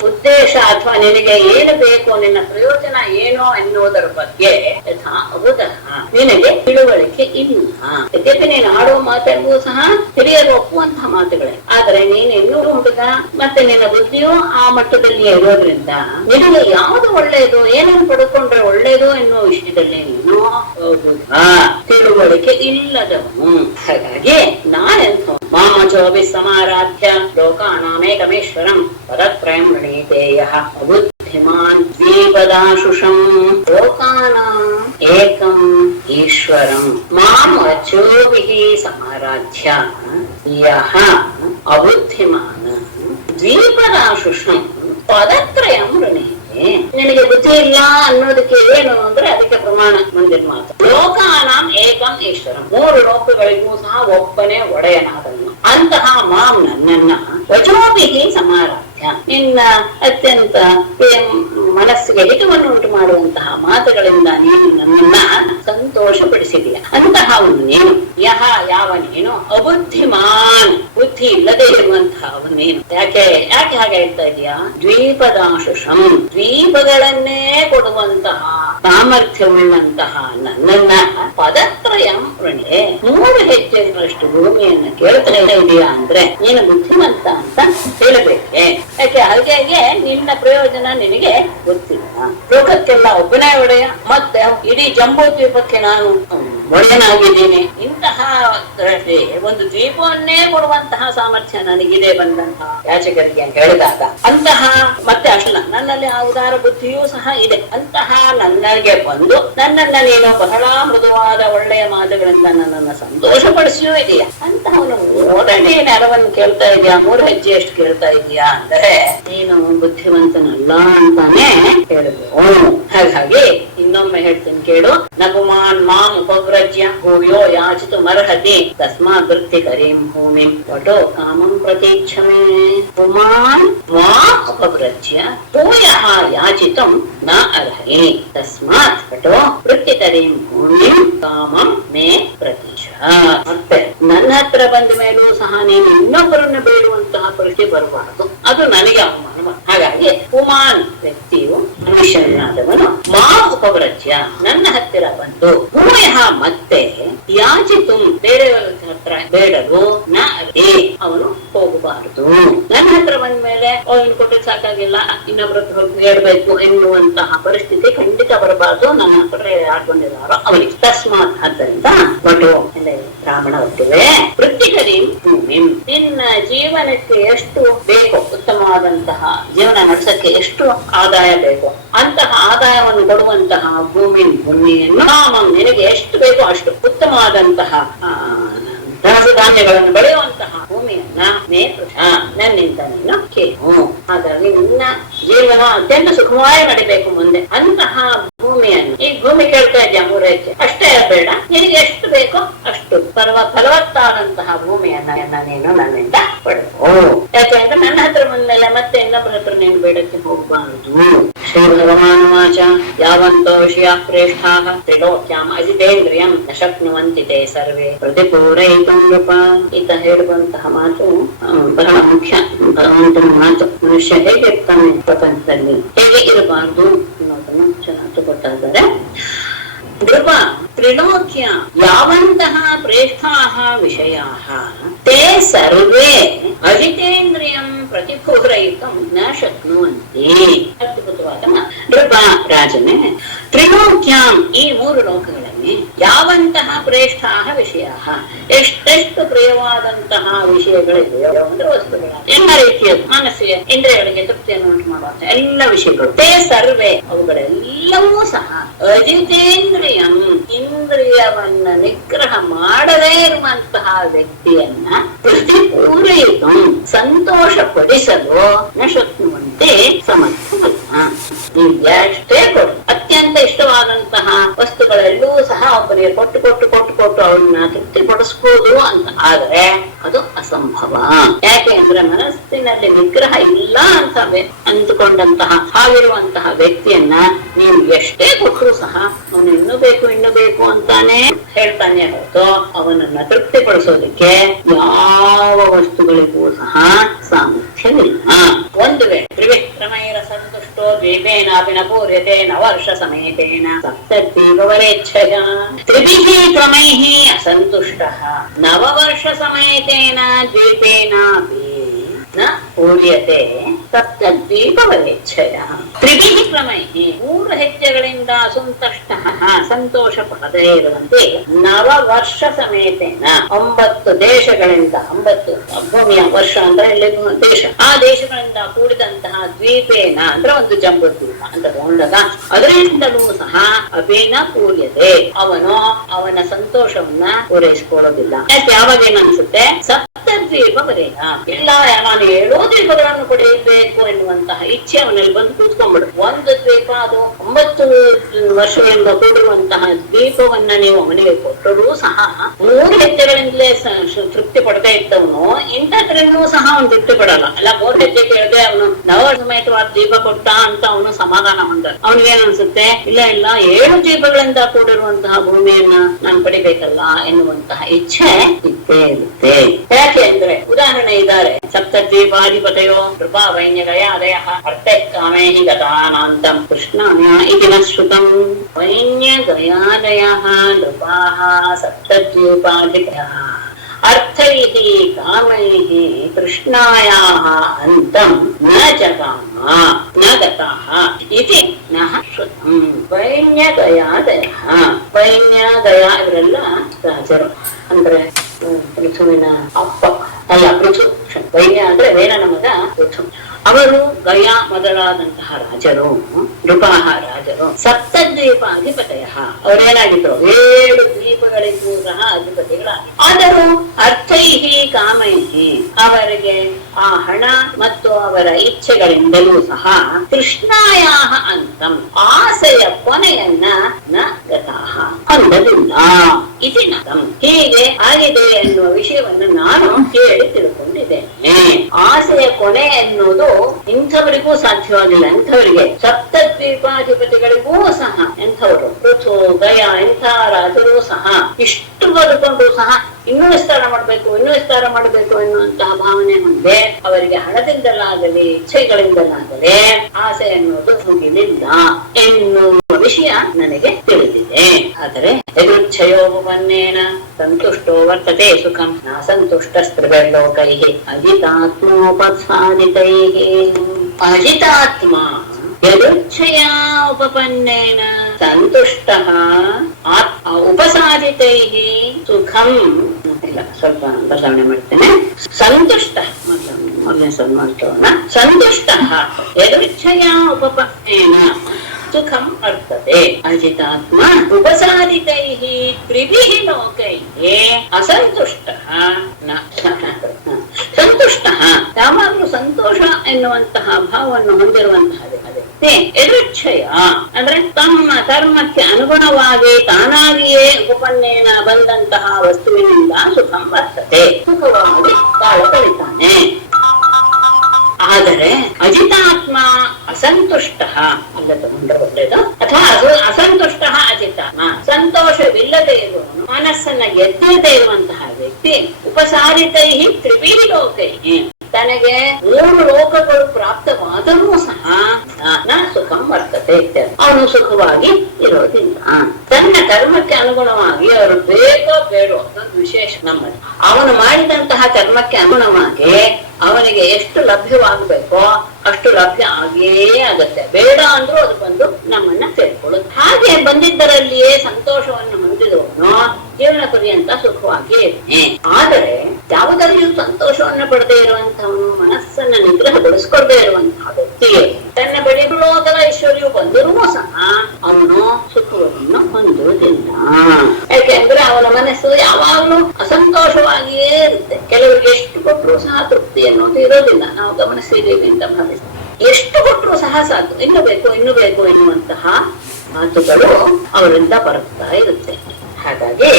ಉದ್ದೇಶ ಅಥವಾ ನಿನಗೆ ಏನು ಬೇಕು ನಿನ್ನ ಪ್ರಯೋಜನ ಏನೋ ಎನ್ನುವುದರ ಬಗ್ಗೆ ಯಥಾ ಅಬುಧಃ ನಿನಗೆ ತಿಳುವಳಿಕೆ ಇಲ್ಲ. ಯದ್ಯಪಿ ನೀನು ಆಡುವ ಮಾತೆಲ್ಲವೂ ಸಹ ಹಿರಿಯರು ಒಪ್ಪುವಂತಹ ಮಾತುಗಳೇ, ಆದರೆ ನೀನು ಇನ್ನೂ ಹುಡುಗ ಮತ್ತೆ ನಿನ್ನ ಬುದ್ಧಿಯೂ ಆ ಮಟ್ಟದಲ್ಲಿಯೇ ಇರೋದ್ರಿಂದ ನಿನಗೆ ಯಾವುದು ಒಳ್ಳೆಯದು ಏನನ್ನು ಪಡ್ಕೊಂಡ್ರೆ ಒಳ್ಳೆಯದು ಎನ್ನುವ ವಿಷಯದಲ್ಲಿ ನೀನು ತಿಳುವಳಿಕೆ ಇಲ್ಲದವನು. ಹಾಗಾಗಿ ನಾನೆಂಥ ಮಾಮಜೋಭಿ ಸಮಾರಾಧ್ಯ ಲೋಕಾನಾಮೇಕಮೇಶ್ವರಂ ಪದತ್ರಯಂ ಪ್ರಣೀತೇಯಃ ಅಬುದ್ಧಿಮಾನ್ ದ್ವಿಪದಾಶುಷಂ ಲೋಕಾನಾಂ ಏಕಂ ಈಶ್ವರಂ ಮಾಂ ಅಜೋಭಿಃ ಸಮಾರಾಧ್ಯ ಯಃ ಅಬುದ್ಧಿಮಾನ್ ದ್ವಿಪದಾಶುಷಂ ಪದತ್ರಯಂ ಪ್ರಣೀತೆ. ನಿನಗೆ ಬುದ್ಧಿ ಇಲ್ಲ ಅನ್ನೋದಕ್ಕೆ ಏನು ಅಂದ್ರೆ ಅದಕ್ಕೆ ಪ್ರಮಾಣ ಮಂದಿರ ಮಾತು. ಲೋಕಾನಾಂ ಏಕಂ ಈಶ್ವರಂ 3 ಲೋಕಗಳಿಗೂ ಸಹ ಒಬ್ಬನೇ ಒಡೆಯನಾದನು. ಅಂತಹ ಮಾಂ ನನ್ನನ್ನ ವಚೋಭಿಃ ಸಮಾರಾಧ್ಯ ಸಾಮರ್ಥ್ಯ, ನಿನ್ನ ಅತ್ಯಂತ ಮನಸ್ಸಿಗೆ ಹಿತವನ್ನು ಉಂಟು ಮಾಡುವಂತಹ ಮಾತುಗಳಿಂದ ನೀನು ನನ್ನನ್ನ ಸಂತೋಷಪಡಿಸಿದೀಯ. ಅಂತಹವನು ನೀನು. ಯಹ ಯಾವನೇನು ಅಬುದ್ಧಿಮಾನ್, ಬುದ್ಧಿ ಇಲ್ಲದೆ ಇರುವಂತಹ ಅವನೇನು. ಯಾಕೆ ಹಾಗೆ ಹೇಳ್ತಾ ಇದೀಯಾ? ದ್ವೀಪದಾಶುಷಂ, ದ್ವೀಪಗಳನ್ನೇ ಕೊಡುವಂತಹ ಸಾಮರ್ಥ್ಯವುಳ್ಳಂತಹ ನನ್ನನ್ನ ಪದತ್ರಯಂ ವೃಣೆ, 3 ಹೆಜ್ಜೆಗಳಷ್ಟು ಭೂಮಿಯನ್ನ ಕೇಳ್ತಾ ಇದೀಯಾ ಅಂದ್ರೆ ನೀನು ಬುದ್ಧಿವಂತ ಅಂತ ಹೇಳಬೇಕೆ. ಯಾಕೆ ಹಾಗೆ ನಿನ್ನ ಪ್ರಯೋಜನ ನಿನಗೆ ಗೊತ್ತಿಲ್ಲ. ಲೋಕಕ್ಕೆಲ್ಲ ಒಬ್ಬನೇ ಒಡೆಯ, ಮತ್ತೆ ಇಡೀ ಜಂಬೂ ದ್ವೀಪಕ್ಕೆ ನಾನು ಒಡೆಯನಾಗಿದ್ದೀನಿ. ಇಂತಹ ಒಂದು ದ್ವೀಪವನ್ನೇ ಕೊಡುವಂತಹ ಸಾಮರ್ಥ್ಯ ನನಗಿದೆ ಬಂದಂತಹ ಯಾಚಕರಿಗೆ ಹೇಳಿದಾಗ, ಅಂತಹ ಮತ್ತೆ ಅಷ್ಟಲ್ಲ ನನ್ನಲ್ಲಿ ಆ ಉದಾರ ಬುದ್ಧಿಯೂ ಸಹ ಇದೆ. ಅಂತಹ ನನಗೆ ಬಂದು ನನ್ನನ್ನ ನೀನು ಬಹಳ ಮೃದುವಾದ ಒಳ್ಳೆಯ ಮಾತುಗಳಿಂದ ನನ್ನನ್ನು ಸಂತೋಷಪಡಿಸಿಯೂ ಇದೆಯಾ. ಅಂತಹವನು 3ನೇ ನೆರವನ್ನು ಕೇಳ್ತಾ ಇದೀಯಾ, 3 ಹೆಜ್ಜೆ ಎಷ್ಟು ಕೇಳ್ತಾ ಇದೀಯಾ ಅಂದ್ರೆ ನೀನು ಬುದ್ಧಿವಂತನಲ್ಲ ಅಂತಾನೆ ಹೇಳಿದ್ರು. ಹಾಗಾಗಿ ಇನ್ನೊಮ್ಮೆ ಹೇಳ್ತೀನಿ ಕೇಳು. ನಗುಮಾನ್ ಮಾಂ ಉಪವ್ರಜ್ಯ ಭೂಯೋ ಯಾಚಿತು ಮರ್ಹತಿ ತಸ್ಮಾತ್ ವೃತ್ತಿ ಕರೀಂ ಭೂಮಿಂ ವಟೋ ಕಾಮಂ ಪ್ರತೀಕ್ಷಮೇ. ಪುಮಾನ್ ಮಾಂ ಉಪವ್ರಜ್ಯ ಭೂಯಃ ಯಾಚಿತಂ ನ ಅರ್ಹಿ ತಸ್ಮಾತ್ ವಟೋ ವೃತ್ತಿ ಕರೀಂ ಭೂಮಿಂ ಕಾಮಂ ಮೇ ಪ್ರತೀಕ್ಷ. ಮತ್ತೆ ನನ್ನ ಹತ್ರ ಬಂದ ಮೇಲೂ ಸಹ ನೀನು ಇನ್ನೊಬ್ಬರನ್ನ ಬೇಡುವಂತಹ ಪರಿಸ್ಥಿತಿ ಬರಬಾರದು, ಅದು ನನಗೆ ಅವಮಾನ. ಹಾಗಾಗಿ ಪುಮಾನ್ ವ್ಯಕ್ತಿಯು ಮನುಷ್ಯನಾದವನು ಮಾ ಉಪವ್ರಜ್ಯ ನನ್ನ ಹತ್ತಿರ ಬಂದು ಭೂಯಃ ಮತ್ತೆ ಯಾಚಿತು ಬೇರೆಯವರ ಹತ್ರ ಬೇಡಲು ನ ಅರ್ಹಿ ಅವನು ಹೋಗಬಾರದು. ನನ್ನ ಹತ್ರ ಬಂದ ಮೇಲೆ ಅವನು ಕೊಟ್ಟಿದ್ ಸಾಕಾಗಿಲ್ಲ ಇನ್ನೊಬ್ಬರ ಹತ್ರ ಹೋಗಿ ಬೇಡಬೇಕು ಎನ್ನುವಂತಹ ಪರಿಸ್ಥಿತಿ ಖಂಡಿತ ಬರಬಾರದು. ನನ್ನ ಹತ್ರ ಯಾರು ಬಂದಿದ್ದಾರೋ ಅವನಿಗೆ. ತಸ್ಮಾತ್ ಆದ್ದರಿಂದ ಬಟು ಬ್ರಾಹ್ಮಣ ಹೊಟ್ಟಿವೆ ವೃತ್ತಿಕರಿ ಭೂಮಿಂ, ನಿನ್ನ ಜೀವನಕ್ಕೆ ಎಷ್ಟು ಬೇಕೋ ಉತ್ತಮವಾದಂತಹ ಜೀವನ ನಡೆಸಕ್ಕೆ ಎಷ್ಟು ಆದಾಯ ಬೇಕೋ ಅಂತಹ ಆದಾಯವನ್ನು ಕೊಡುವಂತಹ ಭೂಮಿಯನ್ನು ನಿನಗೆ ಎಷ್ಟು ಬೇಕೋ ಅಷ್ಟು ಉತ್ತಮವಾದಂತಹ ದವಸ ಧಾನ್ಯಗಳನ್ನು ಬೆಳೆಯುವಂತಹ ಭೂಮಿಯನ್ನ ನನ್ನಿಂದ ನೀನು ಕೇಳು. ಹಾಗಾಗಿ ನಿನ್ನ ಜೀವನ ಅತ್ಯಂತ ಸುಖವಾಗಿ ನಡಿಬೇಕು ಮುಂದೆ. ಅಂತಹ ಭೂಮಿಯನ್ನು, ಈ ಭೂಮಿ ಕೇಳ್ತಾ ಇದ್ಯಾ 3 ಹೆಜ್ಜೆ ಅಷ್ಟೇ ಬೇಡ, ನಿನಗೆ ಎಷ್ಟು ಬೇಕೋ ಅಷ್ಟು ಫಲವತ್ತಾದಂತಹ ಭೂಮಿಯನ್ನ ನೀನು ನನ್ನಿಂದ ಪಡೆದು. ಯಾಕೆಂದ್ರೆ ನನ್ನ ಹತ್ರ ಬಂದ್ಮೇಲೆ ಮತ್ತೆ ಇನ್ನೊಬ್ಬರ ಹತ್ರ ನೀನು ಬೇಡಕ್ಕೆ ಹೋಗಬಾರದು. ಶ್ರೀ ಭಗವಾನ್ ವಾಚ ಯಾವಂತೋ ವಿಷಯ ಶ್ರೇಷ್ಠಾ ತ್ರಿಲೋಕ್ಯಾಂ ಅಜಿತೇಂದ್ರಿಯಂ ನ ಶಕ್ನುವಂತಿ ತೇ ಸರ್ವೇ ಪ್ರತಿಪೂರಯಿತುಂ ನೃಪ. ಈತ ಹೇಳುವಂತಹ ಮಾತು ಬಹಳ ಮುಖ್ಯ. ಭಗವಂತನ ಮಾತು. ಮನುಷ್ಯ ಹೇಗಿರ್ತಾನೆ ಪ್ರಪಂಚದಲ್ಲಿ, ಹೇಗೆ ಇರಬಾರ್ದು ಅನ್ನೋದನ್ನು ಚೆನ್ನಾಗಿ ಕೊಡ್ತಾ ಇದ್ದಾರೆ. ನೃಪ ತ್ರಿಲೋಕ್ಯ ಯಾವಂತಹ ಶ್ರೇಷ್ಠಾಃ ವಿಷಯಾಃ ತೇ ಸರ್ವೇ ಅಜಿತೇಂದ್ರಿಯಂ ಪ್ರತಿಪೂರಯಿತುಂ ನ ಶಕ್ನುವಂತಿ. ಅದ್ಭುತವಾದ ನೃಪ ರಾಜನೇ, ತ್ರಿಲೋಕ್ಯಾಂ ಈ 3 ಲೋಕಗಳಲ್ಲಿ ಯಾವಂತಹ ಶ್ರೇಷ್ಠಾಃ ವಿಷಯಾಃ ಎಷ್ಟೆಷ್ಟು ಪ್ರಿಯವಾದಂತಹ ವಿಷಯಗಳಿವೆಯೋ ಅಂದ್ರೆ ವಸ್ತುಗಳ ಎಲ್ಲ ರೀತಿಯ ಮನಸ್ಸಿಗೆ ಇಂದ್ರಿಯಗಳಿಗೆ ತೃಪ್ತಿಯನ್ನು ಉಂಟು ಮಾಡುವಂತಹ ಎಲ್ಲ ವಿಷಯಗಳು. ತೇ ಸರ್ವೇ ಅವುಗಳೆಲ್ಲವೂ ಸಹ ಅಜಿತೇಂದ್ರಿಯಂ ಇಂದ್ರಿಯವನ್ನ ನಿಗ್ರಹ ಮಾಡದೇ ಇರುವಂತಹ ವ್ಯಕ್ತಿಯನ್ನ ಪ್ರತಿಪೂರಯಿತು ಸಂತೋಷ ಪಡಿಸಲು ನ ಶಕ್ನುವಂತೆ ಸಮರ್ಥವಲ್ಲ. ನೀವು ಎಷ್ಟೇ ಕೊಡು, ಅತ್ಯಂತ ಇಷ್ಟವಾದಂತಹ ವಸ್ತುಗಳೆಲ್ಲೂ ಸಹ ಒಬ್ಬರಿಗೆ ಕೊಟ್ಟು ಅವನ್ನ ತೃಪ್ತಿಪಡಿಸಬಹುದು ಅಂತ ಆದ್ರೆ ಅದು ಅಸಂಭವ. ಯಾಕೆ ಅಂದ್ರೆ ಮನಸ್ಸಿನಲ್ಲಿ ನಿಗ್ರಹ ಇಲ್ಲ ಅಂತ ಅಂದುಕೊಂಡಂತಹ ಹಾಗಿರುವಂತಹ ವ್ಯಕ್ತಿಯನ್ನ ನೀವು ಎಷ್ಟೇ ಕೊಟ್ಟರು ಸಹ ಅವನು ಇನ್ನೂ ಬೇಕು ಅಂತಾನೆ ಹೇಳ್ತಾನೆ ಹೊರತು ಅವನನ್ನ ತೃಪ್ತಿಪಡಿಸೋದಕ್ಕೆ ಯಾವ ವಸ್ತುಗಳಿಗೂ ಸಹ ಸಾಮರ್ಥ್ಯವಿಲ್ಲ. ಒಂದು ವೇಳೆ ತ್ರಿವಿಕ್ರಮೈರ ಸಂತುಷ್ಟೋ ದ್ವೀಪೇನಾಪಿ ನ ಪೂರ್ಯತೆ ನವರ್ಷ ಸಮೇತೇನ ಸಪ್ತದ್ವೀಪವರೇಚ್ಛಯ ತ್ರಿಭಿಃ ಕ್ರಮೈಃ ಅಸಂತುಷ್ಟಃ ನವವರ್ಷ ಸಮೇತೇನ ದ್ವೀಪೇನಾಪಿ ನ ಪೂರ್ಯತೆ ಸಪ್ತದ್ವೀಪವರೇಚ್ಛಯ. ತ್ರಿಭಿಃ ಕ್ರಮೈಃ 3 ಹೆಜ್ಜೆಗಳಿಂದ ಸಂತುಷ್ಟಃ ಸಂತೋಷ ಪಡದೇ ಇರುವಂತೆ ನವವರ್ಷ ಸಮೇತೇನ 9 ದೇಶಗಳಿಂದ 9 ಭೂಮಿಯ ವರ್ಷ ಅಂದ್ರೆ ಇಲ್ಲಿ ದೇಶ, ಆ ದೇಶಗಳಿಂದ ಕೂಡಿದಂತಹ ದ್ವೀಪೇನ ಅಂದ್ರೆ ಒಂದು ಜಂಬೂ ದ್ವೀಪ ಅಂತ ತಗೊಂಡಾಗ ಅದರಿಂದಲೂ ಸಹ ಅಪೇನ ಪೂರ್ಯತೆ ಅವನು ಅವನ ಸಂತೋಷವನ್ನ ಪೂರೈಸಿಕೊಳ್ಳೋದಿಲ್ಲ. ಯಾಕೆ ಯಾವಾಗ ಏನನ್ಸುತ್ತೆ ಸಪ್ತದ್ವೀಪ ಬರೇನ ಇಲ್ಲ ನಾನು 7 ದ್ವೀಪಗಳನ್ನು ಪಡೆಯಬೇಕು ಎನ್ನುವಂತಹ ಇಚ್ಛೆ ಅವನಲ್ಲಿ ಬಂದು ಕೂತ್ಕೊಂಡ್ಬಿಡು. ಒಂದು ದ್ವೀಪ ಅದು 9 ವರ್ಷಗಳಿಂದ ಕೂಡಿರುವಂತಹ ದ್ವೀಪ ದೀಪವನ್ನ ನೀವು ಅವನಿಗೆ ಕೊಟ್ಟರೂ ಸಹ 3 ಹೆಜ್ಜೆಗಳಿಂದಲೇ ತೃಪ್ತಿ ಪಡದೇ ಇದ್ದವನು ಇಂಥದ್ರಲ್ಲೂ ಸಹ ಅವನು ತೃಪ್ತಿ ಪಡಲ್ಲ. ಅಲ್ಲ 3 ಹೆಜ್ಜೆ ಕೇಳದೆ ಅವನು ನವ ಸಮೇತವಾದ ದೀಪ ಕೊಟ್ಟ ಅಂತ ಅವನು ಸಮಾಧಾನ ಹೊಂದ. ಅವನಿಗೇನ್ ಅನ್ಸುತ್ತೆ, ಇಲ್ಲ 7 ದೀಪಗಳಿಂದ ಕೂಡಿರುವಂತಹ ಭೂಮಿಯನ್ನ ನಾನು ಪಡಿಬೇಕಲ್ಲ ಎನ್ನುವಂತಹ ಇಚ್ಛೆ ಇದ್ದೇ ಇರುತ್ತೆ. ಯಾಕೆ ಅಂದ್ರೆ ಉದಾಹರಣೆ ಇದ್ದಾರೆ, ಸಪ್ತದ್ವೀಪಾಧಿಪತಯೋ ಕೃಪಾ ವೈನ್ಯಗಯಾದಯ ಅರ್ಥೆ ಕಾಮೇಹಿ ಗತಾನಾಂತಂ ಕೃಷ್ಣಾಯ ಇತಿ ನ ಶ್ರುತಂ. ವೈನ್ಯಗಯಾದಯಃ ನೃಪಾಃ ಸಪ್ತದ್ವೀಪಾಧಿಪತಯಃ ಅರ್ಥೈಃ ಕಾಮೈಃ ಕೃಷ್ಣಾಯಾಃ ಅಂತಂ ನ ಜಗಾಮ ನ ಗತಾಃ ಇತಿ ನಃ ಶ್ರುತಂ. ವೈನ್ಯಗಯಾದಯಃ, ವೈನ್ಯಗಯ ಇವರೆಲ್ಲ ರಾಜರು ಅಂದ್ರೆ ಪೃಥುವಿನ ಅಪ್ಪ ಅಲ್ಲ, ಪೃಥು ವೈನ್ಯ ಅಂದ್ರೆ ವೇರನ ಮಗ ಪೃಥು. ಅವರು ಗಯ ಮೊದಲಾದಂತಹ ರಾಜರು, ನೃಪಾಹ ರಾಜರು. ಸಪ್ತದ್ವೀಪ ಅಧಿಪತಯ ಅವರೇನಾಗಿದ್ರು, 7 ದ್ವೀಪಗಳಿಗೂ ಸಹ ಅಧಿಪತಿಗಳಾಗಿ. ಆದರೂ ಅರ್ಥೈಹಿ ಕಾಮೈಹಿ ಅವರಿಗೆ ಆ ಹಣ ಮತ್ತು ಅವರ ಇಚ್ಛೆಗಳಿಂದಲೂ ಸಹ ಕೃಷ್ಣಾಯಾಹ ಅಂತಂ ಆಸೆಯ ಕೊನೆಯನ್ನ ನ ಗತಾಹ ಹೊಂದಲಿಲ್ಲ. ಇತಿ ನತಂ ಹೀಗೆ ಆಗಿದೆ ಎನ್ನುವ ವಿಷಯವನ್ನು ನಾನು ಕೇಳಿ ತಿಳ್ಕೊಂಡಿದ್ದೇನೆ. ಆಸೆಯ ಕೊನೆ ಎನ್ನುವುದು ಇಂಥವರಿಗೂ ಸಾಧ್ಯವಾಗಿಲ್ಲ. ಎಂಥವರಿಗೆ, ಸಪ್ತದ್ವೀಪಾಧಿಪತಿಗಳಿಗೂ ಸಹ ಎಂಥವರು ಪೃಥು ಗಯ ಇಂಥ ರಾಜರು ಸಹ ಇಷ್ಟು ಬದುಕೊಂಡು ಸಹ ಇನ್ನೂ ವಿಸ್ತಾರ ಮಾಡಬೇಕು ಎನ್ನುವಂತಹ ಭಾವನೆ ಹೊಂದೆ ಅವರಿಗೆ ಹಣದಿಂದಲಾಗಲಿ ಇಚ್ಛೆಗಳಿಂದಲಾಗಲಿ ಆಸೆ ಎನ್ನುವುದು ಮುಗಿಲಿಲ್ಲ ಎನ್ನುವ ವಿಷಯ ನನಗೆ ತಿಳಿದಿದೆ. ಆದರೆ ಎದುಚ್ಛಯೋಪನ್ನೇನ ಸಂತುಷ್ಟೋ ವರ್ತತೆ ಸುಖಂ ನ ಸಂತುಷ್ಟಸ್ತ್ರಿಭಿರ್ಲೋಕೈಃ ಅಜಿತಾತ್ಮೋಪಸಾದಿತೈಃ. ಅಜಿತಾತ್ಮ ಯದುಚ್ಛಯಾ ಉಪಪನ್ನೇನ ಸಂತುಷ್ಟಃ ಉಪಸಾದಿತೈಃ ಸುಖಂ. ಇಲ್ಲ, ಸ್ವಲ್ಪ ಬದಲಾವಣೆ ಮಾಡ್ತೇನೆ. ಸಂತುಷ್ಟ ಮೊದಲನೇ ಸನ್ಮಾನ. ಸಂತುಷ್ಟ ಯದುಚ್ಛಯಾ ಉಪಪನ್ನೇನ ಸುಖಂ ವರ್ತತೆ. ಅಜಿತಾತ್ಮ ಉಪಸಾದಿತೈಃ ತ್ರಿಭಿಃ ಲೋಕೈಃ ಅಸಂತುಷ್ಟಃ ನ ಸಂತುಷ್ಟಃ. ಯಾವಾಗಲೂ ಸಂತೋಷ ಎನ್ನುವಂತಹ ಭಾವವನ್ನು ಹೊಂದಿರುವಂತಹ ವ್ಯಕ್ತಿ ಯದೃಚ್ಛಯ ಅಂದ್ರೆ ತಮ್ಮ ಕರ್ಮಕ್ಕೆ ಅನುಗುಣವಾಗಿ ತಾನಾಗಿಯೇ ಉಪಪನ್ನೇನ ಬಂದಂತಹ ವಸ್ತುವಿನಿಂದ ಸುಖಂ ವರ್ತತೆ, ಸುಖವಾಗಿ ಕಾಲ ಕಳಿತಾನೆ. ಆದರೆ ಅಜಿತಾತ್ಮ ಅಸಂತುಷ್ಟ ಅಲ್ಲದ ಮುಂದೆ ಒಳ್ಳೆಯದು. ಅಥವಾ ಅಸಂತುಷ್ಟ ಅಜಿತಾತ್ಮ ಸಂತೋಷವಿಲ್ಲದೆ ಇರುವವನು, ಮನಸ್ಸನ್ನ ಗೆದ್ದದೇ ಇರುವಂತಹ ವ್ಯಕ್ತಿ ಉಪಸಾರಿತೈ ತ್ರಿಭಿಃ ಲೋಕೈಃ ತನಗೆ 3 ಲೋಕಗಳು ಪ್ರಾಪ್ತವಾದರೂ ಸಹ ನ ಸುಖಂ ವರ್ತತೆ. ಅವನು ಸುಖವಾಗಿ ಇರೋದಿಲ್ಲ. ತನ್ನ ಕರ್ಮಕ್ಕೆ ಅನುಗುಣವಾಗಿ ಅವರು ಬೇಡೋ ಅದೊಂದು ವಿಶೇಷ ನಮ್ಮಲ್ಲಿ. ಅವನು ಮಾಡಿದಂತಹ ಕರ್ಮಕ್ಕೆ ಅನುಗುಣವಾಗಿ ಅವನಿಗೆ ಎಷ್ಟು ಲಭ್ಯವಾಗಬೇಕೋ ಅಷ್ಟು ಲಭ್ಯ ಆಗಿಯೇ ಆಗತ್ತೆ. ಬೇಡ ಅಂದ್ರೂ ಅದು ಬಂದು ನಮ್ಮನ್ನ ಸೇರ್ಕೊಳ್ಳುತ್ತೆ. ಹಾಗೆ ಬಂದಿದ್ದರಲ್ಲಿಯೇ ಸಂತೋಷವನ್ನು ಹೊಂದಿದವನು ಜೀವನ ಪರ್ಯಂತ ಸುಖವಾಗಿ ಇರ್ತಾನೆ. ಆದರೆ ಯಾವುದರಲ್ಲಿಯೂ ಸಂತೋಷವನ್ನು ಪಡೆದೇ ಇರುವಂತಹವನು, ಮನಸ್ಸನ್ನ ನಿಗ್ರಹಗೊಳಿಸ್ಕೊಳ್ದೇ ಇರುವಂತಹ ವ್ಯಕ್ತಿಗೆ ತನ್ನ ಬಳಿ ಲೋಕದ ಐಶ್ವರ್ಯ ಬಂದರೂ ಸಹ ಅವನು ಸುಖವನ್ನು ಹೊಂದುವುದಿಲ್ಲ. ಯಾಕೆಂದ್ರೆ ಅವನ ಮನಸ್ಸು ಯಾವಾಗಲೂ ಅಸಂತೋಷವಾಗಿಯೇ ಇರುತ್ತೆ. ಕೆಲವರಿಗೆ ಎಷ್ಟು ಕೊಟ್ಟರು ಸಹ ತೃಪ್ತಿ ಅನ್ನೋದು ಇರೋದಿಲ್ಲ. ನಾವು ಗಮನಿಸಿದ್ದೀವಿ ಅಂತ ಭಾವಿಸ್ತೀವಿ. ಎಷ್ಟು ಕೊಟ್ಟರು ಸಹ ಸಾಕು, ಇನ್ನು ಬೇಕು ಎನ್ನುವಂತಹ ಮಾತುಗಳು ಅವರಿಂದ ಬರುತ್ತಾ ಇರುತ್ತೆ. ಹಾಗಾಗಿ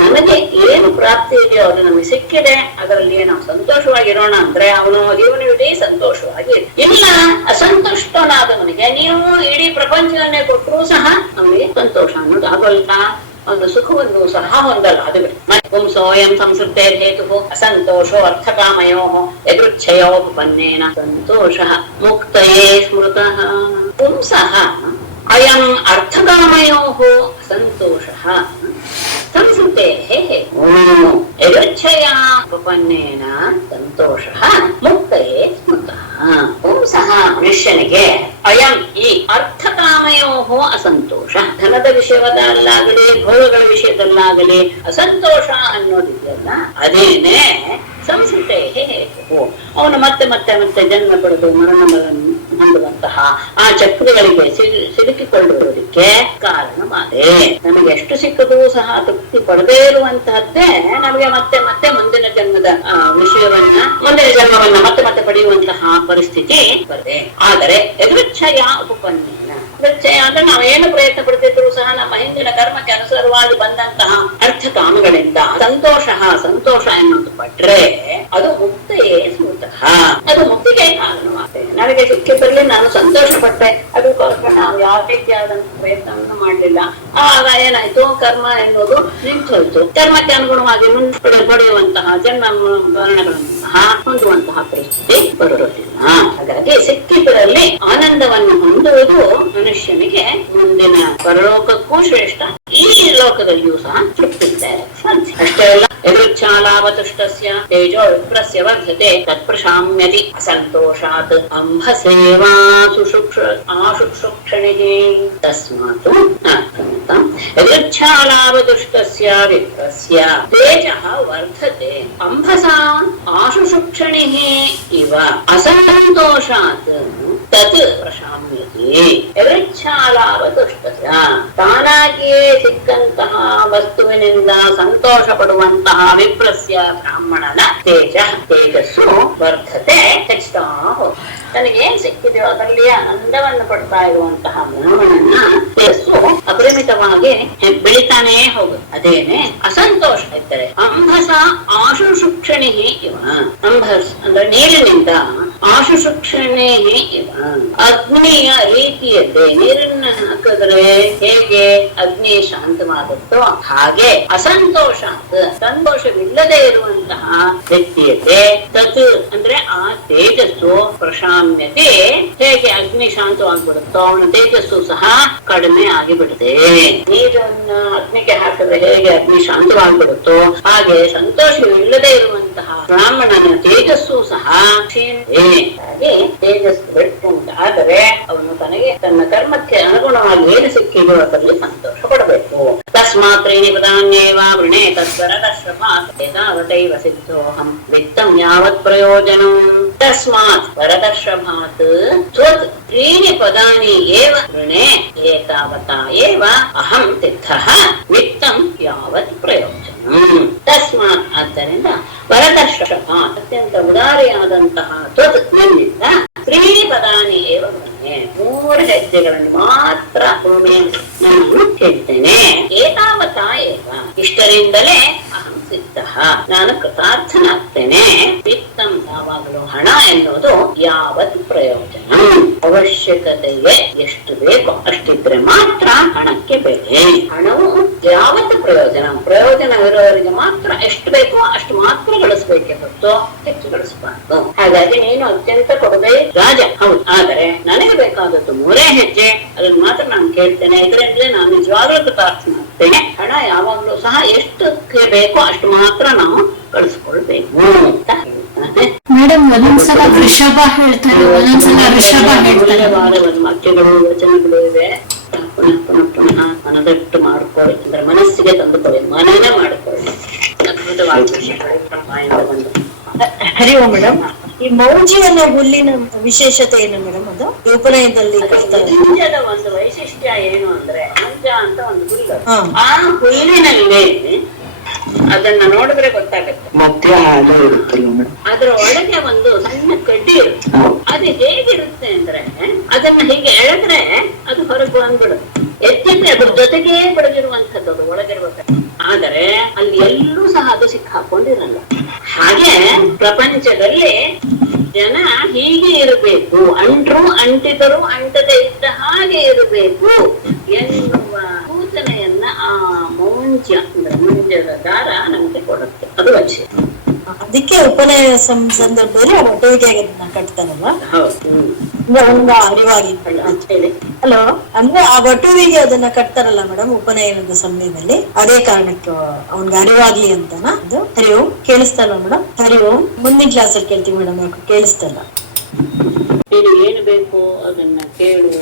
ನಮಗೆ ಏನು ಪ್ರಾಪ್ತಿ ಇದೆಯೋ ಅದು ನಮಗೆ ಸಿಕ್ಕಿದೆ, ಅದರಲ್ಲಿ ನಾವು ಸಂತೋಷವಾಗಿರೋಣ ಅಂದ್ರೆ ಅವನು ಜೀವನವಿಡೀ ಸಂತೋಷವಾಗಿ. ಇಲ್ಲ ಅಸಂತುಷ್ಟನಾದವನಿಗೆ ನೀವು ಇಡೀ ಪ್ರಪಂಚವನ್ನೇ ಕೊಟ್ಟರೂ ಸಹ ಅವನಿಗೆ ಸಂತೋಷ ಅನ್ನೋದು ಆಗೋಲ್ಲ, ಒಂದು ಸುಖವನ್ನು ಸಹ ಹೊಂದಲ್ಲ. ಅದು ಪುಂಸೋಯಂ ಸಂಸೃಪ್ತೇ ಹೇತು ಅಸಂತೋಷೋ ಅರ್ಥಕಾಮಯೋ ಯದೃಚ್ಛಯೋಪನ್ನೇನ ಸಂತೋಷ ಮುಕ್ತಯೇ ಸ್ಮೃತಃ. ಪುಂಸಃ ಅಯಂ ಅರ್ಥಕಾಮಯೋ ಅಸಂತೋಷಃ ಸಂಸೃಪ್ತೇ ಹೇತು ಯದೃಚ್ಛಯಾ ಉಪಪನ್ನೇನ ಸಂತೋಷಃ ಮುಕ್ತಯೇ ಸ್ಮೃತಃ. ಪುಂಸಃ ಮನುಷ್ಯನಿಗೆ ಅಯಂ ಈ ಅರ್ಥಕಾಮಯೋ ಅಸಂತೋಷ, ಧನದ ವಿಷಯದಲ್ಲಾಗಲಿ ಭೋಗಗಳ ವಿಷಯದಲ್ಲಾಗಲಿ ಅಸಂತೋಷ ಅನ್ನೋದಿದೆಯಲ್ಲ, ಅದೇನೆ ಸಂಸೃತೆ ಹೇತು ಅವನು ಮತ್ತೆ ಮತ್ತೆ ಮತ್ತೆ ಜನ್ಮ ಪಡೆದು ಮರಣಗಳನ್ನು ಹೊಂದುವಂತಹ ಆ ಚಕ್ರಗಳಿಗೆ ಸಿಲುಕಿಕೊಳ್ಳುವುದಕ್ಕೆ ಕಾರಣವಾದೆ. ನಮಗೆ ಎಷ್ಟು ಸಿಕ್ಕರೂ ಸಹ ತೃಪ್ತಿ ಪಡದೇ ಇರುವಂತಹದ್ದೇ ನಮಗೆ ಮತ್ತೆ ಮತ್ತೆ ಮುಂದಿನ ಜನ್ಮದ ಮುಂದಿನ ಜನ್ಮವನ್ನ ಮತ್ತೆ ಮತ್ತೆ ಪಡೆಯುವಂತಹ ಪರಿಸ್ಥಿತಿ ಬರದೆ. ಆದರೆ ಯದೃಚ್ಛಯ ಉಪಪನ್ನೇನ ಆದ್ರೆ ನಾವೇನು ಪ್ರಯತ್ನ ಪಡ್ತಿದ್ರು ಸಹ ನಮ್ಮ ಹಿಂದಿನ ಕರ್ಮಕ್ಕೆ ಅನುಸಾರವಾಗಿ ಬಂದಂತಹ ಅರ್ಥ ಕಾಮಗಳಿಂದ ಸಂತೋಷ ಎನ್ನುವುದು ಪಟ್ರೆ ಅದು ಮುಕ್ತಿಯೇ ಸ್ವತಃ, ಅದು ಮುಕ್ತಿಗೆ ಕಾರಣವಾಗುತ್ತೆ. ನನಗೆ ಸಿಕ್ಕಿದ್ರಲ್ಲಿ ನಾನು ಸಂತೋಷ ಪಟ್ಟೆ, ಅದಕ್ಕೋಸ್ಕರ ನಾವು ಯಾವ ರೀತಿಯಾದಂತಹ ಪ್ರಯತ್ನವನ್ನು ಮಾಡಲಿಲ್ಲ. ಆಗ ಏನಾಯ್ತು, ಕರ್ಮ ಎನ್ನುವುದು ನಿಂತೋಯ್ತು. ಕರ್ಮಕ್ಕೆ ಅನುಗುಣವಾಗಿ ಮುಂದೆ ಪಡೆಯುವಂತಹ ಜನ್ಮ ಮರಣಗಳನ್ನು ಸಹ ಹೊಂದುವಂತಹ ಪರಿಸ್ಥಿತಿ ಬರುವುದಿಲ್ಲ. ಹಾಗಾಗಿ ಸಿಕ್ಕಿದ್ರಲ್ಲಿ ಆನಂದವನ್ನು ಹೊಂದುವುದು ಮನುಷ್ಯನಿಗೆ ಮುಂದಿನ ಪರಲೋಕಕ್ಕೂ ಶ್ರೇಷ್ಠ, ಈ ಲೋಕದಲ್ಲಿಯೂ ಸಹ ತೃಪ್ತಿ ಇದೆ. ಅಷ್ಟೇ ಅಲ್ಲ, ಯದೃಚ್ಛಾಲಾವತುಷ್ಟಸ್ಯ ತೇಜೋ ವಿಪ್ರಸ್ಯ ವರ್ಧತೆ ತತ್ಪ್ರಶಾಮ್ಯತಿ ಅಸಂತೋಷಾತ್ ಆಶುಕ್ಷಣಿಃ ತಸ್ಮಾತ್ ಯದೃಚ್ಛಾಲಾವತುಷ್ಟಸ್ಯ ವಿಪ್ರಸ್ಯ ತೇಜಃ ವರ್ಧತೆ ಅಂಭಸಾ ಆಶುಕ್ಷಣಿಃ ಇವ ಅಸಂತೋಷಾತ್ ತತ್ ಪ್ರಶಾಮ್ಯತಿ. ಯದೃಚ್ಛಾಲಾವತುಷ್ಟಸ್ಯ ತಾನಾಗಿಯೇ ಸಿಕ್ಕಂತಹ ವಸ್ತುವಿನಿಂದ ಸಂತೋಷ ಪಡುವಂತಹ ವಿಪ್ರಸ್ಯ ಬ್ರಾಹ್ಮಣನ ತೇಜಸ್ಸು ವರ್ಧತೆ, ಹೆಚ್ಚುತ್ತಾ ಹೋಗುತ್ತೆ. ತನಗೇನ್ ಸಿಕ್ಕಿದೆಯೋ ಅದರಲ್ಲಿ ಆನಂದವನ್ನು ಪಡ್ತಾ ಇರುವಂತಹ ಬ್ರಾಹ್ಮಣನ ತೇಜಸ್ಸು ಅಪರಿಮಿತವಾಗಿ ಬೆಳಿತಾನೇ ಹೋಗುತ್ತೆ. ಅದೇನೆ ಅಸಂತೋಷ ಇದ್ದರೆ ಅಂಭಸ ಆಶುಷುಕ್ಷಣಿ ಇವ, ಅಂಭಸ್ ಅಂದ್ರೆ ನೀರಿನಿಂದ, ಆಶುಷುಕ್ಷಣಿ ಇವ ಅಗ್ನಿಯ ರೀತಿಯಲ್ಲಿ ನೀರನ್ನ ಹಾಕಿದ್ರೆ ಹೇಗೆ ಅಗ್ನಿ ಶಾಂತವಾಗುತ್ತೋ ಹಾಗೆ ಅಸಂತೋಷ ಸಂತೋಷವಿಲ್ಲದೆ ಇರುವಂತಹ ವ್ಯಕ್ತಿಯತೆ ತತ್ ಅಂದ್ರೆ ಆ ತೇಜಸ್ಸು ಪ್ರಶಾಮ್ಯತೆ, ಹೇಗೆ ಅಗ್ನಿ ಶಾಂತವಾಗ್ಬಿಡುತ್ತೋ ಅವನ ತೇಜಸ್ಸು ಸಹ ಕಡಿಮೆ ಆಗಿಬಿಡುತ್ತೆ. ನೀರನ್ನ ಅಗ್ನಿಗೆ ಹಾಕಿದ್ರೆ ಹೇಗೆ ಅಗ್ನಿ ಶಾಂತವಾಗ್ಬಿಡುತ್ತೋ ಹಾಗೆ ಸಂತೋಷವಿಲ್ಲದೆ ಇರುವಂತಹ ಬ್ರಾಹ್ಮಣನ ತೇಜಸ್ಸು ಸಹ ಹಾಗೆ ತೇಜಸ್ಸು ಬೆಟ್ಕೊಂಡ. ಆದರೆ ಅವನು ತನಗೆ ತನ್ನ ಕರ್ಮಕ್ಕೆ ಅನುಗುಣವಾಗಿ ಏನು ಸಿಕ್ಕಿದೋ ಅದರಲ್ಲಿ ಸಂತೋಷ ಪಡಬೇಕು. ತಸ್ಮಾತ್ ತ್ರೀಣಿ ಪದಾನ್ಯೇವ ವೃಣೇ ತದ್ವರದಶ್ರಮಾತ್ ಏತಾವತೈವ ಸಿದ್ಧೋಹಂ ವಿತ್ತಂ ಯಾವತ್ ಪ್ರಯೋಜನಂ. ತಸ್ಮಾತ್ ವರದಶ್ರಮಾತ್ ತ್ವತ್ ತ್ರೀಣಿ ಪದಾನಿ ಏವ ವೃಣೇ ಏತಾವತಾ ಏವ ಅಹಂ ಸಿದ್ಧಃ ವಿತ್ತಂ ಯಾವತ್ ಪ್ರಯೋಜನಂ. ತಸ್ಮಾತ್ ಆದ್ದರಿಂದ ವರದಶ್ರಮಾತ್ ಅತ್ಯಂತ ಉದಾರಿಯಾದಂತಹ ತ್ವತ್ ನಿನ್ನಿಂದ ತ್ರೀಣಿ ಪದಾನಿ ಏವ ವೃಣೇ 3 ಹೆಜ್ಜೆಗಳನ್ನು ಮಾತ್ರ ನಾನು ಹೇಳ್ತೇನೆ. ಏತಾವತಾ ಏವ ಇಷ್ಟರಿಂದಲೇ ಅಹಂ ಸಿದ್ಧ, ನಾನು ಕೃತಾರ್ಥನಾಗ್ತೇನೆ. ವಿತ್ತಂ ಯಾವಾಗಲೂ ಹಣ ಎನ್ನುವುದು ಯಾವತ್ ಪ್ರಯೋಜನ, ಅವಶ್ಯಕತೆಗೆ ಎಷ್ಟು ಬೇಕೋ ಅಷ್ಟಿದ್ರೆ ಮಾತ್ರ ಹಣಕ್ಕೆ ಬೆಲೆ. ಹಣವು ಯಾವತ್ತು ಪ್ರಯೋಜನವಿರೋರಿಗೆ ಮಾತ್ರ ಎಷ್ಟು ಬೇಕೋ ಅಷ್ಟು ಮಾತ್ರ ಗಳಿಸ್ಬೇಕೆ ಹೊರತು ಹೆಚ್ಚು ಗಳಿಸಬಾರ್ದು. ಹಾಗಾಗಿ ನೀನು ಅತ್ಯಂತ ಕೊಡುಗೆ ರಾಜ, ಹೌದು, ಆದರೆ ನನಗೆ ಬೇಕಾದದ್ದು 3 ಹೆಜ್ಜೆ, ಅದನ್ನ ಮಾತ್ರ ನಾನು ಕೇಳ್ತೇನೆ. ಇದರಿಂದಲೇ ನಾನು ನಿಜವಾಗ್ಲೂ ಕೃತಾರ್ಥನಾಗ್ತೇನೆ. ಹಣ ಯಾವಾಗ್ಲೂ ಸಹ ಎಷ್ಟು ಬೇಕೋ ಅಷ್ಟು ಮಾತ್ರ ನಾವು ಕಳಿಸ್ಕೊಳ್ಬೇಕು ಅಂತ ಹೇಳ್ತಾನೆ. ಮೇಡಮ್ ಒಂದೊಂದ್ಸಲ ವೃಷಭ ಹೇಳ್ತಾರೆ, ಒಂದೊಂದ್ಸಲ ಋಷಭ ಹೇಳ್ತಾರೆ. ವಾಕ್ಯಗಳು ವಚನಗಳು ಇವೆ. ಪುನಃ ಮನದಟ್ಟು ಮಾಡ್ಕೊಳ್ಳಿ, ಅಂದ್ರೆ ಮನಸ್ಸಿಗೆ ತಂದುಕೊಳ್ಳಿ, ಮನನ ಮಾಡಿಕೊಳ್ಳಿ. ಅದ್ಭುತವಾದ ವಿಷಯಗಳು ಬ್ರಹ್ಮಾಯಿಂದ ಬಂದು. ಹರಿ ಓಂ ಮೇಡಮ್. ಈ ಮೌಜಿ ಅನ್ನೋ ಹುಲ್ಲಿನ ವಿಶೇಷತೆ ಏನು ಮೇಡಮ್? ಅದು ಉಪನಯನದಲ್ಲಿ ಮಂಜದ ಒಂದು ವೈಶಿಷ್ಟ್ಯ ಏನು ಅಂದ್ರೆ, ಮಂಜ ಅಂತ ಒಂದು ಹುಲ್ಲು, ಆ ಹುಲ್ಲಿನಲ್ಲಿ ಅದನ್ನ ನೋಡಿದ್ರೆ ಗೊತ್ತಾಗುತ್ತೆ ಮತ್ತೆ ಅದ್ರ ಒಳಗೆ ಒಂದು ಸಣ್ಣ ಕಡ್ಡಿ ಇರುತ್ತೆ. ಅದು ಹೇಗಿರುತ್ತೆ ಅಂದ್ರೆ ಅದನ್ನ ಹೀಗೆ ಎಳೆದ್ರೆ ಅದು ಹೊರಗೆ ಬಂದ್ಬಿಡುತ್ತೆ. ಎತ್ತಿದ್ರೆ ಅದ್ರ ಜೊತೆಗೆ ಬೆಳೆದಿರುವಂತದ್ದು ಅದು ಒಳಗಿರ್ಬೇಕು. ಆದರೆ ಅಲ್ಲಿ ಎಲ್ಲೂ ಸಹ ಅದು ಸಿಕ್ಕಾಕೊಂಡಿರಲ್ಲ. ಹಾಗೆ ಪ್ರಪಂಚದಲ್ಲಿ ಜನ ಹೀಗೆ ಇರಬೇಕು, ಅಂಟ್ರು ಅಂಟಿದರು ಅಂಟದೆ ಇದ್ದ ಹಾಗೆ ಇರಬೇಕು ಎನ್ನುವ ಸೂಚನೆಯನ್ನ ಆ ಮುಂಜದ ದಾರ ನಮಗೆ ಕೊಡುತ್ತೆ. ಅದು ವಿಷಯ. ಅದಕ್ಕೆ ಉಪನಯನ ಸಂದರ್ಭದಲ್ಲಿ ಒಟ್ಟುವಿಗೆ ಕಟ್ತಾರಲ್ವಾ? ಅರಿವಾಗಿ ಹಲೋ ಅಂದ್ರೆ ಆ ವಟುವಿಗೆ ಅದನ್ನ ಕಟ್ತಾರಲ್ಲ ಮೇಡಮ್ ಉಪನಯನದ ಸಮಯದಲ್ಲಿ, ಅದೇ ಕಾರಣಕ್ಕೆ ಅವ್ನ್ಗೆ ಅರಿವಾಗ್ಲಿ ಅಂತನಾ ಅದು? ಹರಿ ಓಂ. ಕೇಳಿಸ್ತಲ್ಲ ಮೇಡಮ್? ಹರಿ ಓಂ. ಮುಂದಿನ ಕ್ಲಾಸ್ ಅಲ್ಲಿ ಕೇಳ್ತೀವಿ ಮೇಡಮ್, ಯಾಕೆ ಕೇಳಿಸ್ತಲ್ಲ? ಏನು ಬೇಕು ಅದನ್ನ ಕೇಳು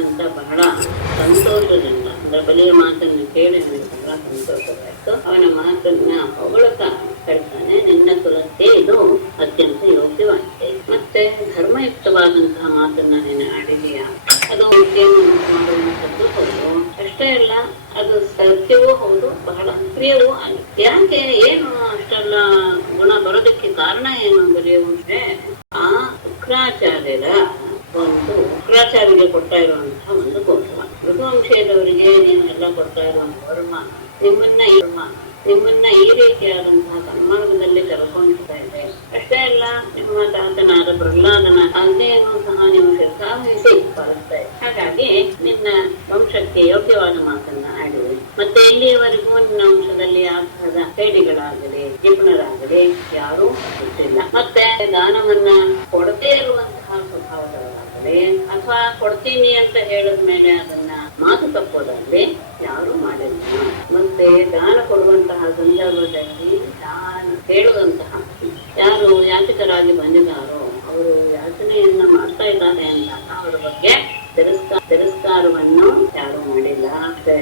ಅಂತ ಬಹಳ ಸಂತೋಷದಿಂದ, ಅಂದ್ರೆ ಬಲಿಯ ಮಾತನ್ನ ಕೇಳಿ ನನಗೆ ಬಹಳ ಸಂತೋಷವಾಯ್ತು. ಅವನ ಮಾತನ್ನ ಹೊಗಳುತ್ತಾ ಹೇಳ್ತಾನೆ, ನಿನ್ನ ಕುಲಕ್ಕೆ ಇದು ಅತ್ಯಂತ ಯೋಗ್ಯವಾಗಿದೆ. ಮತ್ತೆ ಧರ್ಮಯುಕ್ತವಾದಂತಹ ಮಾತನ್ನ ನೀನು ಆಡಿದೀಯಾ, ಅದು ವಿದ್ಯೆಯನ್ನು ಮಾಡುವಂಥದ್ದು ಹೌದು. ಅಷ್ಟೇ ಅಲ್ಲ, ಅದು ಸತ್ಯವೂ ಹೌದು, ಬಹಳ ಪ್ರಿಯವೂ ಆಗಿದೆ. ಯಾಕೆ ಏನು ಅಷ್ಟೆಲ್ಲ ಗುಣ ಬರೋದಕ್ಕೆ ಕಾರಣ ಏನು ಅಂದ್ರೆ, ಆ ಶುಕ್ರಾಚಾರ್ಯರ ಒಂದು ಶುಕ್ರಾಚಾರ್ಯರಿಗೆ ಕೊಡ್ತಾ ಇರುವಂತಹ ಒಂದು ಗೌರವ. ರಘುವಂಶದವರಿಗೆ ನೀವು ಎಲ್ಲ ಕೊಡ್ತಾ ಇರುವಂತಹ ವರಮಾನ, ನಿಮ್ಮನ್ನ ಈ ರೀತಿಯಾದಂತಹ ಸನ್ಮಾರ್ಗದಲ್ಲಿ ಕರ್ಕೊಂಡಿರ್ತಾ ಇದೆ. ಅಷ್ಟೇ ಅಲ್ಲ, ನಿಮ್ಮ ತಾತನಾದ ಪ್ರಹ್ಲಾದನ ಆಜ್ಞೆಯನ್ನು ಸಹ ನೀವು ಶಿರಸಾವಹಿಸಿ ಪಾಲಿಸ್ತಾ ಇದೆ. ಹಾಗಾಗಿ ನಿನ್ನ ವಂಶಕ್ಕೆ ಯೋಗ್ಯವಾದ ಮಾತನ್ನ ಆಡಿವೆ. ಮತ್ತೆ ಇಲ್ಲಿಯವರೆಗೂ ನಿನ್ನ ವಂಶದಲ್ಲಿ ಆ ತರಹದ ಹೇಡಿಗಳಾಗಲಿ ಜಿಪುಣರಾಗಲಿ ಯಾರೂ ಗೊತ್ತಿಲ್ಲ. ಮತ್ತೆ ದಾನವನ್ನ ಕೊಡದೇ ಇರುವಂತಹ ಸ್ವಭಾವಗಳಾಗಲಿ ಅಥವಾ ಕೊಡ್ತೀನಿ ಅಂತ ಹೇಳಿದ್ಮೇಲೆ ಅದನ್ನ ಮಾತು ತಪ್ಪೋದಾಗ್ಲಿ ಯಾರು ಮಾಡಿಲ್ಲ. ಮತ್ತೆ ದಾನ ಕೊಡುವಂತಹ ಸಂದರ್ಭದಲ್ಲಿ ದಾನ ಹೇಳುವಂತಹ ಯಾರು ಯಾಚಕರಾಗಿ ಬಂದಿದ್ದಾರೋ ಅವರು ಯಾಚನೆಯನ್ನ ಮಾಡ್ತಾ ಇದ್ದಾರೆ ಅಂದಾಗ ಅವರ ಬಗ್ಗೆ ತಿರಸ್ಕಾರವನ್ನು ಯಾರು ಮಾಡಿಲ್ಲ.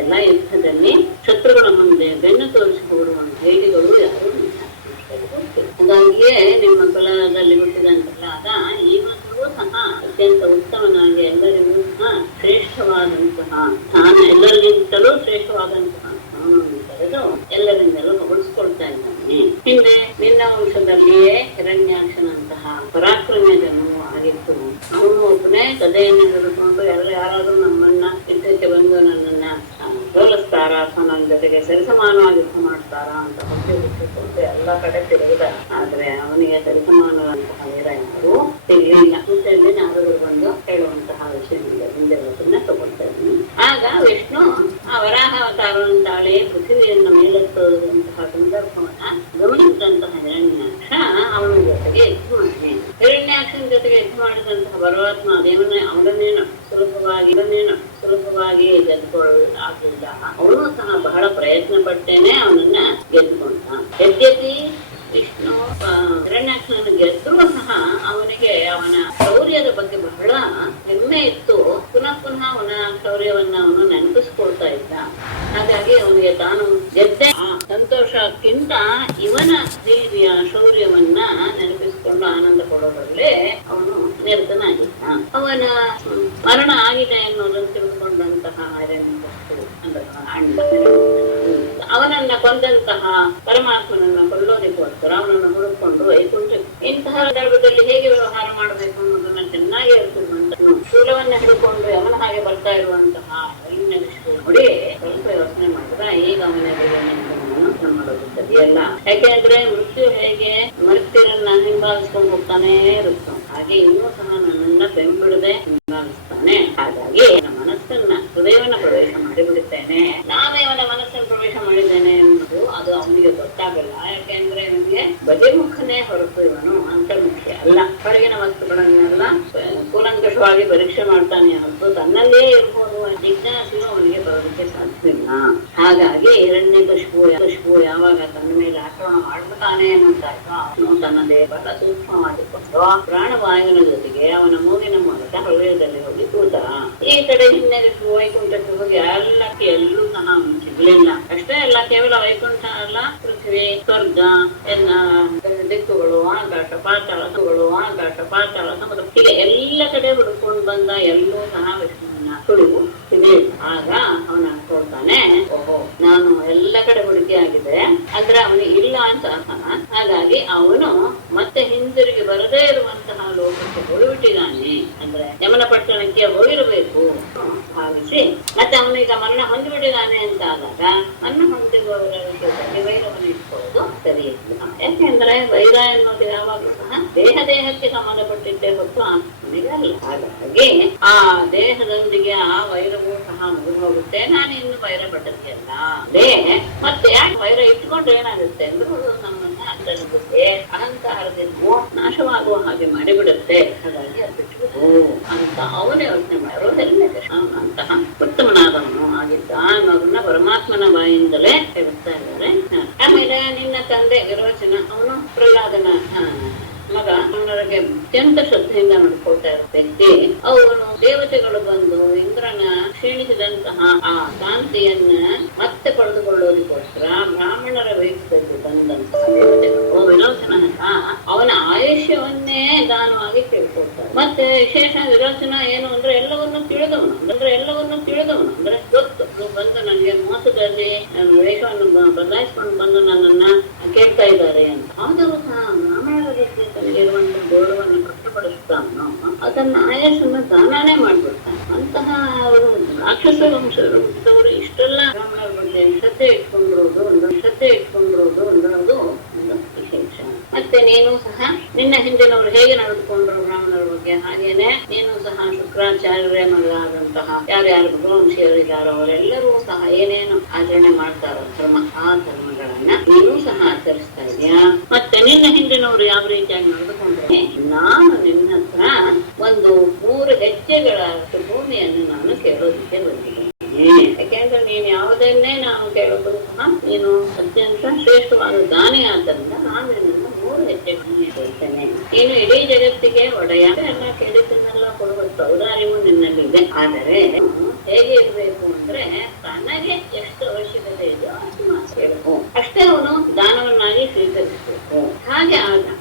ಎಲ್ಲ ಯುದ್ಧದಲ್ಲಿ ಶತ್ರುಗಳ ಮುಂದೆ ಬೆನ್ನು ತೋರಿಸಿ ಕೊಡುವಂತ ಹೇಡಿಗಳು ಯಾರು ಇಲ್ಲ. ಹಾಗಾಗಿಯೇ ನಿಮ್ಮ ಕುಲದಲ್ಲಿ ಹುಟ್ಟಿದಂತಲ್ಲ ಅದ ಇವತ್ತು ಸಹ ಅತ್ಯಂತ ಉತ್ತಮನಾಗಿ ಎಲ್ಲರಿಗೂ ಸಹ ಶ್ರೇಷ್ಠವಾದಂತಹ ಎಲ್ಲರಿಗಿಂತಲೂ ಶ್ರೇಷ್ಠವಾದಂತಹ ಸ್ಥಾನವನ್ನು ಪಡೆದು ಎಲ್ಲರಿಂದಲೂ ಹೊಗಳಿಸ್ಕೊಳ್ತಾ ಇದ್ದಾನೆ. ಹಿಂದೆ ನಿನ್ನ ವಂಶದಲ್ಲಿಯೇ ಹಿರಣ್ಯಾಕ್ಷನಂತಹ ಪರಾಕ್ರಮ್ಯ ಜನವು ಆಗಿತ್ತು. ಅವನು ಒಬ್ಬನೇ ಕಥೆಯನ್ನು ಹಿಡಿದುಕೊಂಡು ಯಾರಾದ್ರೂ ನಮ್ಮನ್ನ ಯುದ್ಧಕ್ಕೆ ಬಂದು ನನ್ನನ್ನ ಸೋಲಿಸ್ತಾರ ಅಥವಾ ನನ್ನ ಜೊತೆಗೆ ಸರಿಸಮಾನವಾಗಿ ಯುದ್ಧ ಮಾಡ್ತಾರಾ ಅಂತ ಹೊಟ್ಟೆ ಎಲ್ಲ ಕಡೆ ತಿರುಗಿದ. ಆದ್ರೆ ಅವನಿಗೆ ಸರಿಸಮಾನವಂತಹ ವೀರ ಯಾರು ಸಿಗ್ಲಿಲ್ಲ. ಮುಂಚೆಯಲ್ಲಿ ನಾರದರು ಬಂದು ಹೇಳುವಂತಹ ವಿಷಯದಿಂದ ತಗೊಳ್ತಾ ಇದ್ದೀನಿ. ಆಗ ವಿಷ್ಣು ಆ ವರಾಹ ಅವತಾರವನ್ನು ತಾಳಿ ಪೃಥ್ವಿಯನ್ನ ಮೇಲೆತ್ತುವಂತಹ ಸಂದರ್ಭವನ್ನ ಗಮನಿಸಿದಂತಹ ಹಿರಣ್ಯಾಕ್ಷ ಅವನ ಜೊತೆಗೆ ಯುದ್ಧ ಮಾಡಿದೆ. ಹಿರಣ್ಯಾಕ್ಷನ ಜೊತೆಗೆ ಯುದ್ಧ ಮಾಡಿದಂತಹ ಪರಮಾತ್ಮ ಅವನನ್ನೇನು ಸುಲಭವಾಗಿ ಗೆದ್ದುಕೊಳ್ಳಲಾಗಲಿಲ್ಲ. ಅವನು ಸಹ ಬಹಳ ಪ್ರಯತ್ನ ಪಟ್ಟೇನೆ ಅವನನ್ನ ಗೆದ್ದುಕೊಂಡ. ಯದ್ಯಪಿ ವಿಷ್ಣು ಹಿರಣ್ಯಾಕ್ಷನನ್ನು ಗೆದ್ದರೂ ಸಹ ಅವನಿಗೆ ಅವನ ಶೌರ್ಯದ ಬಗ್ಗೆ ಬಹಳ ಹೆಮ್ಮೆ ಇತ್ತು. ಪುನಃ ಅವನ ಶೌರ್ಯವನ್ನ ಅವನು ನೆನಪಿಸ್ಕೊಳ್ತಾ ಇದ್ದ. ಹಾಗಾಗಿ ಅವನಿಗೆ ತಾನು ಗೆದ್ದೆ ಸಂತೋಷಕ್ಕಿಂತ ಇವನ ಧೈರ್ಯ ಶೌರ್ಯವನ್ನ ನೆನಪಿಸಿಕೊಂಡು ಆನಂದ ಪಡೋದ್ರಲ್ಲೇ ಅವನು ನಿರತನಾಗಿದ್ದ. ಅವನ ಮರಣ ಆಗಿದೆ ಎನ್ನುವುದನ್ನು ತಿಳಿದುಕೊಂಡಂತಹ ಅವನನ್ನ ಕೊಂದಂತಹ ಪರಮಾತ್ಮನನ್ನ ಕೊಲ್ಲೋದಕ್ಕೋಸ್ಕರ ಅವನನ್ನು ಹುಡುಕೊಂಡು ವೈಕುಂಠ ಇಂತಹ ಸಂದರ್ಭದಲ್ಲಿ ಹೇಗೆ ವ್ಯವಹಾರ ಮಾಡಬೇಕು ಅನ್ನೋದನ್ನ ಚೆನ್ನಾಗಿ ಅರಿತುಕೊಂಡು ಶೂಲವನ್ನ ಹಿಡ್ಕೊಂಡು ಅವನ ಹಾಗೆ ಬರ್ತಾ ಇರುವಂತಹ ನೋಡಿ ಸ್ವಲ್ಪ ಯೋಚನೆ ಮಾಡಿದ್ರೆ ಈಗ ಅವನಿಗೆ ಮಾಡೋದು ಸರಿಯಲ್ಲ. ಯಾಕೆಂದ್ರೆ ಮೃತ್ಯು ಹೇಗೆ ಮೃತ್ಯುರನ್ನ ಹಿಂಬಾಲಿಸ್ಕೊಂಡು ಹೋಗ್ತಾನೆ ಇರುತ್ತೆ, ಹಾಗೆ ಇನ್ನೂ ಸಹ ನನ್ನನ್ನ ಬೆಂಬಿಡದೆ ಹಿಂಬಾಲಿಸ್ತಾನೆ. ಹಾಗಾಗಿ ನನ್ನ ಮನಸ್ಸನ್ನ ಹೃದಯವನ್ನ ಪ್ರವೇಶ ಮಾಡಿಬಿಡುತ್ತೇನೆ. ನಾನೇ ಅವನ ಮನಸ್ಸನ್ನು ಪ್ರವೇಶ ಮಾಡಿದ್ದೇನೆ ಅನ್ನೋದು ಅದು ಅವನಿಗೆ ಗೊತ್ತಾಗಲ್ಲ. ಯಾಕೆಂದ್ರೆ ಅವನಿಗೆ ಬಗೆಮುಖನೇ ಹೊರತು ಇವನು ಅಂತರ್ಮುಖಿ ಅಲ್ಲ. ಹೊರಗಿನ ವಸ್ತುಗಳನ್ನೆಲ್ಲ ಕೂಲಂಕಷವಾಗಿ ಪರೀಕ್ಷೆ ಮಾಡ್ತಾನೆ ಹೊರತು ತನ್ನಲ್ಲೇ ಇರ್ಬೋದು ಜಿಜ್ಞಾಸೆಯು ಅವನಿಗೆ ಬರೋದಕ್ಕೆ ಸಾಧ್ಯವಿಲ್ಲ. ಹಾಗಾಗಿ ಹಿರಣ್ಯಕಶಿಪು ಯಾವಾಗ ತನ್ನ ಮೇಲೆ ಆಕ್ರಮಣ ಮಾಡ್ಬಿಡ್ತಾನೆ ಅನ್ನುತ್ತಾಯ್ತು ಅವನು ತನ್ನ ದೇಹ ಬಹಳ ಸೂಕ್ಷ್ಮವಾಗಿಕೊಂಡು ಪ್ರಾಣವಾಯುವಿನ ಜೊತೆಗೆ ಅವನ ಮೂಗಿನ ಮೂಲಕ ಹೃದಯದಲ್ಲಿ ಹೋಗಿ ಕೂತ. ಈ ಕಡೆ ಹಿನ್ನೆಲೆಗೂ ವೈಕುಂಠಕ್ಕೆ ಹೋಗಿ ಎಲ್ಲೂ ಸಹ ಸಿಗ್ಲಿಲ್ಲ. ಅಷ್ಟೇ ಅಲ್ಲ, ಕೇವಲ ವೈಕುಂಠ ಅಲ್ಲ, ಪೃಥ್ವಿ, ಸ್ವರ್ಗ, ದಿಕ್ಕುಗಳು, ಆಕಾಶ ಪಾತಾಳ ಸಮುದ್ರ ಹೀಗೆ ಎಲ್ಲ ಕಡೆ ಹುಡುಕೊಂಡು ಬಂದ. ಎಲ್ಲೂ ಸಹ ವಿಷ್ಣುವಿನ ಸುಳಿವು ಸಿಗಲಿಲ್ಲ. ಆಗ ಅವನ ಕೊಡ್ತಾನೆ, ಓಹೋ ನಾನು ಎಲ್ಲ ಕಡೆ ಹುಡುಕಿ ಆಗಿದೆ ಅಂದ್ರೆ ಅವನಿಗೆ ಇಲ್ಲ ಅಂತ ಅರ್ಥ. ಹಾಗಾಗಿ ಅವನು ಮತ್ತೆ ಹಿಂದಿರುಗಿ ಬರದೇ ಇರುವಂತಹ ಲೋಕಕ್ಕೆ ಹೋಗಿಬಿಟ್ಟಿದ್ದಾನೆ. ಅಂದ್ರೆ ಯಮನ ಪಟ್ಟಣಕ್ಕೆ ಹೋಗಿರಬೇಕು ಭಾವಿಸಿ ಮತ್ತೆ ಅವನೀಗ ಮರಣ ಹೊಂದಿಬಿಟ್ಟಿದ್ದಾನೆ ಅಂತ ಆದಾಗ ಮರಣ ಹೊಂದಿರುವವರ ವಿಷಯದಲ್ಲಿ ವೈರವನ್ನು ಇಟ್ಕೊಳ್ಳೋದು ಸರಿ ಇಲ್ಲ. ಯಾಕೆಂದ್ರೆ ವೈರ ಎನ್ನುವುದು ಯಾವಾಗಲೂ ಸಹ ದೇಹಕ್ಕೆ ಸಂಬಂಧಪಟ್ಟಿದ್ದೇ ಹೊತ್ತು ಆತ್ಮನಿಗೆ ಅಲ್ಲ. ಹಾಗಾಗಿ ಆ ದೇಹದೊಂದಿಗೆ ಆ ವೈರವೂ ಸಹ ಮುಗಿದು ಹೋಗುತ್ತೆ. ನಾನು ಇನ್ನು ವೈರ ಪಟ್ಟದೆಯಲ್ಲ ಮತ್ತೆ ಯಾಕೆ ವೈರ ಇಟ್ಕೊಂಡ್ರೆ ಏನಾಗುತ್ತೆ ಅಂದ್ರೆ ನಮ್ಮನ್ನ ಅಂತರ್ಗುತ್ತೆ, ಅಹಂಕಾರದಿಂದ ನಾಶವಾಗುವ ಹಾಗೆ ಮಾಡಿಬಿಡುತ್ತೆ. ಹಾಗಾಗಿ ಅದು ಬಿಟ್ಟು ಅಂತ ಅವನೇ ಯೋಚನೆ ಮಾಡೋ ಅಂತಹ ಉತ್ತಮನಾದವನು ಆಗಿದ್ದ ಅನ್ನೋದನ್ನ ಪರಮಾತ್ಮನ ಬಾಯಿಂದಲೇ ಹೇಳ್ತಾ ಇದ್ದಾರೆ. ಆಮೇಲೆ ನಿನ್ನ ತಂದೆ ವಿರೋಚನ ಅವನು ಪ್ರಹ್ಲಾದನ ಮಗ, ಅವನಿಗೆ ಅತ್ಯಂತ ಶ್ರದ್ಧೆಯಿಂದ ನಡ್ಕೊಳ್ತಾ ಇರೋ ವ್ಯಕ್ತಿ. ಅವನು ದೇವತೆಗಳು ಬಂದು ಇಂದ್ರನ ಕ್ಷೀಣಿಸಿದಂತಹ ಆ ಕಾಂತಿಯನ್ನ ಮತ್ತೆ ಪಡೆದುಕೊಳ್ಳೋದಕ್ಕೋಸ್ಕರ ಬ್ರಾಹ್ಮಣರ ವೇಷದಲ್ಲಿ ಬಂದಂತಹ ದೇವತೆಗಳು ವಿರೋಚನ ಅವನ ಆಯುಷ್ಯವನ್ನೇ ದಾನವಾಗಿ ಕೇಳ್ಕೊಳ್ತಾರೆ. ಮತ್ತೆ ವಿಶೇಷ ವಿರೋಚನ ಏನು ಅಂದ್ರೆ ಎಲ್ಲವನ್ನೂ ತಿಳಿದವನು ಅಂದ್ರೆ ಗೊತ್ತು ಬಂದು ನನಗೆ ಮೋಸದಲ್ಲಿ ವೇಷವನ್ನು ಬದಲಾಯಿಸ್ಕೊಂಡು ಬಂದು ನನ್ನನ್ನ ಕೇಳ್ತಾ ಇದ್ದಾರೆ ಅಂತ. ಆದರೂ ಸಹ ಬ್ರಾಹ್ಮಣರ ಬಗ್ಗೆ ತನಗಿರುವಂತಹ ಗೌರವವನ್ನು ವ್ಯಕ್ತಪಡಿಸ್ತಾನೋ ಆತ ತನ್ನ ಆಯಸ್ಸನ್ನ ದಾನನೇ ಮಾಡ್ಬಿಡ್ತಾನೆ. ಅಂತಹ ಅವರು ರಾಕ್ಷಸ ವಂಶದವರು ಇಷ್ಟೆಲ್ಲ ರಾಮನವ್ರ ಬಗ್ಗೆ ಶ್ರದ್ಧೆ ಇಟ್ಕೊಂಡಿರೋದು ಅನ್ನೋದು ಒಂದು ವಿಶೇಷ. ಮತ್ತೆ ನೀನು ಸಹ ನಿನ್ನ ಹಿಂದಿನವರು ಹೇಗೆ ನಡೆದುಕೊಂಡ್ರು ರಾಮನವ್ರ ಬಗ್ಗೆ, ಹಾಗೇನೆ ನೀನು ಸಹ ಶುಕ್ರಾಚಾರ್ಯ ಮೊದಲಾದಂತಹ ಯಾರ್ಯಾರು ಭಗವಂಶಿಯರಿದ್ದಾರೋ ಅವರೆಲ್ಲರೂ ಸಹ ಏನೇನು ಆಚರಣೆ ಮಾಡ್ತಾರೋ ಧರ್ಮ, ಆ ಧರ್ಮಗಳನ್ನ ನೀನು ಸಹ ಆಚರಿಸ್ತಾ ಇದೀಯಾ. ಮತ್ತೆ ನಿನ್ನ ಹಿಂದಿನವರು ಯಾವ ರೀತಿಯಾಗಿ ನಡೆದುಕೊಂಡ್ರೆ ನಾನು ನಿನ್ನ ಹತ್ರ ಒಂದು 3 ಹೆಜ್ಜೆಗಳ ಭೂಮಿಯನ್ನು ನಾನು ಕೇಳೋದಕ್ಕೆ ಬಂದಿದ್ದೇನೆ. ಯಾಕೆಂದ್ರೆ ನೀನು ಯಾವುದನ್ನೇ ನಾವು ಕೇಳೋದು ಸಹ ನೀನು ಅತ್ಯಂತ ಶ್ರೇಷ್ಠವಾದ ದಾನಿ ಆದ್ದರಿಂದ ನಾನು ನಿನ್ನ 3 ಹೆಜ್ಜೆಗಳನ್ನು ಹೇಳ್ತೇನೆ. ನೀನು ಇಡೀ ಜಗತ್ತಿಗೆ ಒಡೆಯ, ಎಲ್ಲ ಕೇಳಿದ್ದನ್ನೆಲ್ಲ ಕೊಡುವಷ್ಟು ಔದಾರ್ಯವೂ ನಿನ್ನಲ್ಲಿ ಇದೆ. ಆದರೆ ಹೇಗೆ ಇರ್ಬೇಕು ಅಂದ್ರೆ ತನಗೆ ಎಷ್ಟು ಅವಶ್ಯಕತೆ ಇದೆಯೋ ಅಷ್ಟು ಮಾತ್ರ ಕೇಳಬೇಕು, ಅಷ್ಟೇ ಅವನು ದಾನವನ್ನಾಗಿ ಸ್ವೀಕರಿಸಬೇಕು. ಹಾಗೆ ಆದಾಗ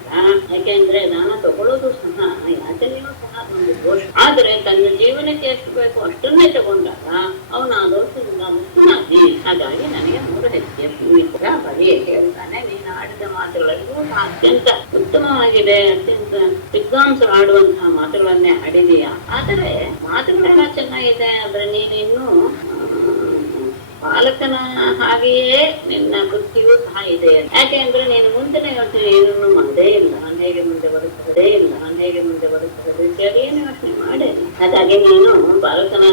ಯಾಕೆಂದ್ರೆ ದಾನ ತಗೊಳ್ಳೋದು ಸಹ ಯಾಚನೆಯೂ ಸಹ ಒಂದು ದೋಷ. ಆದ್ರೆ ತನ್ನ ಜೀವನಕ್ಕೆ ಎಷ್ಟು ಬೇಕು ಅಷ್ಟನ್ನೇ ತಗೊಂಡಾಗ ಅವನು ಆ ದೋಷದಿಂದ ಮುಕ್ತನಾಗಿ. ಹಾಗಾಗಿ ನನಗೆ 3 ಹೆಜ್ಜೆ ಭೂಮಿ ಕೂಡ ಬಗೆಯ ಹೇಳ್ತಾನೆ. ನೀನು ಆಡಿದ ಮಾತುಗಳಲ್ಲೂ ಅತ್ಯಂತ ಉತ್ತಮವಾಗಿದೆ, ಅತ್ಯಂತ ವಿದ್ವಾಂಸರು ಆಡುವಂತಹ ಮಾತುಗಳನ್ನೇ ಆಡಿದೀಯಾ. ಆದರೆ ಮಾತುಗಳೆಲ್ಲ ಚೆನ್ನಾಗಿದೆ, ಆದ್ರೆ ನೀನಿನ್ನು ಬಾಲಕನ ಹಾಗೆಯೇ ನಿನ್ನ ಕೃತಿಯೂ ಸಹ ಇದೆ. ಯಾಕೆ ಅಂದ್ರೆ ನೀನು ಮುಂದಿನ ಯೋಚನೆ ಏನನ್ನು ಮಾಡೇ ಇಲ್ಲ, ನಾನು ಹೇಗೆ ಮುಂದೆ ಬರುತ್ತದೆ ಏನು ಯೋಚನೆ ಮಾಡೇ ಇಲ್ಲ. ಹಾಗಾಗಿ ನೀನು ಬಾಲಕನ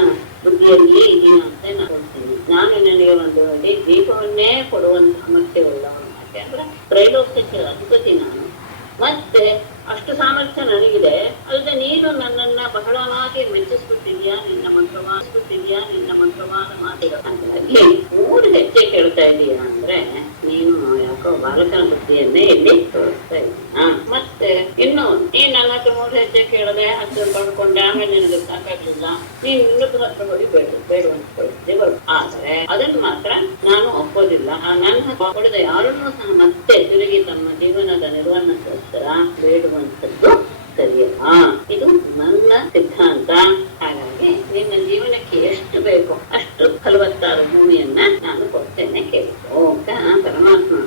ಬುದ್ಧಿಯಲ್ಲಿಯೇ ಇದೆಯಾ ಅಂತ ನಾನು ಕೊಡ್ತೀನಿ. ನಾನು ನನಗೆ ಒಂದು ದೀಪವನ್ನೇ ಕೊಡುವಂತ ಸಾಮರ್ಥ್ಯವುಳ್ಳವನು. ಯಾಕೆ ಅಂದ್ರೆ ತ್ರೈಲೋಕ್ಯಕ್ಕೆ ಅಧಿಪತಿ ನಾನು, ಮತ್ತೆ ಅಷ್ಟು ಸಾಮರ್ಥ್ಯ ನನಗಿದೆ. ಅಲ್ಲದೆ ನೀನು ನನ್ನನ್ನ ಬಹಳವಾಗಿ ಮೆಚ್ಚಿಸ್ಬಿಟ್ಟಿದ್ಯಾ, ನಿನ್ನ ಮಂತ್ರವಾದ ಮಾತುಗಳು. ಹಾಗಾಗಿ 3 ಹೆಜ್ಜೆ ಕೇಳ್ತಾ ಇದೀಯಾ ಅಂದ್ರೆ ನೀನು ಯಾಕೋ ಬಾಲಕನ ಬುದ್ಧಿಯನ್ನೇ ಇಲ್ಲಿ ತೋರಿಸ್ತಾ ಇದೀಯ. ಮತ್ತೆ ಇನ್ನು ನೀನ್ ನನ್ನ ಹತ್ರ 3 ಹೆಜ್ಜೆ ಕೇಳದೆ ಹತ್ರ ಪಡ್ಕೊಂಡೆ, ಆಮೇಲೆ ನಿನಗೆ ಸಾಕಾಗ್ಲಿಲ್ಲ, ನೀನ್ ಇನ್ನೊಬ್ಬರ ಹತ್ರ ಹೋಗಿ ಬೇಡುವಂತ ಪರಿಸ್ಥಿತಿ ಬರು. ಆದ್ರೆ ಅದನ್ನ ಮಾತ್ರ ನಾನು ಒಪ್ಪೋದಿಲ್ಲ. ನನ್ನ ಹೊಡೆದ ಯಾರನ್ನೂ ಸಹ ಮತ್ತೆ ತಿರುಗಿ ತಮ್ಮ ಜೀವನದ ನಿರ್ವಹಣೆಗೋಸ್ಕರ ಬೇಡುವಂಥದ್ದು ಸರಿಯಲ್ಲ. ಇದು ನನ್ನ ಸಿದ್ಧಾಂತ. ಹಾಗಾಗಿ ನಿನ್ನ ಜೀವನಕ್ಕೆ ಎಷ್ಟು ಬೇಕೋ ಅಷ್ಟು ಫಲವತ್ತಾದ ಭೂಮಿಯನ್ನ ನಾನು ಕೊಡ್ತೇನೆ, ಕೇಳಿಕೋ ಅಂತ ಪರಮಾತ್ಮ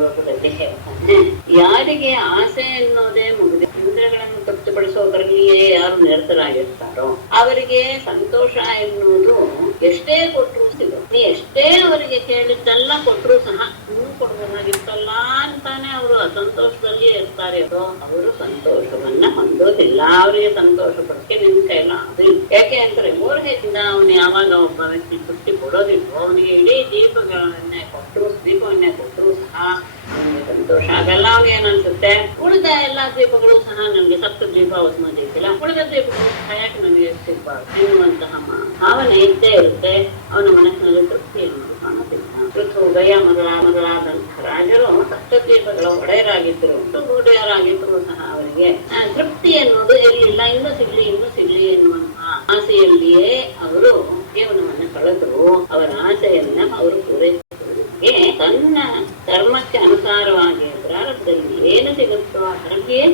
ರೂಪದಲ್ಲಿ ಹೇಳ್ತಾನೆ. ಯಾರಿಗೆ ಆಸೆ ಅನ್ನೋದೇ ಮುಗಿದ ಇಂದ್ರಗಳನ್ನು ತೃಪ್ತಿಪಡಿಸೋದ್ರಲ್ಲಿಯೇ ಯಾರು ನಿರತರಾಗಿರ್ತಾರೋ ಅವರಿಗೆ ಸಂತೋಷ ಎನ್ನುವುದು ಎಷ್ಟೇ ಕೊಟ್ಟರು ಸಿಗೋ. ನೀ ಎಷ್ಟೇ ಅವರಿಗೆ ಕೇಳಿದ್ದೆಲ್ಲ ಕೊಟ್ಟರು ಸಹ ಇನ್ನೂ ಕೊಡ್ಬೋದಾಗಿತ್ತಲ್ಲ ಅಂತಾನೆ ಅವರು ಅಸಂತೋಷದಲ್ಲಿಯೇ ಇರ್ತಾರೆ. ಅವರು ಸಂತೋಷವನ್ನ ಹೊಂದೋದಿಲ್ಲ. ಅವರಿಗೆ ಸಂತೋಷ ಪಡಿಕೆ ನಿನ್ ಕೈಲ ಅದು. ಯಾಕೆ ಅಂದ್ರೆ 3 ಹೆಜ್ಜೆಯಿಂದ ಅವನು ಯಾವಾಗ ಒಬ್ಬ ವ್ಯಕ್ತಿ ತೃಪ್ತಿ ಕೊಡೋದಿತ್ತು, ಅವನಿಗೆ ಇಡೀ ದೀಪವನ್ನೇ ಕೊಟ್ಟರು ಸಹ ಅವನಿಗೆ ಸಂತೋಷ ಆಗಲ್ಲ. ಅವನಿಗೆ ಏನನ್ಸುತ್ತೆ, ಉಳಿದ ಎಲ್ಲಾ ದ್ವೀಪಗಳು ಸಹ ನನಗೆ ಸಪ್ತ ದ್ವೀಪ ಒಸ್ಮದಿಲ್ಲ, ಉಳಿದ ದ್ವೀಪಗಳು ಸಹ ಯಾಕೆ ನನಗೆ ಸಿಗ್ಬಾರ್ದು ಎನ್ನುವಂತಹ ಭಾವನೆ ಇದ್ದೇ ಇರುತ್ತೆ. ಅವನ ಮನಸ್ಸಿನಲ್ಲಿ ತೃಪ್ತಿ ಎನ್ನುವುದು ಕಾಣೋದಿಲ್ಲ. ಪೃಥು ಗಯ ಮೊದಲಾದಂತಹ ರಾಜರು ಸಪ್ತದ್ವೀಪಗಳ ಒಡೆಯರಾಗಿದ್ರು ಸಹ ಅವರಿಗೆ ತೃಪ್ತಿ ಎನ್ನುವುದು ಎಲ್ಲಿಲ್ಲ. ಇನ್ನೂ ಸಿಗ್ಲಿ ಎನ್ನುವಂತಹ ಆಸೆಯಲ್ಲಿಯೇ ಅವರು ಜೀವನವನ್ನು ಕಳೆದ್ರು. ಅವರ ಆಸೆಯನ್ನ ಅವರು ಪೂರೈಸುವುದಕ್ಕೆ ತನ್ನ ಧರ್ಮಕ್ಕೆ ಅನುಸಾರವಾಗಿ ಪ್ರಾರಬ್ಧದಲ್ಲಿ ಏನು ಸಿಗುತ್ತೋ ಅದರಲ್ಲಿಯೇ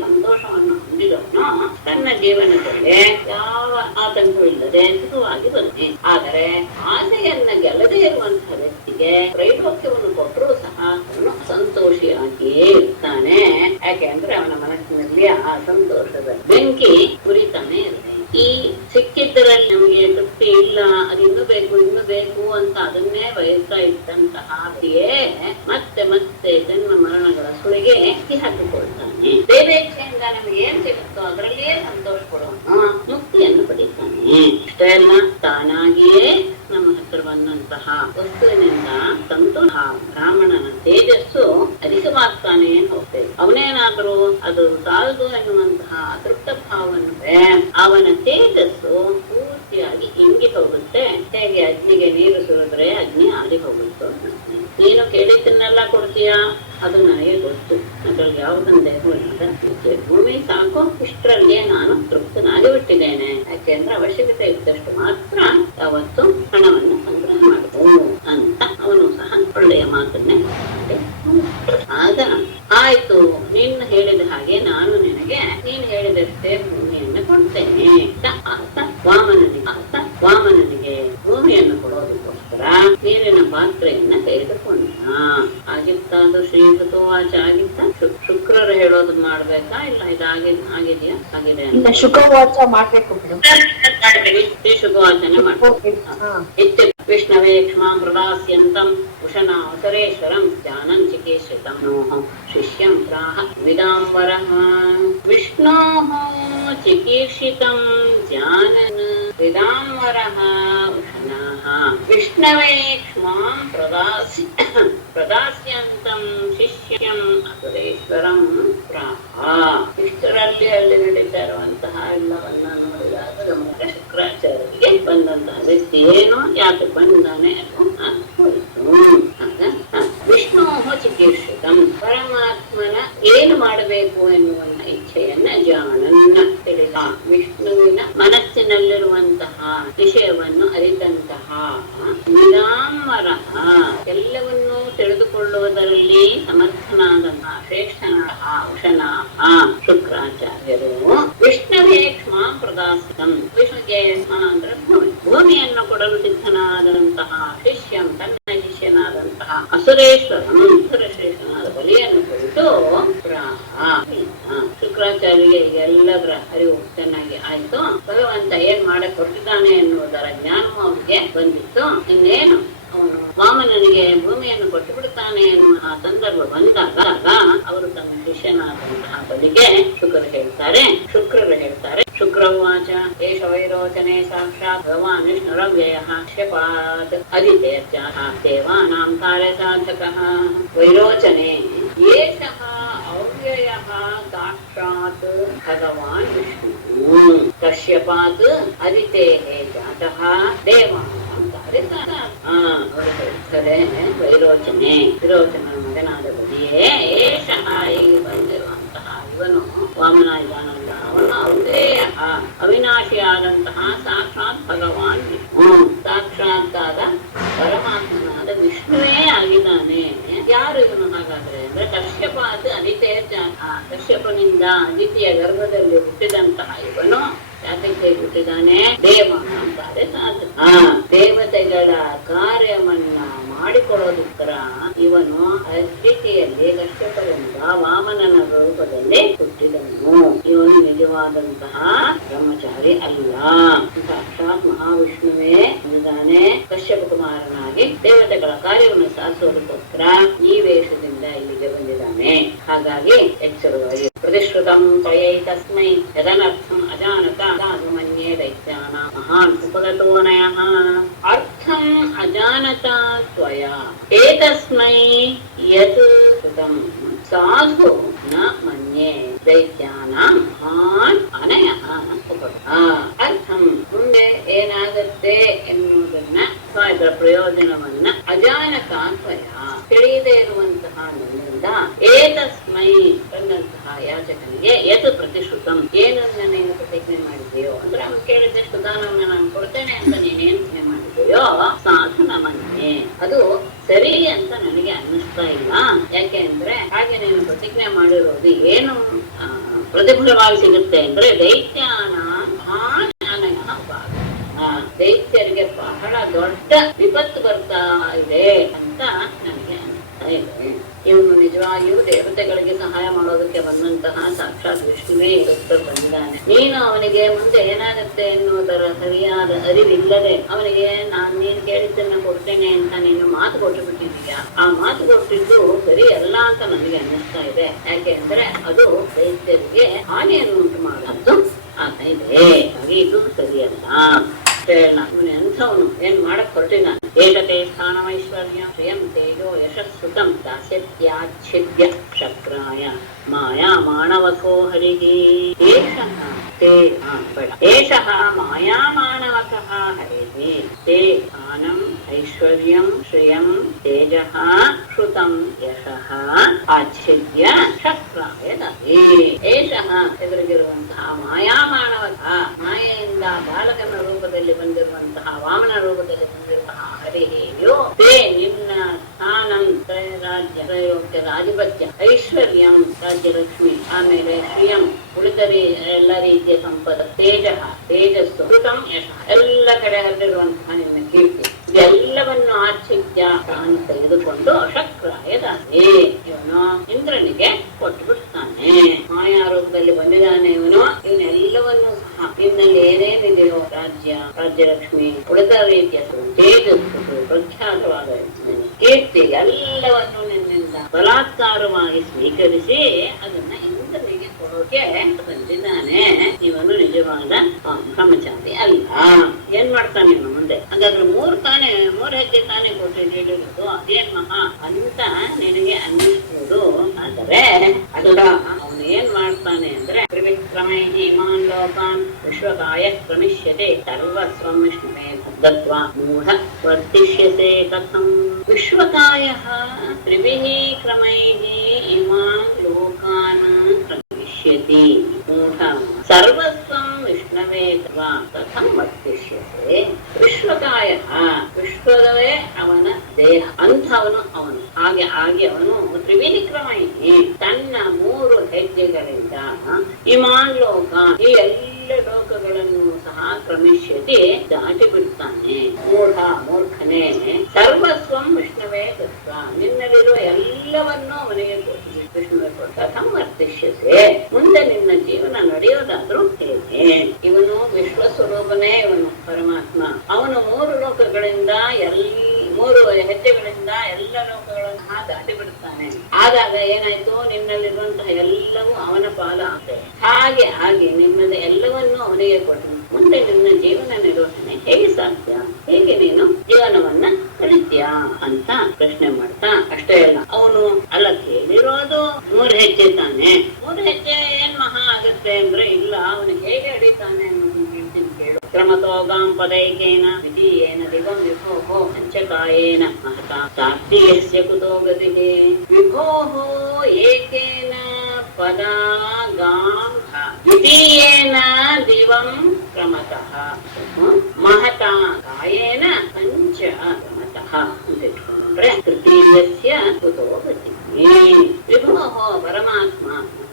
ಸಂತೋಷವನ್ನು ಹೊಂದಿದವನು ತನ್ನ ಜೀವನದಲ್ಲಿ ಯಾವ ಆತಂಕವಿಲ್ಲದೆ ಸುಖವಾಗಿ ಬರುತ್ತೆ. ಆದರೆ ಆಸೆಯನ್ನ ಗೆಲ್ಲದೇ ಇರುವಂತಹ ವ್ಯಕ್ತಿಗೆ ತ್ರೈಲೋಕ್ಯವನ್ನು ಕೊಟ್ಟರೂ ಸಹ ಅವನು ಸಂತೋಷಿಯಾಗಿಯೇ ಇರ್ತಾನೆ. ಯಾಕೆ ಅಂದ್ರೆ ಅವನ ಮನಸ್ಸಿನಲ್ಲಿ ಆ ಸಂತೋಷದ ಬೆಂಕಿ ಉರಿತಾನೆ ಇರುತ್ತೆ. ಈ ಸಿಕ್ಕಿದ್ದರಲ್ಲಿ ನಮಗೆ ತೃಪ್ತಿ ಇಲ್ಲ, ಅದು ಇನ್ನೂ ಬೇಕು ಅಂತ ಅದನ್ನೇ ಬಯಸ್ತಾ ಇದ್ದಂತಹ ಮತ್ತೆ ಜನ್ಮ ಮರಣಗಳ ಸುಳಿಗೆ ಹಾಕಿಕೊಳ್ತಾನೆ. ದೇವೇಚ್ಛೆಯಿಂದ ನಮಗೆ ಏನ್ ಸಿಗುತ್ತೋ ಅದರಲ್ಲಿಯೇ ಸಂತೋಷ ಪಡುವನು ಮುಕ್ತಿಯನ್ನು ಪಡಿತಾನೆ. ಇಷ್ಟೇ ಅಲ್ಲ, ತಾನಾಗಿಯೇ ನಮ್ಮ ಹತ್ರ ಬಂದಂತಹ ವಸ್ತುವಿನಿಂದ ಸಂತೋಷ ಬ್ರಾಹ್ಮಣನ ತೇಜಸ್ಸು ಅಧಿಕವಾಗ್ತಾನೆ ಹೋಗ್ತೇವೆ. ಅವನೇನಾದರೂ ಅದು ಸಾಲದು ಎನ್ನುವಂತಹ ಅತೃಪ್ತ ಭಾವವನ್ನು ಅವನ ತೇಜಸ್ಸು ಪೂರ್ತಿಯಾಗಿ ಇಂಗಿ ಹೋಗುತ್ತೆ. ಹೇಗೆ ಅಗ್ನಿಗೆ ನೀರು ಸುರಿದ್ರೆ ಅಗ್ನಿ ಆರಿ ಹೋಗುತ್ತೆ. ನೀನು ಕೇಳಿದ್ದನ್ನೆಲ್ಲ ಕೊಡ್ತೀಯಾ, ಅದು ನನಗೆ ಗೊತ್ತು, ಅದ್ರಲ್ಲಿ ಯಾವುದೊಂದೇ ಭೂಮಿ ಸಾಕು, ಇಷ್ಟರಲ್ಲಿಯೇ ನಾನು ತೃಪ್ತನಾಗಿ ಬಿಟ್ಟಿದ್ದೇನೆ. ಯಾಕೆಂದ್ರೆ ಅವಶ್ಯಕತೆ ಇದ್ದಷ್ಟು ಮಾತ್ರ ಯಾವತ್ತು ಹಣವನ್ನು ಸಂಗ್ರಹ ಮಾಡಬಹುದು ಅಂತ ಅವನು ಸಹ ಒಳ್ಳೆಯ ಮಾತನ್ನೇ ಆಗ ಆಯ್ತು, ನೀನು ಹೇಳಿದ ಹಾಗೆ ನಾನು ನಿನಗೆ ನೀನು ಹೇಳಿದಷ್ಟೇ ಭೂಮಿಯನ್ನು ಕೊಡ್ತೇನೆ ಅಂತ ವಾಮನನಿಗೆ ಭೂಮಿಯನ್ನು ಕೊಡೋದಕ್ಕೋಸ್ಕರ ನೀರಿನ ಪಾತ್ರೆಯನ್ನ ತೆಗೆದುಕೊಂಡ. ಆಗಿತ್ತಾದು ಶ್ರೀಕೃತವಾಚ ಆಗಿತ್ತ ಶುಕ್ರ ಶುಕ್ರರು ಹೇಳೋದು ಮಾಡ್ಬೇಕಾ ಇಲ್ಲ ಆಗಿದೆಯಾ? ಆಗಿದೆ ಇಲ್ಲ, ಶುಕವಾಚ ಮಾಡ್ಬೇಕು ಮೇಡಮ್. ಶ್ರೀ ಶುಕವಾಚನೆ ಮಾಡ್ಬೇಕು. ವಿಷ್ಣವೇ ಕ್ಷಮಾಂ ಪ್ರದಾಸ್ಯಂತಂ ಉಷನಾ ಅವಸರೇಶ್ವರಂ ಜ್ಞಾನಂ ಚಿಕೀರ್ಷಿತಂ ನೋಹ ಶಿಷ್ಯಂ ಪ್ರಾಹ ವಿದಾಂಬರಃ. ವಿಷ್ಣೋಃ ಚಿಕೀರ್ಷಿತಂ ಜ್ಞಾನಂ ವಿದಾಂಬರಃ ಉಷನಾಃ. ವಿಷ್ಣವೇ ಕ್ಷಮಾಂ ಪ್ರದಾಸ್ಯಂತಂ ಶಿಷ್ಯಂ ಅಸುರೇಶ್ವರಂ ಪ್ರಾಹ. ಇಷ್ಟರಲ್ಲಿ ಅಲ್ಲಿ ನಡೀತಾ ಇರುವಂತಹ ಎಲ್ಲವನ್ನ ನೋಡಿದಾಗ ಗಮನ ಶುಕ್ರಾಚಾರ್ಯರಿಗೆ ಬಂದಂತಹ ವ್ಯಕ್ತಿ ಏನು, ಯಾಕೆ ಬಂದಾನೆ ವಿಷ್ಣು ಚಿಕೀರ್ಷಿತಂ, ಪರಮಾತ್ಮನ ಏನು ಮಾಡಬೇಕು ಎನ್ನುವಂತ ಇಚ್ಛೆಯನ್ನ ಜಾಣನ್ನ ತಿಳಿದ, ವಿಷ್ಣುವಿನ ಮನಸ್ಸಿನಲ್ಲಿರುವಂತಹ ವಿಷಯವನ್ನು ಅರಿತಂತಹ ನಿರಾಮರಃ, ಎಲ್ಲವನ್ನೂ ತಿಳಿದುಕೊಳ್ಳುವುದರಲ್ಲಿ ಸಮರ್ಥನಾದಂತಹ ಶ್ರೇಷ್ಠನಾಹ ಉಷನಾಹ ಶುಕ್ರಾಚಾರ್ಯರು ವಿಷ್ಣುವೇ ಕ್ಷಮಾ ಪ್ರದಾಸಿತಂ, ವಿಷ್ಣುಗೆ ಅಂದ್ರೆ ಭೂಮಿಯನ್ನು ಕೊಡಲು ಸಿದ್ಧನಾದಂತಹ ಶಿಷ್ಯಂ, ತನ್ನ ಶಿಷ್ಯನಾದಂತಹ ಅಸುರೇಶ್ವರಂ, ಅಸುರಶ್ರೇಷ್ಠನಾದ ಬಲಿಯನ್ನು ಕುರಿತು ಶುಕ್ರಾಚಾರ್ಯರಿಗೆ ಎಲ್ಲದರ ಅರಿವು ಚೆನ್ನಾಗಿ ಆಯ್ತು. ಭಗವಂತ ಏನ್ ಮಾಡಕ್ ಹೊರಟಿದ್ದಾನೆ ಎನ್ನುವುದರ ಜ್ಞಾನವೂ ಅವರಿಗೆ ಬಂದಿತ್ತು. ಇನ್ನೇನು ಅವನು ವಾಮನನಿಗೆ ಭೂಮಿಯನ್ನು ಕೊಟ್ಟು ಬಿಡುತ್ತಾನೆ ಎನ್ನುವ ಸಂದರ್ಭ ಬಂದಾಗ ಅವರು ತಮ್ಮ ಶಿಷ್ಯನಾದಂತಹ ಬಲಿಗೆ ಶುಕ್ರರು ಹೇಳ್ತಾರೆ ಶುಕ್ರವಾಚ ಏಷ ವೈರೋಚನೆ ಸಾಕ್ಷಾತ್ ಭಗವಾನ್ ವಿಷ್ಣುರವ್ಯಯಃ ಶ್ಯಪಾತ್ ಅದಿತೇರ್ಜಃ ದೇವಾನಾಂ ಕಾರ್ಯಸಾಧಕಃ. ವೈರೋಚನೆ ಏಷಃ ಅವ್ಯಯಃ ಸಾಕ್ಷಾತ್ ಭಗವಾನ್ ವಿಷ್ಣುಃ ಕಶ್ಯಪಾತ್ ಅದಿತೇಃ ಜಾತಃ ದೇವಾನಾಂ ಅವರು ಹೇಳ್ತಾರೆ ವಿರೋಚನ ಮಗನಾದ ಬದಿಯೇ ಏಷಃ, ಈಗ ಬಂದಿರುವಂತಹ ಇವನು ವಾಮನ ಇದಾನಲ್ಲ, ಅವನು ಅವ್ಯಯ ಅವಿನಾಶಿಯಾದಂತಹ ಸಾಕ್ಷಾತ್ ಭಗವಾನ್ ವಿಷ್ಣು, ಸಾಕ್ಷಾತ್ತಾದ ಪರಮಾತ್ಮನಾದ ವಿಷ್ಣುವೇ ಆಗಿದ್ದಾನೆ. ಯಾರು ಇವನು ಹಾಗಾದ್ರೆ ಅಂದ್ರೆ ಕಶ್ಯಪಾತ್ ಅದಿತೇ ಜಾತ, ಕಶ್ಯಪನಿಂದ ಅದಿತಿಯ ಗರ್ಭದಲ್ಲಿ ಹುಟ್ಟಿದಂತಹ ಇವನು ಯಾತಕ್ಕೆ ಹುಟ್ಟಿದಾನೆ? ದೇವತೆಗಳ ಕಾರ್ಯವನ್ನ ಮಾಡಿಕೊಳ್ಳೋದಕ್ಕೋಸ್ಕರ ಇವನು ಅದಿತಿಯಲ್ಲಿ ಕಶ್ಯಪರಿಂದ ವಾಮನನ ರೂಪದಲ್ಲಿ ಹುಟ್ಟಿದನು. ಇವನು ನಿಜವಾದಂತಹ ಬ್ರಹ್ಮಚಾರಿ ಅಲ್ಲ, ಸಾಕ್ಷಾತ್ ಮಹಾವಿಷ್ಣುವೇ ಇದ್ದಾನೆ. ಕಶ್ಯಪ ಕುಮಾರನಾಗಿ ದೇವತೆಗಳ ಕಾರ್ಯವನ್ನು ಸಾಧಿಸೋದಕ್ಕೋಸ್ಕರ ಈ ವೇಷದಿಂದ ಇಲ್ಲಿಗೆ ಬಂದಿದ್ದಾನೆ. ಹಾಗಾಗಿ ಎಚ್ಚರವಾಗಿ ಪ್ರತಿಶ್ರುತಂ ತ್ವಯೈ ತಸ್ಮೈ ಯದನರ್ಥಂ ಅಜಾನತ ಮನ್ಯೇ ದೈತ್ಯಾನ ಮಹಾನ್ ಉಪಗತೋನಯಃ. ಅರ್ಥಂ ಅಜಾನತ ತ್ವಯಾ ಏತಸ್ಮೈ ಯತ್ ಕೃತಂ ಸಾಧು ನ ಮನ್ಯೇ ದೈತ್ಯಾನಾಂ ಮಹಾನ್ ಅನಯಃ ಉಪಗತ. ಅರ್ಥಂ ಮುಂದೆ ಏನಾಗುತ್ತೆ ಎನ್ನುವುದನ್ನ ಇದರ ಪ್ರಯೋಜನವನ್ನ ಅಜಾನತ ತ್ವಯ ತಿಳಿಯದೇ ಇರುವಂತಹ ನನ್ನಿಂದ ಏತಸ್ಮೈ ಬಂದಂತಹ ಯಾಚಕನಿಗೆ ಯತ್ ಪ್ರತಿಶ್ರುತಂ ಏನನ್ನ ನೀನು ಪ್ರತಿಜ್ಞೆ ಮಾಡಿದೆಯೋ ಅಂದ್ರೆ ಅವ್ನು ಕೇಳಿದಷ್ಟು ದಾನವನ್ನ ನಾನು ಕೊಡ್ತೇನೆ ಅಂತ ನೀನೇನ್ ಪ್ರತಿಜ್ಞೆ ಮಾಡಿದೆಯೋ ಸಾಧನ ಮನ್ಯೆ ಅದು ಸರಿ ಅಂತ ನನಗೆ ಅನ್ನಿಸ್ತಾ ಇಲ್ಲ. ಯಾಕೆ ಅಂದ್ರೆ ಹಾಗೆ ನೀನು ಪ್ರತಿಜ್ಞೆ ಮಾಡಿರೋದು ಏನು ಪ್ರತಿಫಲವಾಗಿ ಸಿಗುತ್ತೆ ಅಂದ್ರೆ ದೈತ್ಯಾನ ಮಹಾನ್ ದೈತ್ಯರಿಗೆ ಬಹಳ ದೊಡ್ಡ ವಿಪತ್ತು ಬರ್ತಾ ಇದೆ ಅಂತ ನನಗೆ ಅನಿಸ್ತಾ ಇದೆ. ಇವನು ನಿಜವಾಗಿಯೂ ದೇವತೆಗಳಿಗೆ ಸಹಾಯ ಮಾಡೋದಕ್ಕೆ ಬಂದಂತಹ ಸಾಕ್ಷಾತ್ ವಿಷ್ಣುವೇ ಇದಕ್ಕೆ ಬಂದಿದ್ದಾನೆ. ನೀನು ಅವನಿಗೆ ಮುಂದೆ ಏನಾಗುತ್ತೆ ಎನ್ನುವುದರ ಸರಿಯಾದ ಅರಿವಿಲ್ಲದೆ ಅವನಿಗೆ ನೀನು ಕೇಳಿದ್ದನ್ನ ಕೊಡ್ತೇನೆ ಅಂತ ನೀನು ಮಾತು ಕೊಟ್ಟು ಬಿಟ್ಟಿದೀಯ. ಆ ಮಾತು ಕೊಟ್ಟಿದ್ದು ಸರಿ ಅಲ್ಲ ಅಂತ ನನಗೆ ಅನ್ನಿಸ್ತಾ ಇದೆ. ಯಾಕೆ ಅಂದ್ರೆ ಅದು ದೈತ್ಯರಿಗೆ ಹಾನಿಯನ್ನು ಉಂಟು ಮಾಡೋದು ಆಗ್ತಾ ಇದೆ. ಹಾಗೆ ಇದು ಸರಿಯಲ್ಲ. ಇವನು ಎಂಥವನು ಏನ್ ಮಾಡಕ್ ಹೊರಟಿನ ಏಕತೆ ಸ್ಥಾನಮೈಶ್ವರ್ಯ ಶ್ರಿಯಂ ತೇಜೋ ಯಶಸ್ಸುತಂ ದಾಸ್ಯತ್ಯಾಚ್ಛಿದ್ಯ ಶಕ್ರಾಯ ಮಾಯಾ ಮಾನವಕೋ ಹರಿಹಿ ಏಷಃ ಮಾಯಾ ಮಾನವಕಃ ಹರಿಹಿ ತೇ ಸ್ಥಾನಂ ಐಶ್ವರ್ಯಂ ಶ್ರಿಯಂ ತೇಜಃ ಶ್ರುತಂ ಯಶಃ ಆಚ್ಛಿದ್ಯ ಶಕ್ರಾಯ ದಹಿ. ಏಷಃ ಎದುರಿಗಿರುವಂತಹ ಮಾಯಾ ಮಾನವಕ, ಮಾಯೆಯಿಂದ ಬಾಲಕನ ರೂಪದಲ್ಲಿ ಬಂದಿರುವಂತಹ ವಾಮನ ರೂಪದಲ್ಲಿ ಬಂದಿರುವಂತಹ ಹರಿಹೇಯೋ ತೇ ನಿನ್ನ ಸ್ಥಾನಂ ರಾಜ್ಯದ ಆಧಿಪತ್ಯ, ಐಶ್ವರ್ಯಂ ರಾಜ್ಯಲಕ್ಷ್ಮಿ, ಆಮೇಲೆ ಶ್ರಿಯಂ ಉಳಿದರಿ ಎಲ್ಲ ರೀತಿಯ ಸಂಪದ, ತೇಜಸ್ಸು ಶ್ರುತಂ ಯಶ ಎಲ್ಲ ಕಡೆ ಹರಿದಿರುವಂತಹ ನಿನ್ನ ಕೀರ್ತಿ ಇದೆಲ್ಲವನ್ನು ಆಚ್ಛಿದ್ಯ ತಾನು ತೆಗೆದುಕೊಂಡು ಶಕ್ರಾಯ ದಾಸಿ ಇವನು ಇಂದ್ರನಿಗೆ ಕೊಟ್ಟು ಬಿಡ್ತಾನೆ. ಬಲಾತ್ಕಾರವಾಗಿ ಸ್ವೀಕರಿಸಿ ಅದನ್ನ ಇಂದ್ರನಿಗೆ ಕೊಡೋಕೆ ಬಂದಿದ್ದಾನೆ. ಇವನು ನಿಜವಾದ ಬ್ರಹ್ಮಚಾರಿ ಅಲ್ಲ. ಏನ್ ಮಾಡ್ತಾನೆ ಇವನು ಮುಂದೆ? ಹಾಗಾದ್ರೆ ಮೂರ್ ಹೆಜ್ಜೆ ತಾನೇ ಕೊಟ್ಟಿದ್ದು ಅದೇನ್ ಮಹಾ ಅಂತ ನಿನಗೆ ಅನ್ನಿಸ್ಬೋದು. ಆದರೆ ಅಲ್ಲ, ಅವನು ಏನ್ ಮಾಡ್ತಾನೆ ಅಂದ್ರೆ ತ್ರಿವಿಕ್ರಮೈ ಇಮಾನ್ ಲೋಕಾನ್ ವಿಶ್ವಕಾಯ ಕ್ರಮಿಷ್ಯತೆ ಸರ್ವಸ್ವಂ ವಿಷ್ಣುವೇ ದತ್ವಾ ಮೂಢ ವರ್ತಿಷ್ಯತೆ ಕಥಂ. ವಿಶ್ವಕಾಯಃ ತ್ರಿಭಿಃ ಕ್ರಮೈಃ ಇಮಾನ್ ಲೋಕಾನ್ ಕ್ರಮಿಷ್ಯತಿ ಮೂಢ ಸರ್ವಸ್ವಂ ವಿಷ್ಣುವೇ ದತ್ವಾ ಕಥಂ ವರ್ತಿಷ್ಯತೆ. ವಿಶ್ವಕಾಯಃ, ವಿಶ್ವದವೇ ಅವನ ದೇಹ ಅಂಥವನು ಅವನು. ಹಾಗೆ ಅವನು ತ್ರಿವಿಕ್ರಮೈ ತನ್ನ 3 ಹೆಜ್ಜೆಗಳಿಂದ ಇಮಾನ್ ಲೋಕ ಈ ಎಲ್ಲ ಲೋಕಗಳನ್ನು ಸಹ ಕ್ರಮಿಷ್ಯತಿ ದಾಟಿ ಬಿಡ್ತಾನೆ. ಮೂರ್ಖನೇ ಸರ್ವಸ್ವಂ ವಿಷ್ಣುವೇ ದತ್ತ, ನಿನ್ನಲ್ಲಿರುವ ಎಲ್ಲವನ್ನೂ ಅವನಿಗೆ ವಿಷ್ಣುವೇ ಕಥಂ ವರ್ತಿಷ್ಯತೆ, ಮುಂದೆ ನಿನ್ನ ಜೀವನ ನಡೆಯೋದಾದ್ರೂ ಹೇಗೆ? ಇವನು ವಿಶ್ವಸ್ವರೂಪನೇ, ಇವನು ಪರಮಾತ್ಮ. ಅವನು 3 ಲೋಕಗಳಿಂದ 3 ಹೆಜ್ಜೆಗಳಿಂದ ಎಲ್ಲ ಲೋಕಗಳನ್ನು ದಾಟಿ ಬಿಡುತ್ತಾನೆ. ಆದಾಗ ಏನಾಯ್ತು? ನಿನ್ನಲ್ಲಿರುವಂತಹ ಎಲ್ಲವೂ ಅವನ ಪಾಲ ಆಗ್ತದೆ. ಹಾಗೆ ನಿನ್ನದ ಎಲ್ಲವನ್ನೂ ಅವನಿಗೆ ಕೊಟ್ಟು ಮುಂದೆ ನಿನ್ನ ಜೀವನ ನಿರ್ವಹಣೆ ಹೇಗೆ ಸಾಧ್ಯ? ಹೇಗೆ ನೀನು ಜೀವನವನ್ನ ಕಳಿತೀಯ ಅಂತ ಪ್ರಶ್ನೆ ಮಾಡ್ತಾ, ಅಷ್ಟೇ ಅಲ್ಲ ಅವನು ಅಲ್ಲ ಕೇಳಿರೋದು 3 ಹೆಜ್ಜೆ ತಾನೆ. 3 ಹೆಜ್ಜೆ ಏನ್ ಮಹಾ ಆಗುತ್ತೆ ಅಂದ್ರೆ, ಇಲ್ಲ ಅವನು ಹೇಗೆ ಅಡಿತಾನೆ ಅನ್ನೋದು ಹೇಳ್ತೀನಿ ಕೇಳು. ಕ್ರಮತೋಗಾಂ ಪದೈಕೇನ ದ್ವಿತೀಯೇನ ದಿವಂ ವಿಭೋಃ ಪಂಚಕಾಯೇನ ಮಹತಾ ತಾರ್ತೀಯಸ್ಯ ಕುತೋ ಗತಿಃ. ವಿಭೋಃ ಏಕೇನ ಪದಾಗಾಂ ದ್ವಿತೀಯೇನ ದಿವಂ ಕ್ರಮತಃ ಮಹತಾ ಕಾಯೇನ ಪಂಚ ಕ್ರಮತಃ ಅಂತ ಇಟ್ಕೊಂಡ್ರೆ ತೃತೀಯಸ್ಯ ಕುತೋ ಗತಿಃ. ವಿಭೋಃ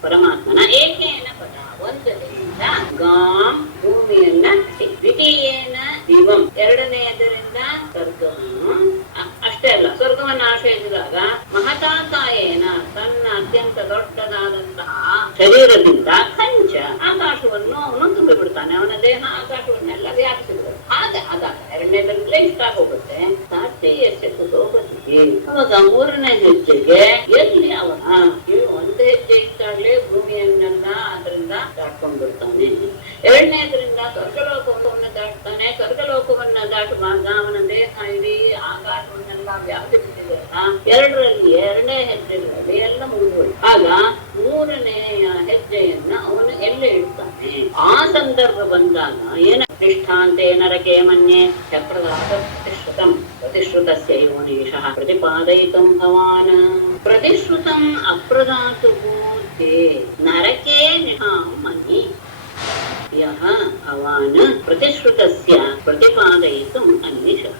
ಪರಮಾತ್ಮನ ಏಕೇನ ಪದ ಒಂದರಿಂದ ಗಾಂ ಭೂಮಿಯನ್ನ, ದ್ವಿತೀಯೇನ ದಿವಂ ಎರಡನೆಯದರಿಂದ ಸ್ವರ್ಗವನ್ನು, ಅಷ್ಟೇ ಅಲ್ಲ ಸ್ವರ್ಗವನ್ನು ಆಶ್ರಯಿಸಿದಾಗ ಮಹತಾ ಕಾಯೇನ ತನ್ನ ಅತ್ಯಂತ ದೊಡ್ಡದಾದಂತಹ ಶರೀರದಿಂದ ಕಂಚ ಆಕಾಶವನ್ನು ಅವನು ತುಂಬಿ ಬಿಡ್ತಾನೆ. ಅವನ ದೇಹ ಆಕಾಶವನ್ನೆಲ್ಲ ವ್ಯಾಪಿಸಿಬಿಡುತ್ತೆ. ಆದಾಗ ಎರಡನೇದರಿಂದಲೇ ಇಷ್ಟ ಆಗೋಗುತ್ತೆ. ತಾರ್ತೀಯಸ್ಯ ಕುತೋ ಗತಿಃ. ಅವಾಗ 3ನೇ ಹೆಜ್ಜೆಗೆ ಎಲ್ಲಿ ಅವನ ಒಂದು ಹೆಜ್ಜೆ ಇದ್ದಾಗಲೇ ಭೂಮಿಯನ್ನೆಲ್ಲ ಅದರಿಂದ ದಾಟ್ಕೊಂಡ್ ಬಿಡ್ತಾನೆ. 2ನೇದರಿಂದ ಸ್ವರ್ಗಲೋಕವನ್ನು ದಾಟ್ತಾನೆ. ಸ್ವರ್ಗಲೋಕವನ್ನ ದಾಟುವಾಗ ಅವನ ದೇಹ ಇಡೀ ಆಕಾಶವನ್ನೆಲ್ಲ ವ್ಯಾಪ್ತಿ ಬಿಟ್ಟಿದೆ. 2ನೇ ಹೆಜ್ಜೆಗಳಲ್ಲಿ ಎಲ್ಲ ಮುಗಿದೋಯ್ತು. ಆಗ 3ನೇ ಹೆಜ್ಜೆಯನ್ನ ಅವನು ಎಲ್ಲೇ ಇಡ್ತಾನೆ. ಆ ಸಂದರ್ಭ ಬಂದಾಗ ಏನ ನಿಷ್ಠಾಂತೆ ನರಕೆ ಮನ್ಯೆ ಚಕ್ರದಾತ ಪ್ರತಿಶ್ರುತಸ್ಯ ಯೋನೀಶಃ ಪ್ರತಿಪಾದಯಿತಂ ಭವಾನ್. ಪ್ರತಿಶ್ರುತಂ ಅಪ್ರದಾತುಃ ತೇ ನರಕೆ ನಿಹಾಂ ಮನ್ಯೆ ಯಃ ಭವಾನ್ ಪ್ರತಿಶ್ರುತಸ್ಯ ಪ್ರತಿಪಾದಯಿತಂ ಅನ್ವೇಷಃ.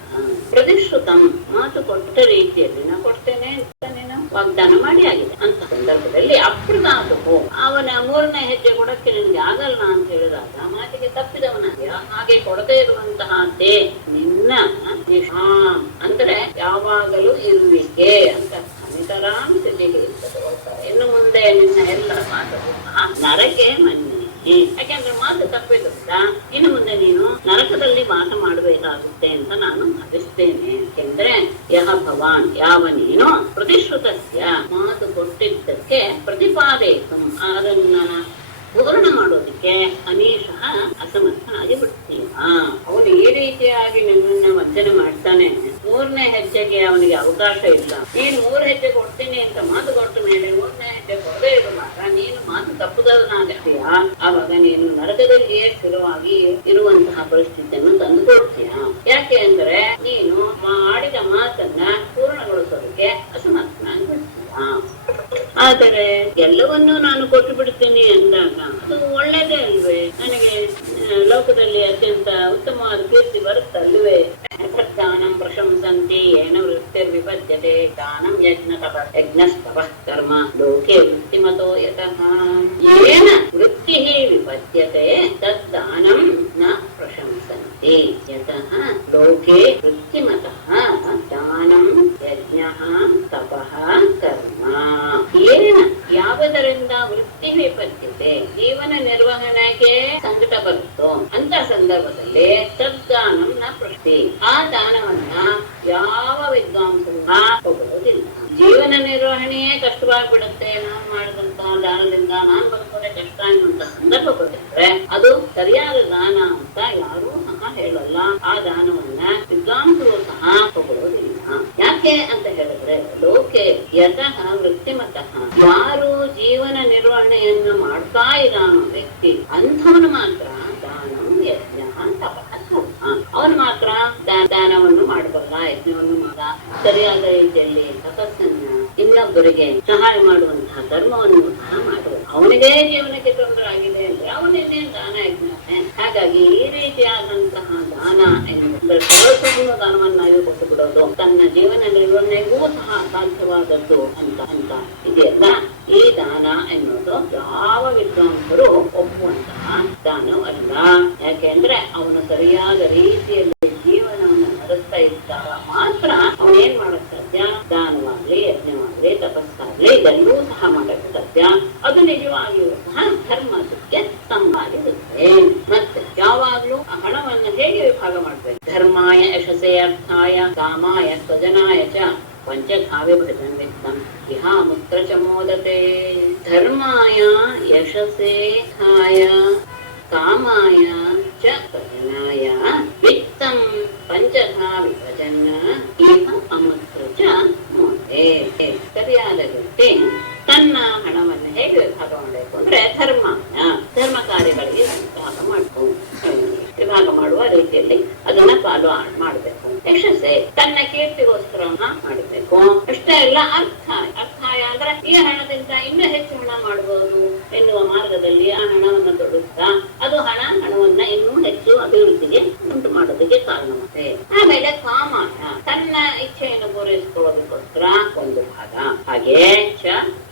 ಪ್ರತಿಶ್ರುತಂ ಮಾತು ಕೊಟ್ಟ ರೀತಿಯಲ್ಲಿ ನಾ ಕೊಡ್ತೇನೆ ಅಂತ ನೀನು ವಾಗ್ದಾನ ಮಾಡಿ ಆಗಿದೆ ಅಂತ ಸಂದರ್ಭದಲ್ಲಿ ಅಪ್ರದಾತುಃ ಅವನ 3ನೇ ಹೆಜ್ಜೆ ಕೊಡಕ್ಕೆ ನಿನ್ಗೆ ಆಗಲ್ಲ ಅಂತ ಹೇಳಿದಾಗ ಮಾತಿಗೆ ತಪ್ಪಿದವನಾಗಿ ಹಾಗೆ ಕೊಡದೇ ಇರುವಂತಹ ದೇ ನಿನ್ನ ನಿಷಾಂ ಅಂದ್ರೆ ಯಾವಾಗಲೂ ಇರುವಿಕೆ ಅಂತ ನಿತರಾಂತಿಗೆ ತಗೊಳ್ತಾರೆ. ಇನ್ನು ಮುಂದೆ ನಿನ್ನ ಎಲ್ಲ ಮಾತುಗಳು ನರಕೆ ಮನ್ನೆ. ಯಾಕೆಂದ್ರೆ ಮಾತು ತಪ್ಪಿದ್ದ ಇನ್ನು ಮುಂದೆ ನೀನು ನರಕದಲ್ಲಿ ವಾಸ ಮಾಡಬೇಕಾಗುತ್ತೆ ಅಂತ ನಾನು ಭಾವಿಸ್ತೇನೆ. ಯಾಕೆಂದ್ರೆ ಯಹ ಭವಾನ್ ಯಾವ ನೀನು ಪ್ರತಿಶ್ರುತಸ್ಯ ಮಾತು ಕೊಟ್ಟಿದ್ದಕ್ಕೆ ಪ್ರತಿಪಾದಯಿತು ಅದನ್ನ ಪೂರ್ಣ ಮಾಡೋದಕ್ಕೆ ಅನೀಶಃ ಅಸಮರ್ಥನಾಗಿ ಬಿಡ್ತೀಯ. ಅವನು ಈ ರೀತಿಯಾಗಿ ನಿಮ್ಮನ್ನ ವಂಚನೆ ಮಾಡ್ತಾನೆ. 3ನೇ ಹೆಜ್ಜೆಗೆ ಅವನಿಗೆ ಅವಕಾಶ ಇಲ್ಲ. ನೀನು 3 ಹೆಜ್ಜೆ ಕೊಡ್ತೀನಿ ಅಂತ ಮಾತು ಕೊಟ್ಟ ಮೇಲೆ 3ನೇ ಹೆಜ್ಜೆ ಕೊಡದೇ ಇರುವಾಗ ನೀನು ಮಾತು ತಪ್ಪುದವನಾಗ್ತೀಯ. ಆವಾಗ ನೀನು ನರಕದಲ್ಲಿಯೇ ಸ್ಥಿರವಾಗಿ ಇರುವಂತಹ ಪರಿಸ್ಥಿತಿಯನ್ನು ತಂದುಕೊಡ್ತೀಯ. ಯಾಕೆ ಅಂದ್ರೆ ನೀನು ಆಡಿದ ಮಾತನ್ನ ಪೂರ್ಣಗೊಳಿಸೋದಕ್ಕೆ ಅಸಮರ್ಥನಾಗಿ ಬಿಡ್ತೀಯ. ಆದರೆ ಎಲ್ಲವನ್ನೂ ನಾನು ಕೊಟ್ಟು ಬಿಡ್ತೀನಿ ಅಂದಾಗ ಅದು ಒಳ್ಳೇದೇ ಅಲ್ವೇ? ನನಗೆ ಲೋಕದಲ್ಲಿ ಅತ್ಯಂತ ಉತ್ತಮವಾದ ಕೀರ್ತಿ ಬರುತ್ತಲ್ವೇ? ದಾನಂ ಪ್ರಶಂಸಂತಿ ಏನ ವೃತ್ತಿರ್ವಿಪದ್ಯತೆ ದಾನಂ ಯಜ್ಞಸ್ತಪಃ ಕರ್ಮ ಲೋಕೆ ವೃತ್ತಿಮತೋ ಯತಃ. ಏನ ವೃತ್ತಿ ವಿಪದ್ಯತೆ ತದ್ದಾನಂ ನ ಪ್ರಶಂಸಂತಿ ಯತಃ ಲೋಕೆ ವೃತ್ತಿಮತಃ ದಾನಂ ಯಜ್ಞಃ ತಪಃ ಕರ್ಮ. ಏನ ಯಾವುದರಿಂದ ವೃತ್ತಿ ವಿಪದ್ಯತೆ ಜೀವನ ನಿರ್ವಹಣೆಗೆ ಸಂಕಟ ಬರುತ್ತೋ ಅಂತ ಸಂದರ್ಭದಲ್ಲಿ ತದ್ದಾನಂ ನ ಪ್ರಶ್ನೆ ಆ ದಾನವನ್ನ ಯಾವ ವಿದ್ವಾಂಸನ ಹೋಗೋದಿಲ್ಲ. ಜೀವನ ನಿರ್ವಹಣೆಯೇ ಕಷ್ಟವಾಗ್ಬಿಡುತ್ತೆ, ನಾನ್ ಮಾಡಿದಂತಹ ದಾನದಿಂದ ನಾನ್ ಬದುಕೋದೆ ಕಷ್ಟ ಎನ್ನುವಂತ ಸಂದರ್ಭ ಬಂದಿದ್ರೆ ಅದು ಸರಿಯಾದ ದಾನ ಅಂತ ಯಾರೂ ಸಹ ಹೇಳಲ್ಲ. ಆ ದಾನವನ್ನ ವಿದ್ವಾಂಸರು ಸಹ ತಗೊಳ್ಳೋದಿಲ್ಲ. ಯಾಕೆ ಅಂತ ಹೇಳಿದ್ರೆ ಲೋಕೆ ಯತಃ ವೃತ್ತಿಮತಃ, ಯಾರು ಜೀವನ ನಿರ್ವಹಣೆಯನ್ನು ಮಾಡ್ತಾ ಇದ್ದಾನೋ ವ್ಯಕ್ತಿ ಅಂಥವನು ಮಾತ್ರ ದಾನ ಯಜ್ಞ ತಪಃ ಅವನು ಮಾತ್ರ ದಾನವನ್ನು ಮಾಡಬಲ್ಲ, ಯಜ್ಞವನ್ನು ಮಾಡ, ಸರಿಯಾದ ರೀತಿಯಲ್ಲಿ ತಪಸ್ಸನ್ನ, ಇನ್ನೊಬ್ಬರಿಗೆ ಸಹಾಯ ಮಾಡುವಂತಹ ಧರ್ಮವನ್ನು ಸಹ ಮಾಡಬಹುದು. ಅವನಿಗೆ ಜೀವನಕ್ಕೆ ತೊಂದರೆ ಆಗಿದೆ ಅಂದ್ರೆ ಅವನಿಗೆ ದಾನ ಯಜ್ಞ. ಹಾಗಾಗಿ ಈ ರೀತಿಯಾದಂತಹ ದಾನ ಎನ್ನುವುದರ ಸರ್ವಸ್ವವನ್ನು ದಾನವನ್ನಾಗಿ ಕೊಟ್ಟು ಬಿಡೋದು ತನ್ನ ಜೀವನ ನಿರ್ವಹಣೆಗೂ ಸಹ ಸಾಧ್ಯವಾದದ್ದು ಅಂತ ಇದೆಯಲ್ಲ, ಈ ದಾನ ಎನ್ನುವುದು ಯಾವ ವಿದ್ವಾಂಸರು ಒಪ್ಪುವಂತಹ ದಾನವಲ್ಲ. ಯಾಕೆಂದ್ರೆ ಅವನು ಸರಿಯಾದ ರೀತಿಯಲ್ಲಿ ಜೀವನವನ್ನು ನಡೆಸ್ತಾ ಇದ್ದಾಗ ಮಾತ್ರ ಅವನೇನ್ ಮಾಡಕ್ ಸಾಧ್ಯ, ದಾನವಾಗ್ಲಿ ಯಜ್ಞವಾಗ್ಲಿ ತಪಸ್ಸಾಗ್ಲಿ ಇದೆಲ್ಲೂ ಸಹ ಮಾಡಕ್ ಸಾಧ್ಯ. ಅದು ನಿಜವಾಗಿಯೂ ಸಹ ಧರ್ಮಕ್ಕೆ ಸಂಭಾಗಿರುತ್ತೆ. ಮತ್ತೆ ಯಾವಾಗ್ಲೂ ಆ ಹಣವನ್ನು ಹೇಗೆ ವಿಭಾಗ ಮಾಡ್ಬೇಕು? ಧರ್ಮಾಯ ಯಶಸ್ಸೇ ಅರ್ಥಾಯ ಕಾಮಾಯ ಸ್ವಜನಾಯ ಚ ಪಂಚಧಾ ವಿಭಜನ್ ವಿತ್ತಂ ಇಹ ಮುತ್ರ ಚ ಮೋದತೆ. ಧರ್ಮಾಯ ಯಶಸ್ಸೇ ಅರ್ಥಾಯ ಕಾಮಾಯ ಚ ಸ್ವಜನಾಯ ವಿತ್ತಂ ಪಂಚಧಾ ವಿಭಜನ್ ಇಹ ಅಮುತ್ರ ಚ ಮೋದತೆ. ಸರಿಯಾದ ವ್ಯಕ್ತಿ ತನ್ನ ಹಣವನ್ನು ಹೇಗೆ ವಿಭಾಗ ಮಾಡಬೇಕು ಅಂದ್ರೆ ಧರ್ಮ ಕಾರ್ಯಗಳಿಗೆ ವಿಭಾಗ ಮಾಡುವ ರೀತಿಯಲ್ಲಿ ಅದನ್ನ ಫಾಲೋ ಮಾಡಬೇಕು. ಯಶಸ್ಸೇ ತನ್ನ ಕೀರ್ತಿಗೋಸ್ಕರ ಮಾಡಬೇಕು. ಅಷ್ಟೇ ಅಲ್ಲ ಅರ್ಥಾಯ ಅಂದ್ರೆ ಈ ಹಣದಿಂದ ಇನ್ನೂ ಹೆಚ್ಚು ಹಣ ಮಾಡಬಹುದು ಎನ್ನುವ ಮಾರ್ಗದಲ್ಲಿ ಆ ಹಣವನ್ನು ತೊಡಗುತ್ತಾ ಅದು ಹಣವನ್ನ ಇನ್ನೂ ಹೆಚ್ಚು ಅಭಿವೃದ್ಧಿಗೆ ಉಂಟು ಮಾಡೋದಕ್ಕೆ ಕಾರಣವಾಗುತ್ತೆ. ಆಮೇಲೆ ಕಾಮಾಯ ತನ್ನ ಇಚ್ಛೆಯನ್ನು ಪೂರೈಸಿಕೊಳ್ಳೋದಕ್ಕೋಸ್ಕರ ಒಂದು ಭಾಗ. ಹಾಗೆ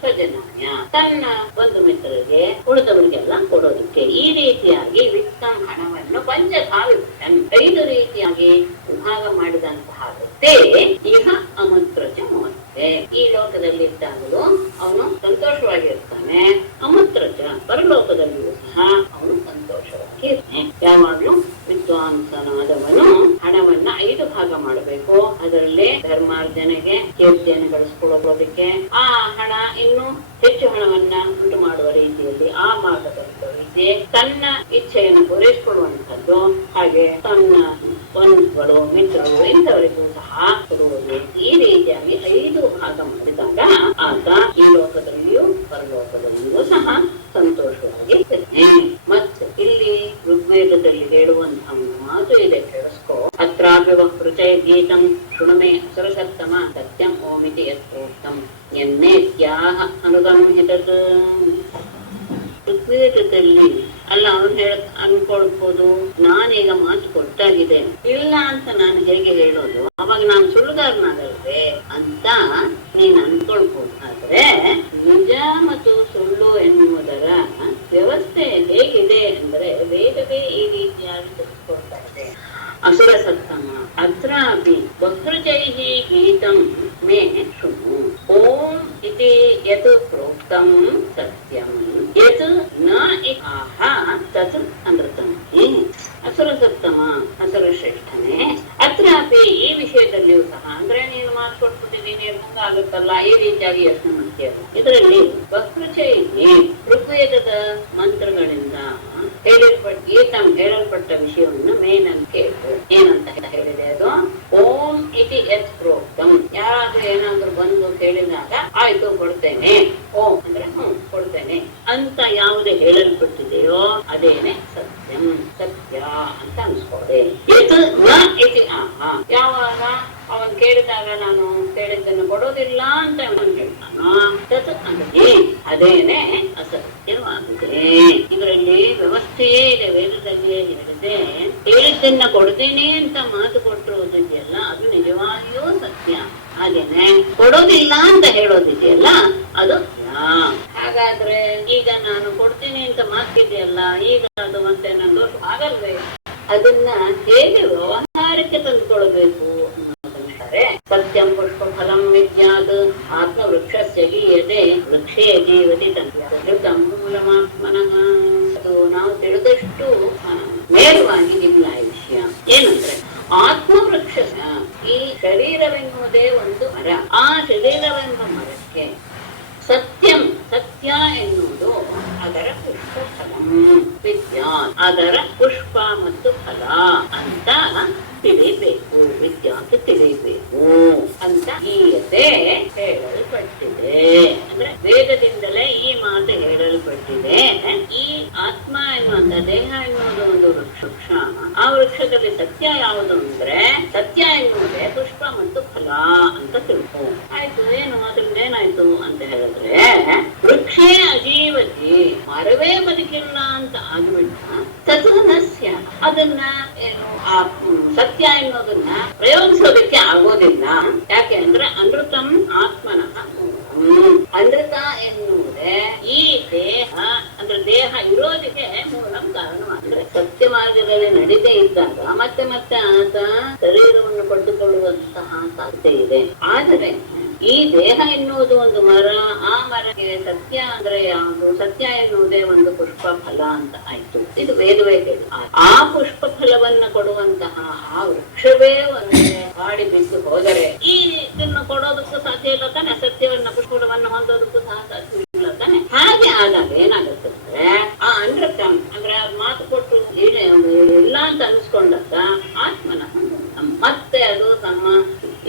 ಸ್ವಜನಾಯ ತನ್ನ ಬಂಧು ಮಿತ್ರರಿಗೆ ಉಳಿದವರಿಗೆಲ್ಲ ಕೊಡೋದಕ್ಕೆ. ಈ ರೀತಿಯಾಗಿ ವಿತ್ತಂ ಹಣವನ್ನು ಪಂಚಧಾ ವಿಭಜನ್ 5 ರೀತಿಯಾಗಿ ವಿಭಾಗ ಮಾಡಿದಂತಹ ವ್ಯಕ್ತಿ ಇಹ ಅಮುತ್ರ ಚ ಮೋದತೆ. ಈ ಲೋಕದಲ್ಲಿ ಇದ್ದಾಗಲೂ ಅವನು ಸಂತೋಷವಾಗಿರ್ತಾನೆ, ಅಮುತ್ರ ಚ ಪರಲೋಕದಲ್ಲಿಯೂ ಸಹ ಅವನು ಸಂತೋಷವಾಗಿ ಇರ್ತಾನೆ. ಯಾವಾಗ್ಲೂ ವಿದ್ವಾಂಸನಾದವನು ಹಣವನ್ನ 5 ಭಾಗ ಮಾಡಬೇಕು. ಅದರಲ್ಲಿ ಧರ್ಮಾರ್ಜನೆಗೆ, ಕೀರ್ತಿಯನ್ನು ಗಳಿಸ್ಕೊಳ್ಳೋದಕ್ಕೆ, ಆ ಹಣ ಇನ್ನು ಹೆಚ್ಚು ಹಣವನ್ನ ಉಂಟು ಮಾಡುವ ರೀತಿಯಲ್ಲಿ ಆ ಮಾರ್ಗದಲ್ಲಿ ತೊಡಗಿ ತನ್ನ ಇಚ್ಛೆಯನ್ನು ಪೂರೈಸಿಕೊಳ್ಳುವಂಥದ್ದು. ಹಾಗೆ ತನ್ನ ಬಂಧುಗಳು ಮಿತ್ರರು ಇಂಥವರಿಗೂ ಸಹ ಕೊಡುವುದು. ಈ ರೀತಿಯಾಗಿ 5 ಭಾಗ ಮಾಡಿದಾಗ ಆತ ಈ ಲೋಕದಲ್ಲಿಯೂ ಪರಲೋಕದಲ್ಲಿಯೂ ಸಹ ಸಂತೋಷವಾಗಿ ಇರ್ತಾನೆ. ಮತ್ತೆ ಇಲ್ಲಿ ಋಗ್ವೇದದಲ್ಲಿ ಹೇಳುವಂತಹ ಮಾತು ಇದೆ, ಕೇಳಿಸ್ಕೋ. ಅತ್ರಾಪಿ ವಕ್ೃಚೈ ಗೀತಂ ಶೃಣುಮೇ ಅಸುರಸತ್ತಮ ಸತ್ಯಂ ಓಮಿತಿ ಯತ್ರೋಕ್ತಂ ಯನ್ನೇತ್ಯಾಹ ಅನುಗಮ್ಯತತ್. ಋಗ್ವೇದದಲ್ಲಿ ಅಲ್ಲ ಅವನು ಅನ್ಕೊಳ್ಬೋದು, ನಾನೀಗ ಮಾತು ಕೊಟ್ಟಾಗಿದೆ ಇಲ್ಲ ಅಂತ ನಾನು ಹೇಗೆ ಹೇಳೋದು, ಅವಾಗ ನಾನು ಸುಳ್ಳುಗಾರನಾಗಲ್ವೇ ಅಂತ ನೀನ್ ಅನ್ಕೊಳ್ಬೋದು. ಆದ್ರೆ ನಿಜ ಮತ್ತು ಸುಳ್ಳು ಎನ್ನುವುದರ ವ್ಯವಸ್ಥೆ ಹೇಗಿದೆ ಅಂದ್ರೆ ವೇದವೇ ಈ ರೀತಿಯಾಗಿ ತಿಳಿಸ್ಕೊಡ್ತಾ ಇದೆ. ಅಸುರ ಸತ್ತಮ ಅತ್ರಾಪಿ ವಕ್ರಜೈಃ ಗೀತಂ ಮೇ ಶೃಣು ಓಂ ಇತಿ ಯತ್ ಪ್ರೋಕ್ತಂ ಸತ್ಯಂ ಯತ್ ನ ಆಹ ತತ್ ಅಮೃತಂ. ಅಸುರ ಸತ್ತಮ ಅಸುರ ಶ್ರೇಷ್ಠನೇ, ಅತ್ರಾಪಿ ಈ ವಿಷಯದಲ್ಲಿಯೂ ಸಹ ಅಂದ್ರೆ ನೀನು ಮಾತು ಕೊಟ್ಬಿಟ್ಟಿದ್ದೀನಿ ನಿರ್ಭಂಗ ಆಗುತ್ತಲ್ಲ, ಈ ರೀತಿಯಾಗಿ ಯೋಚನೆ ಮಾಡ್ತೀಯಲ್ಲ. ಇದರಲ್ಲಿ ವಕ್ರಚೈಹಿ ಋಗ್ವೇದದ ಮಂತ್ರಗಳಿಂದ ಹೇಳಲ್ಪಟ್ಟ ವಿಷಯವನ್ನು ಮೇನನ್ ಕೇಳು. ಏನಂತ ಹೇಳಿದೆ ಅದು? ಓಂ ಇತಿ ಯತ್ ಪ್ರೋಕ್ತಂ. ಯಾರಾದ್ರೂ ಏನಾದ್ರೂ ಬಂದು ಕೇಳಿದಾಗ ಆಯ್ತು ಕೊಡ್ತೇನೆ, ಓಂ ಅಂದ್ರೆ ಕೊಡ್ತೇನೆ ಅಂತ ಯಾವುದು ಹೇಳಲ್ಪಟ್ಟಿದೆಯೋ ಅದೇನೆ ಸತ್ಯಂ, ಸತ್ಯ ಅಂತ ಅನ್ಸ್ಕೊಳ್ಳಿ. ಯಾವಾಗ ಅವನ್ ಕೇಳಿದಾಗ ನಾನು ಕೇಳಿದ್ದನ್ನು ಕೊಡೋದಿಲ್ಲ ಅಂತ ಅವನು ಹೇಳ್ತಾನೋ ತತ್ ಅಂದ್ರೆ ಅದೇನೆ ಅಸತ್ಯವಾಗಿದೆ. ಇದರಲ್ಲಿ ವ್ಯವಸ್ಥೆಯೇ ಇದೆ, ವೇದದಲ್ಲಿಯೇ ಹೇಳಿದೆ. ಹೇಳಿದ್ದನ್ನ ಕೊಡ್ತೀನಿ ಅಂತ ಮಾತು ಕೊಟ್ಟಿರೋದಿದೆಯಲ್ಲ ಅದು ನಿಜವಾಗಿಯೂ ಸತ್ಯ. ಹಾಗೇನೆ ಕೊಡೋದಿಲ್ಲ ಅಂತ ಹೇಳೋದಿದೆಯಲ್ಲ ಅದು ಹಾಗಾದ್ರೆ ಈಗ ನಾನು ಕೊಡ್ತೀನಿ ಅಂತ ಮಾತಿದೆಯಲ್ಲ, ಈಗ ಅದು ಮತ್ತೆ ನನ್ನ ದೋಷ ಆಗಲ್ವೇ? ಅದನ್ನ ಹೇಗೆ ವ್ಯವಹಾರಕ್ಕೆ ತಂದುಕೊಳ್ಬೇಕು ಅನ್ನೋದಂತಾರೆ. ಸತ್ಯಂ ಪುಷ್ಪ ಫಲಂ ವಿದ್ಯಾತ್ ಆತ್ಮ ವೃಕ್ಷಸ್ಯ ಗೀಯತೆ ವೃಕ್ಷೇ ಜೀವತಿ ಮೂಲಮಾತ್ಮನಃ. ಅದು ನಾವು ತಿಳಿದಷ್ಟು ನೇರವಾಗಿ ಇಲ್ಲ ಈ ವಿಷಯ. ಏನಂದ್ರೆ ಆತ್ಮವೃಕ್ಷ, ಈ ಶರೀರವೆನ್ನುವುದೇ ಒಂದು ಮರ. ಆ ಶರೀರವೆಂಬ ಮರಕ್ಕೆ ಅದರ ಪುಷ್ಪ ಫಲ ವಿದ್ಯಾತ್ ಅದರ ಪುಷ್ಪ ಮತ್ತು ಫಲ ಅಂತ ತಿಳಿಬೇಕು. ವಿದ್ಯಾತ್ ತಿಳಿಬೇಕು ಅಂತ ಗೀತೆ ಹೇಳಲ್ಪಟ್ಟಿದೆ. ಅಂದ್ರೆ ವೇದದಿಂದಲೇ ಈ ಮಾತು ಹೇಳಲ್ಪಟ್ಟಿದೆ. ಈ ಆತ್ಮ ಎನ್ನುವಂತ ದೇಹ ಎನ್ನುವುದು ಒಂದು ವೃಕ್ಷ. ಆ ವೃಕ್ಷದಲ್ಲಿ ಸತ್ಯ ಯಾವುದು ಅಂದ್ರೆ ಸತ್ಯ ಎನ್ನುವುದೇ ಪುಷ್ಪ ಮತ್ತು ಫಲ ಅಂತ ತಿಳ್ಕೊ. ಆಯ್ತು, ಏನು ಅದ್ರಿಂದ ಏನಾಯ್ತು ಅಂತ ಹೇಳಿದ್ರೆ ವೃಕ್ಷೇ ಅಜೀವತಿ, ಮರವೇ ಬದುಕಿಲ್ಲ ಅಂತ ಆಗ್ಬಿಟ್ಟ ತತ್ವನಸ್ಯ, ಅದನ್ನ ಏನು ಆ ಸತ್ಯ ಎನ್ನುವುದನ್ನ ಪ್ರಯೋಗಿಸೋದಕ್ಕೆ ಆಗೋದಿಲ್ಲ. ಯಾಕೆ ಅಂದ್ರೆ ಅನೃತಂ ಆತ್ಮನಃ. ಅನೃತ ಎನ್ನುವುದೇ ಈ ದೇಹ, ಅಂದ್ರೆ ದೇಹ ಇರೋದಕ್ಕೆ ಮೂಲಂ ಕಾರಣವಾದ್ರೆ ಸತ್ಯ ಮಾರ್ಗದಲ್ಲಿ ನಡೀದೇ ಇದ್ದಾಗ ಮತ್ತೆ ಮತ್ತೆ ಆತ ಶರೀರವನ್ನು ಪಡೆದುಕೊಳ್ಳುವಂತಹ ಸಾಧ್ಯತೆ ಇದೆ. ಆದರೆ ಈ ದೇಹ ಎನ್ನುವುದು ಒಂದು ಮರ, ಆ ಮರಕ್ಕೆ ಸತ್ಯ ಅಂದ್ರೆ ಯಾವುದು? ಸತ್ಯ ಎನ್ನುವುದೇ ಒಂದು ಪುಷ್ಪ ಫಲ ಅಂತ ಆಯ್ತು. ಇದು ವೇದವೇ ಹೇಳಿ. ಆ ಪುಷ್ಪ ಫಲವನ್ನ ಕೊಡುವಂತಹ ಆ ವೃಕ್ಷವೇ ಒಂದು ಹಾಡಿ ಬಿದ್ದು ಹೋದರೆ ಈ ಇದನ್ನು ಕೊಡೋದಕ್ಕೂ ಸಾಧ್ಯ ಇಲ್ಲ ತಾನೆ, ಸತ್ಯವನ್ನ ಪುಷ್ಪವನ್ನು ಹೊಂದೋದಕ್ಕೂ ಸಹ ಸಾಧ್ಯ ಇಲ್ಲ ತಾನೆ. ಹಾಗೆ ಆದಾಗ ಏನಾಗುತ್ತೆ ಅಂದ್ರೆ ಆ ಅನೃತ ಅಂದ್ರೆ ಮಾತು ಕೊಟ್ಟು ಇಲ್ಲ ಅಂತ ಅನ್ಸ್ಕೊಂಡಾಗ ಆತ್ಮನ ಮತ್ತೆ ಅದು ತಮ್ಮ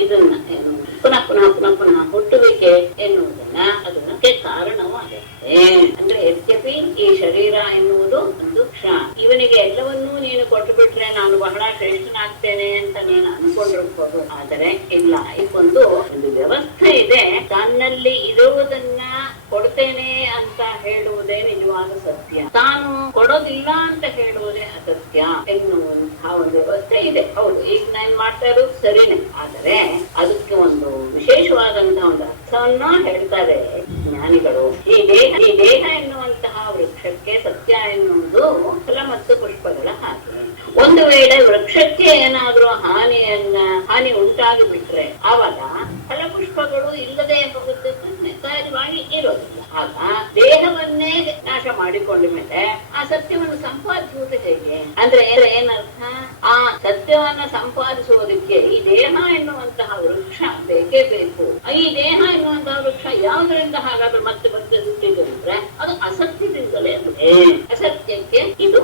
ಇದನ್ನ ಏನು ಪುನಃ ಪುನಃ ಪುನಃ ಪುನಃ ಹುಟ್ಟುವಿಕೆ ಎನ್ನುವುದನ್ನ ಅದಕ್ಕೆ ಕಾರಣವಾಗುತ್ತೆ. ಅಂದ್ರೆ ಯದ್ಯಪಿ ಈ ಶರೀರ ಎನ್ನುವುದು ಒಂದು ಕ್ಷ. ಇವನಿಗೆ ಎಲ್ಲವನ್ನೂ ನೀನು ಕೊಟ್ಟು ಬಿಟ್ರೆ ನಾನು ಬಹಳ ಶ್ರೇಷ್ಠನಾಗ್ತೇನೆ ಅಂತ ನೀನು ಅನ್ಕೊಂಡಿರ್ಬೋದು. ಆದರೆ ಇಲ್ಲ, ಇದೊಂದು ವ್ಯವಸ್ಥೆ ಇದೆ. ತನ್ನಲ್ಲಿ ಇರುವುದನ್ನ ಕೊಡ್ತೇನೆ ಅಂತ ಹೇಳುವುದೇ ನಿಜವಾದ ಸತ್ಯ, ತಾನು ಕೊಡೋದಿಲ್ಲ ಅಂತ ಹೇಳುವುದೇ ಅಸತ್ಯ ಎನ್ನುವಂತಹ ಒಂದು ವ್ಯವಸ್ಥೆ ಇದೆ. ಹೌದು, ಈಗ ನಾನು ಮಾಡ್ತಾ ಇರೋದು ಸರಿನೇ, ಆದರೆ ಅದಕ್ಕೆ ಒಂದು ವಿಶೇಷವಾದಂತಹ ಒಂದು ಅರ್ಥವನ್ನ ಹೇಳ್ತಾರೆ ಜ್ಞಾನಿಗಳು. ಈ ದೇಹ ಎನ್ನುವಂತಹ ವೃಕ್ಷಕ್ಕೆ ಸತ್ಯ ಎನ್ನುವುದು ಫಲ ಮತ್ತು ಪುಷ್ಪಗಳ ಹಾಗೆ. ಒಂದು ವೇಳೆ ವೃಕ್ಷಕ್ಕೆ ಏನಾದ್ರೂ ಹಾನಿ ಉಂಟಾಗಿ ಬಿಟ್ರೆ ಆವಾಗ ಫಲಪುಷ್ಪಗಳು ಇಲ್ಲದೆ ಹೋಗುತ್ತೆ, ಸಹಜವಾಗಿ ಇರೋದಿಲ್ಲ. ಆಗ ದೇಹವನ್ನೇ ನಾಶ ಮಾಡಿಕೊಂಡ ಮೇಲೆ ಆ ಸತ್ಯವನ್ನು ಸಂಪಾದಿಸುವುದು ಹೇಗೆ ಅಂದ್ರೆ ಏನರ್ಥ? ಆ ಸತ್ಯವನ್ನ ಸಂಪಾದಿಸುವುದಕ್ಕೆ ಈ ದೇಹ ಎನ್ನುವಂತಹ ವೃಕ್ಷ ಬೇಕೇ ಬೇಕು. ಈ ದೇಹ ಎನ್ನುವಂತಹ ವೃಕ್ಷ ಯಾವುದರಿಂದ ಹಾಗಾದ್ರೆ ಮತ್ತೆ ಹುಟ್ಟಿದೆ ಅಂದ್ರೆ ಅದು ಅಸತ್ಯದಿಂದಲೇ ಅಂದ್ರೆ ಅಸತ್ಯಕ್ಕೆ ಇದು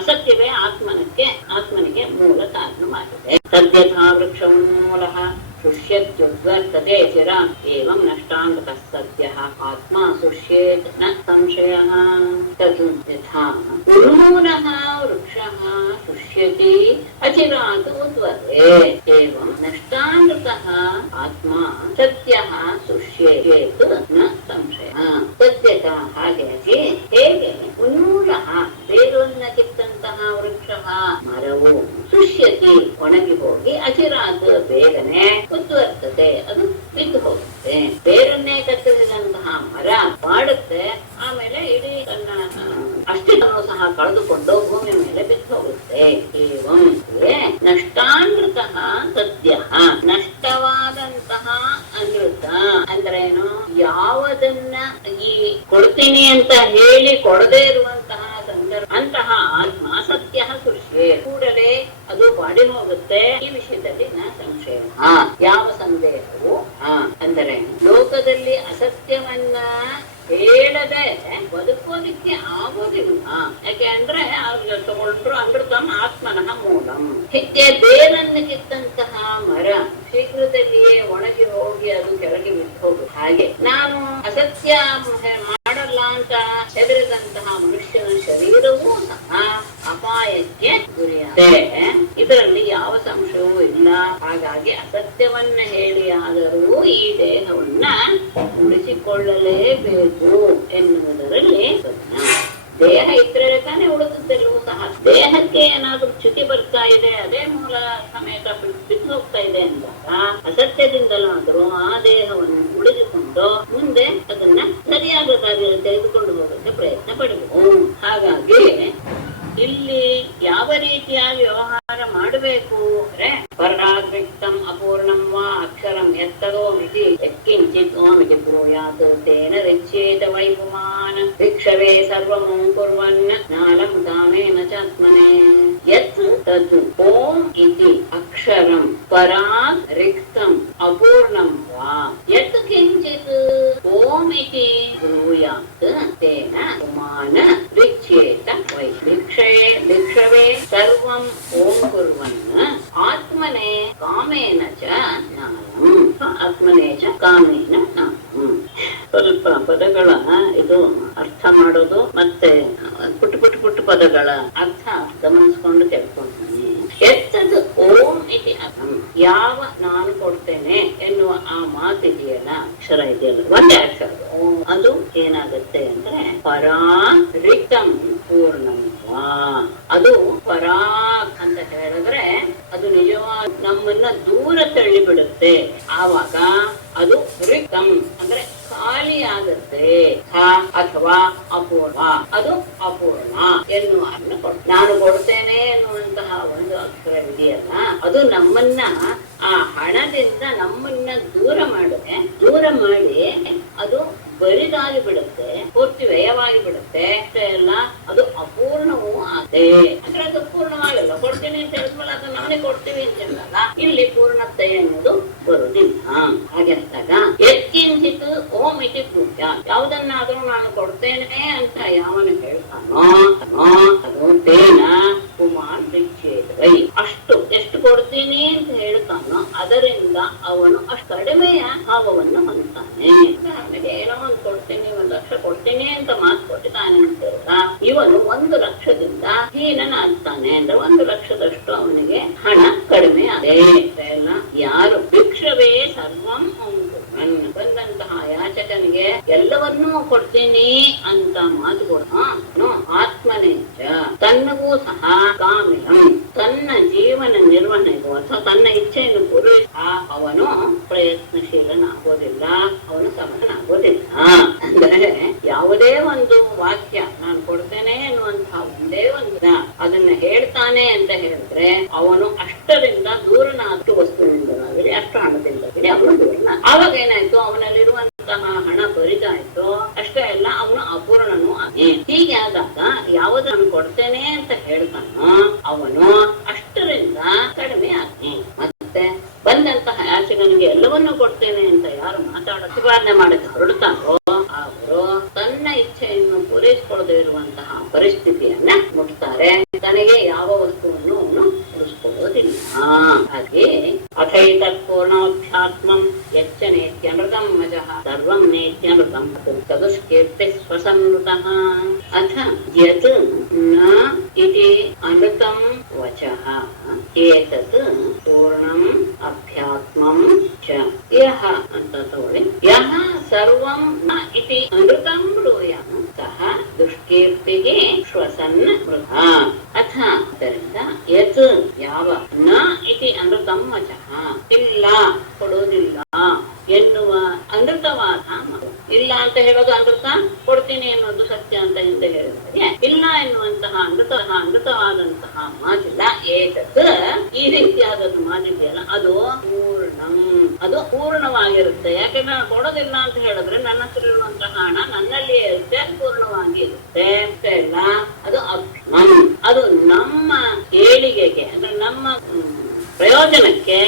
ಅಸತ್ಯವೇ ಆತ್ಮನಿಗೆ ಮೂಲ ಕಾರಣವಾಗಿದೆ. ಸತ್ಯಥಾ ವೃಕ್ಷ ಮೂಲಃ ಶುಷ್ಯತ್ಯುದ್ವರ್ತತೆ ಚಿರಾನ್ ಏವಂ ನಷ್ಟಾಂತಃ ಸತ್ಯಃ ಆತ್ಮ ಶುಷ್ಯೇತ್ ನ ಸಂಶಯಃ. ತದು ಯಥಾ ಉನ್ಮೂಲಃ ವೃಕ್ಷಃ ಶುಷ್ಯತಿ ಅಚಿರಾತ್ ಉದ್ವರ್ತೆ ಏವಂ ನಷ್ಟಾಂತಃ ಆತ್ಮ ಸತ್ಯಃ ಶುಷ್ಯೇತ್ ನ ಸಂಶಯಃ. ಸತ್ಯತ ಹಾಗಾಗಿ ಹೇಗೆ ಉನ್ಮೂಲಃ ಬೇರನ್ನ ಕಿತ್ತಂತಹ ವೃಕ್ಷಃ ಮರವು ಶುಷ್ಯತಿ ಒಣಗಿ ಹೋಗಿ ಅಚಿರಾತ್ ಬೇಗನೆ ಉದ್ವರ್ತತೆ ಅದು ಬಿದ್ದು ಹೋಗುತ್ತೆ. ಬೇರನ್ನೇ ಕತ್ತರಿಸಿದಂತಹ ಮರ ಮಾಡುತ್ತೆ, ಆಮೇಲೆ ಇಡೀ ತನ್ನ ಅಸ್ತಿತ್ವವನ್ನು ಸಹ ಕಳೆದುಕೊಂಡು ಭೂಮಿ ಮೇಲೆ ಬಿದ್ದು ಹೋಗುತ್ತೆ. ಏವಂ ನಷ್ಟಾನೃತಃ ಸತ್ಯ, ನಷ್ಟವಾದಂತಹ ಅನೃತ ಅಂದ್ರೇನು? ಯಾವುದನ್ನ ಈ ಕೊಡ್ತೀನಿ ಅಂತ ಹೇಳಿ ಕೊಡದೇ ಇರುವಂತಹ ಸಂದರ್ಭ ಅಂತಹ ಆತ್ಮ ಸತ್ಯ ಸುಷ್ಯೆ ಕೂಡಲೇ ಅದು ಬಾಡಿ ಹೋಗುತ್ತೆ. ಈ ವಿಷಯದಲ್ಲಿ ನ ಸಂಶಯ, ಯಾವ ಸಂದೇಹವು ಅಂದರೆ ಲೋಕದಲ್ಲಿ ಅಸತ್ಯವನ್ನ ಹೇಳದೆ ಬದುಕೋದಿಕ್ಕೆ ಆಗೋದಿಲ್ಲ. ಯಾಕೆ ಅಂದ್ರೆ ಅವ್ರಿಗೆ ತಗೊಂಡ್ರು ಅಮೃತಂ ಆತ್ಮನಃ ಮೂಲಂ. ಹೀಗೆ ಬೇರನ್ನು ಕಿತ್ತಂತಹ ಮರ ಶೀಘ್ರದಲ್ಲಿಯೇ ಒಣಗಿ ಹೋಗಿ ಅದು ಕೆಳಗೆ ಬಿಟ್ಟು ಹೋಗುದು. ಹಾಗೆ ನಾನು ಅಸತ್ಯ ಮಾಡಲ್ಲ ಅಂತ ಹೆದರಿದಂತಹ ಮನುಷ್ಯನ ಶರೀರವೂ ಸಹ ಅಪಾಯಕ್ಕೆ ಗುರಿಯಾಗಿದೆ. ಇದರಲ್ಲಿ ಯಾವ ಸಂಶಯವೂ ಇಲ್ಲ. ಹಾಗಾಗಿ ಅಸತ್ಯವನ್ನ ಹೇಳಿ ಆದರೂ ಈ ದೇಹವನ್ನ ಉಳಿಸಿಕೊಳ್ಳಲೇಬೇಕು ಎನ್ನುವುದರಲ್ಲಿ ದೇಹ ಇದ್ರೆ ತಾನೇ ಉಳಿದದ್ದೆಲ್ಲವೂ ಸಹ. ದೇಹಕ್ಕೆ ಏನಾದ್ರೂ ಚ್ಯುತಿ ಬರ್ತಾ ಇದೆ, ಅದೇ ಮೂಲ ಸಮೇತ ಬಿದ್ದು ಹೋಗ್ತಾ ಇದೆ ಅಂದಾಗ ಅಸತ್ಯದಿಂದಲಾದ್ರೂ ಆ ದೇಹವನ್ನು ಉಳಿದುಕೊಂಡು ಮುಂದೆ ಅದನ್ನ ಸರಿಯಾದ ದಾರಿಯಲ್ಲಿ ತೆಗೆದುಕೊಂಡು ಹೋಗೋಕ್ಕೆ ಪ್ರಯತ್ನ ಪಡಬೇಕು. ಹಾಗಾಗಿ ಇಲ್ಲಿ ಯಾವ ರೀತಿಯಾಗಿ ವ್ಯವಹಾರ ಮಾಡಬೇಕು ಅಂದ್ರೆ ಪರಾಗ್ರಿಕ್ತಂ ಅಪೂರ್ಣಂ ವಾ ಅಕ್ಷರಂ ಎತ್ತರೋ ಮಿತಿ ಯತ್ಕಿಂಚಿತ್ ಓಮಿತಿ ಬ್ರೂಯಾತ್ ತೇನ ರಿಚ್ಯೇತ ವೈಪುಮಾನ್ ಭಿಕ್ಷವೇ ಸರ್ವಮೋ ಕುರ್ವನ್ ನಾಲಂ ಕಾಮೇನ ಚಾತ್ಮನೇ ಯತ್ ತದ್ ಓಂ ಇತಿ ಅಕ್ಷರಂ ಪರಾಗ್ ರಿಕ್ತಂ ಅಪೂರ್ಣಂ ವಾ ಯತ್ ಕಿಂಚಿತ್ ಓಂ ಇತಿ ಬ್ರೂಯಾತ್ ತೇನ ಸ್ವಲ್ಪ ಪದಗಳ ಇದು ಅರ್ಥ ಮಾಡೋದು ಮತ್ತೆ ಪುಟ್ಟ ಪದಗಳ ಅರ್ಥ ಗಮನಿಸ್ಕೊಂಡು ಕೇಳ್ಕೊಂತೀನಿ. ಎತ್ತದು ಓಂ ಇತಿ ಅಹಂ, ಯಾವ ನಾನು ಕೊಡ್ತೇನೆ ಎನ್ನುವ ಆ ಮಾತಿದೆಯಲ್ಲ, ಅಕ್ಷರ ಇದೆಯಲ್ಲ, ಒಂದೇ ಅಕ್ಷರ ಓಂ, ಅದು ಏನಾಗುತ್ತೆ ಅಂದ್ರೆ ಪರಾರಿಕ್ತಂ ಪೂರ್ಣಂ. ಅದು ಪರಾಗ್ ಅಂತ ಹೇಳಿದ್ರೆ ಅದು ನಿಜವಾಗಿ ನಮ್ಮನ್ನ ದೂರ ತಳ್ಳಿ ಬಿಡುತ್ತೆ. ಆವಾಗ ಅದು ರಿಕ್ತಂ ಅಂದ್ರೆ ಖಾಲಿ ಆಗುತ್ತೆ. ಅಥವಾ ಅಪೂರ್ಣ, ಅದು ಅಪೂರ್ಣ ಎನ್ನುವ ನಾನು ಕೊಡ್ತೇನೆ ಎನ್ನುವಂತಹ ಒಂದು ಅಕ್ಷರ ಇದೆಯಲ್ಲ, ಅದು ನಮ್ಮನ್ನ ಆ ಹಣದಿಂದ ನಮ್ಮನ್ನ ದೂರ ಮಾಡಿ ಅದು ಬರಿದಾಗಿ ಬಿಡುತ್ತೆ, ಪೂರ್ತಿ ವ್ಯಯವಾಗಿ ಬಿಡುತ್ತೆ. ಎಲ್ಲ ಅದು ಅಪೂರ್ಣವೂ ಆಗುತ್ತೆ. ಅಂದ್ರೆ ಅದು ಪೂರ್ಣವಾಗಿಲ್ಲ. ಕೊಡ್ತೀನಿ ಅಂತ ಹೇಳಿದ್ಮೇಲೆ ಅದು ನಾನೇ ಕೊಡ್ತೀವಿ ಅಂತ ಹೇಳಲ್ಲ, ಇಲ್ಲಿ ಪೂರ್ಣತೆ ಅನ್ನೋದು ಬರುದಿಲ್ಲ. ಹಾಗೆಂದಾಗ ಎತ್ಕಿಂಚಿತ್ ಓಂ ಇತಿ ಪೂಜ್ಯ, ಯಾವುದನ್ನಾದ್ರೂ ನಾನು ಕೊಡ್ತೇನೆ ಅಂತ ಯಾವನು ಹೇಳ್ತಾನೋ ಅದು ತೇನ ಕುಮಾರ್ ವಿಚ್ಛೇದವೈ, ಅಷ್ಟು ಎಷ್ಟು ಕೊಡ್ತೀನಿ ಅಂತ ಹೇಳ್ತಾನೋ ಅದರಿಂದ ಅವನು ಅಷ್ಟು ಕಡಿಮೆಯ ಭಾವವನ್ನು ಹೊಂದ್ತಾನೆ. ನನಗೆ ಏನೋ ಒಂದು ಕೊಡ್ತೀನಿ, 1 ಲಕ್ಷ ಕೊಡ್ತೀನಿ ಅಂತ ಮಾತು ಕೊಟ್ಟಿದ್ದಾನೆ ಅಂತ ಹೇಳ್ತಾ ಇವನು 1 ಲಕ್ಷದಿಂದ ಹೀನನಾಗ್ತಾನೆ. ಅಂದ್ರೆ 1 ಲಕ್ಷದಷ್ಟು ಅವನಿಗೆ ಹಣ ಕಡಿಮೆ ಆಗಿದೆ. ಯಾರು ಭಿಕ್ಷವೇ ಸರ್ವಂ ಬಂದಂತಹ ಯಾಚಕನಿಗೆ ಎಲ್ಲವನ್ನೂ ಕೊಡ್ತೀನಿ ಅಂತ ಮಾತು ಕೊಡೋ ಆತ್ಮನೇಚ, ತನ್ನಗೂ ಸಹ ಕಾಮಿಲಂ, ತನ್ನ ಜೀವನ ನಿರ್ವಹಣೆಗೂ ಅಥವಾ ತನ್ನ ಇಚ್ಛೆಯನ್ನು ಪೂರೈಸ ಅವನು ಪ್ರಯತ್ನಶೀಲನಾಗೋದಿಲ್ಲ, ಅವನು ಸಮನಾಗೋದಿಲ್ಲ. ಅಂದ್ರೆ ಯಾವುದೇ ಒಂದು ವಾಕ್ಯ ನಾನು ಕೊಡ್ತೇನೆ ಅನ್ನುವಂತಹ ಒಂದೇ ಒಂದು ಅದನ್ನ ಹೇಳ್ತಾನೆ ಅಂತ ಹೇಳಿದ್ರೆ ಅವನು ಅಷ್ಟರಿಂದ ದೂರನಾಷ್ಟು ವಸ್ತುವಿನಿಂದಲಾಗಲಿ ಅಷ್ಟು ಹಣದಿಂದಾಗಲಿ ಅವನು ದೂರನ. ಆವಾಗ ಏನಾಯ್ತು, ಅವನಲ್ಲಿರುವಂತಹ ಹಣ ಬರಿದಾಯ್ತು, ಅಷ್ಟೇ ಅಲ್ಲ ಅವನು ಅಪೂರ್ಣನು ಆಗಿ. ಹೀಗೆ ಆದಾಗ ಯಾವುದನ್ನು ಕೊಡ್ತೇನೆ ಅಂತ ಹೇಳ್ತಾನೋ ಅವನು ಅಷ್ಟರಿಂದ ಕಡಿಮೆ ಆಗಿ. ಮತ್ತೆ ಬಂದಂತಹ ಯಾಚಕನಿಗೆ ಎಲ್ಲವನ್ನೂ ಕೊಡ್ತೇನೆ ಅಂತ ಯಾರು ಪ್ರತಿಪಾದನೆ ಮಾಡಕ್ಕೆ ಹೊರಡ್ತಾರೋ ಅವರು ತನ್ನ ಇಚ್ಛೆಯನ್ನು ಪೂರೈಸಿಕೊಳ್ಳದೆ ಇರುವಂತಹ ಪರಿಸ್ಥಿತಿಯನ್ನ ಮುಟ್ತಾರೆ. ತನಗೆ ಯಾವ ವಸ್ತುವನ್ನು ಅವನು ಉಳಿಸ್ಕೊಳ್ಳೋದಿಲ್ಲ. ಹಾಗೆ ಅಥೈತತ್ಪೂರ್ಣಾಧ್ಯಾತ್ಮಂ ಯಚ್ಚನೇತ್ಯಮೃತಂ ಮಜಃ ಸರ್ವಂ ನೇತ್ಯಮೃತಂ ತದುಷ್ಕೀರ್ತಿ ಸ್ವಸಂವೃತಃ ಅಥ ಯತ್ ನ ಇತಿ ಅಮೃತಂ ವಚಃ ಏತತ್ ಪೂರ್ಣಂ ಅಧ್ಯಾತ್ಮಂ ಚ ಯಹ ಅಂತ ತಗೊಳ್ಳಿ. ಯಹ ಸರ್ವಂ ನ ಇತಿ ಅಮೃತಂ ಬ್ರೂಯಾಂ ಸಹ ದುಷ್ಕೀರ್ತಿಗೆ ಶ್ವಸನ್ ಮೃತ. ಅಥ ಆದ್ದರಿಂದ ಯತ್ ಯಾವ ನ ಇತಿ ಅಮೃತಂ ವಚಃ ಇಲ್ಲ ಕೊಡೋದಿಲ್ಲ ಎನ್ನುವ ಅಮೃತವಾದ ಮಾತು. ಇಲ್ಲ ಅಂತ ಹೇಳೋದು ಅಮೃತ, ಕೊಡ್ತೀನಿ ಎನ್ನುವುದು ಸತ್ಯ ಅಂತ ಹಿಂದೆ ಹೇಳಿದ್ರೆ ಇಲ್ಲ ಎನ್ನುವಂತಹ ಅಮೃತವಾದಂತಹ ಮಾತಿಲ್ಲ. ಏತತ್ ಈ ರೀತಿಯಾದದ್ದು ಮಾತಿದೆಯಲ್ಲ ಅದು ಪೂರ್ಣಂ, ಅದು ಪೂರ್ಣವಾಗಿರುತ್ತೆ. ಯಾಕೆಂದ್ರೆ ನಾನು ಕೊಡೋದಿಲ್ಲ ಅಂತ ಹೇಳಿದ್ರೆ ನನ್ನ ಹತ್ರ ಇರುವಂತಹ ಹಣ ನನ್ನಲ್ಲಿಯೇ ಇರುತ್ತೆ, ಪೂರ್ಣವಾಗಿ ಇರುತ್ತೆ. ಅಷ್ಟೇ ಅಲ್ಲ ಅದು ಅದು ನಮ್ಮ ಏಳಿಗೆಗೆ ಅಂದ್ರೆ ನಮ್ಮ ಪ್ರಯೋಜನಕ್ಕೆ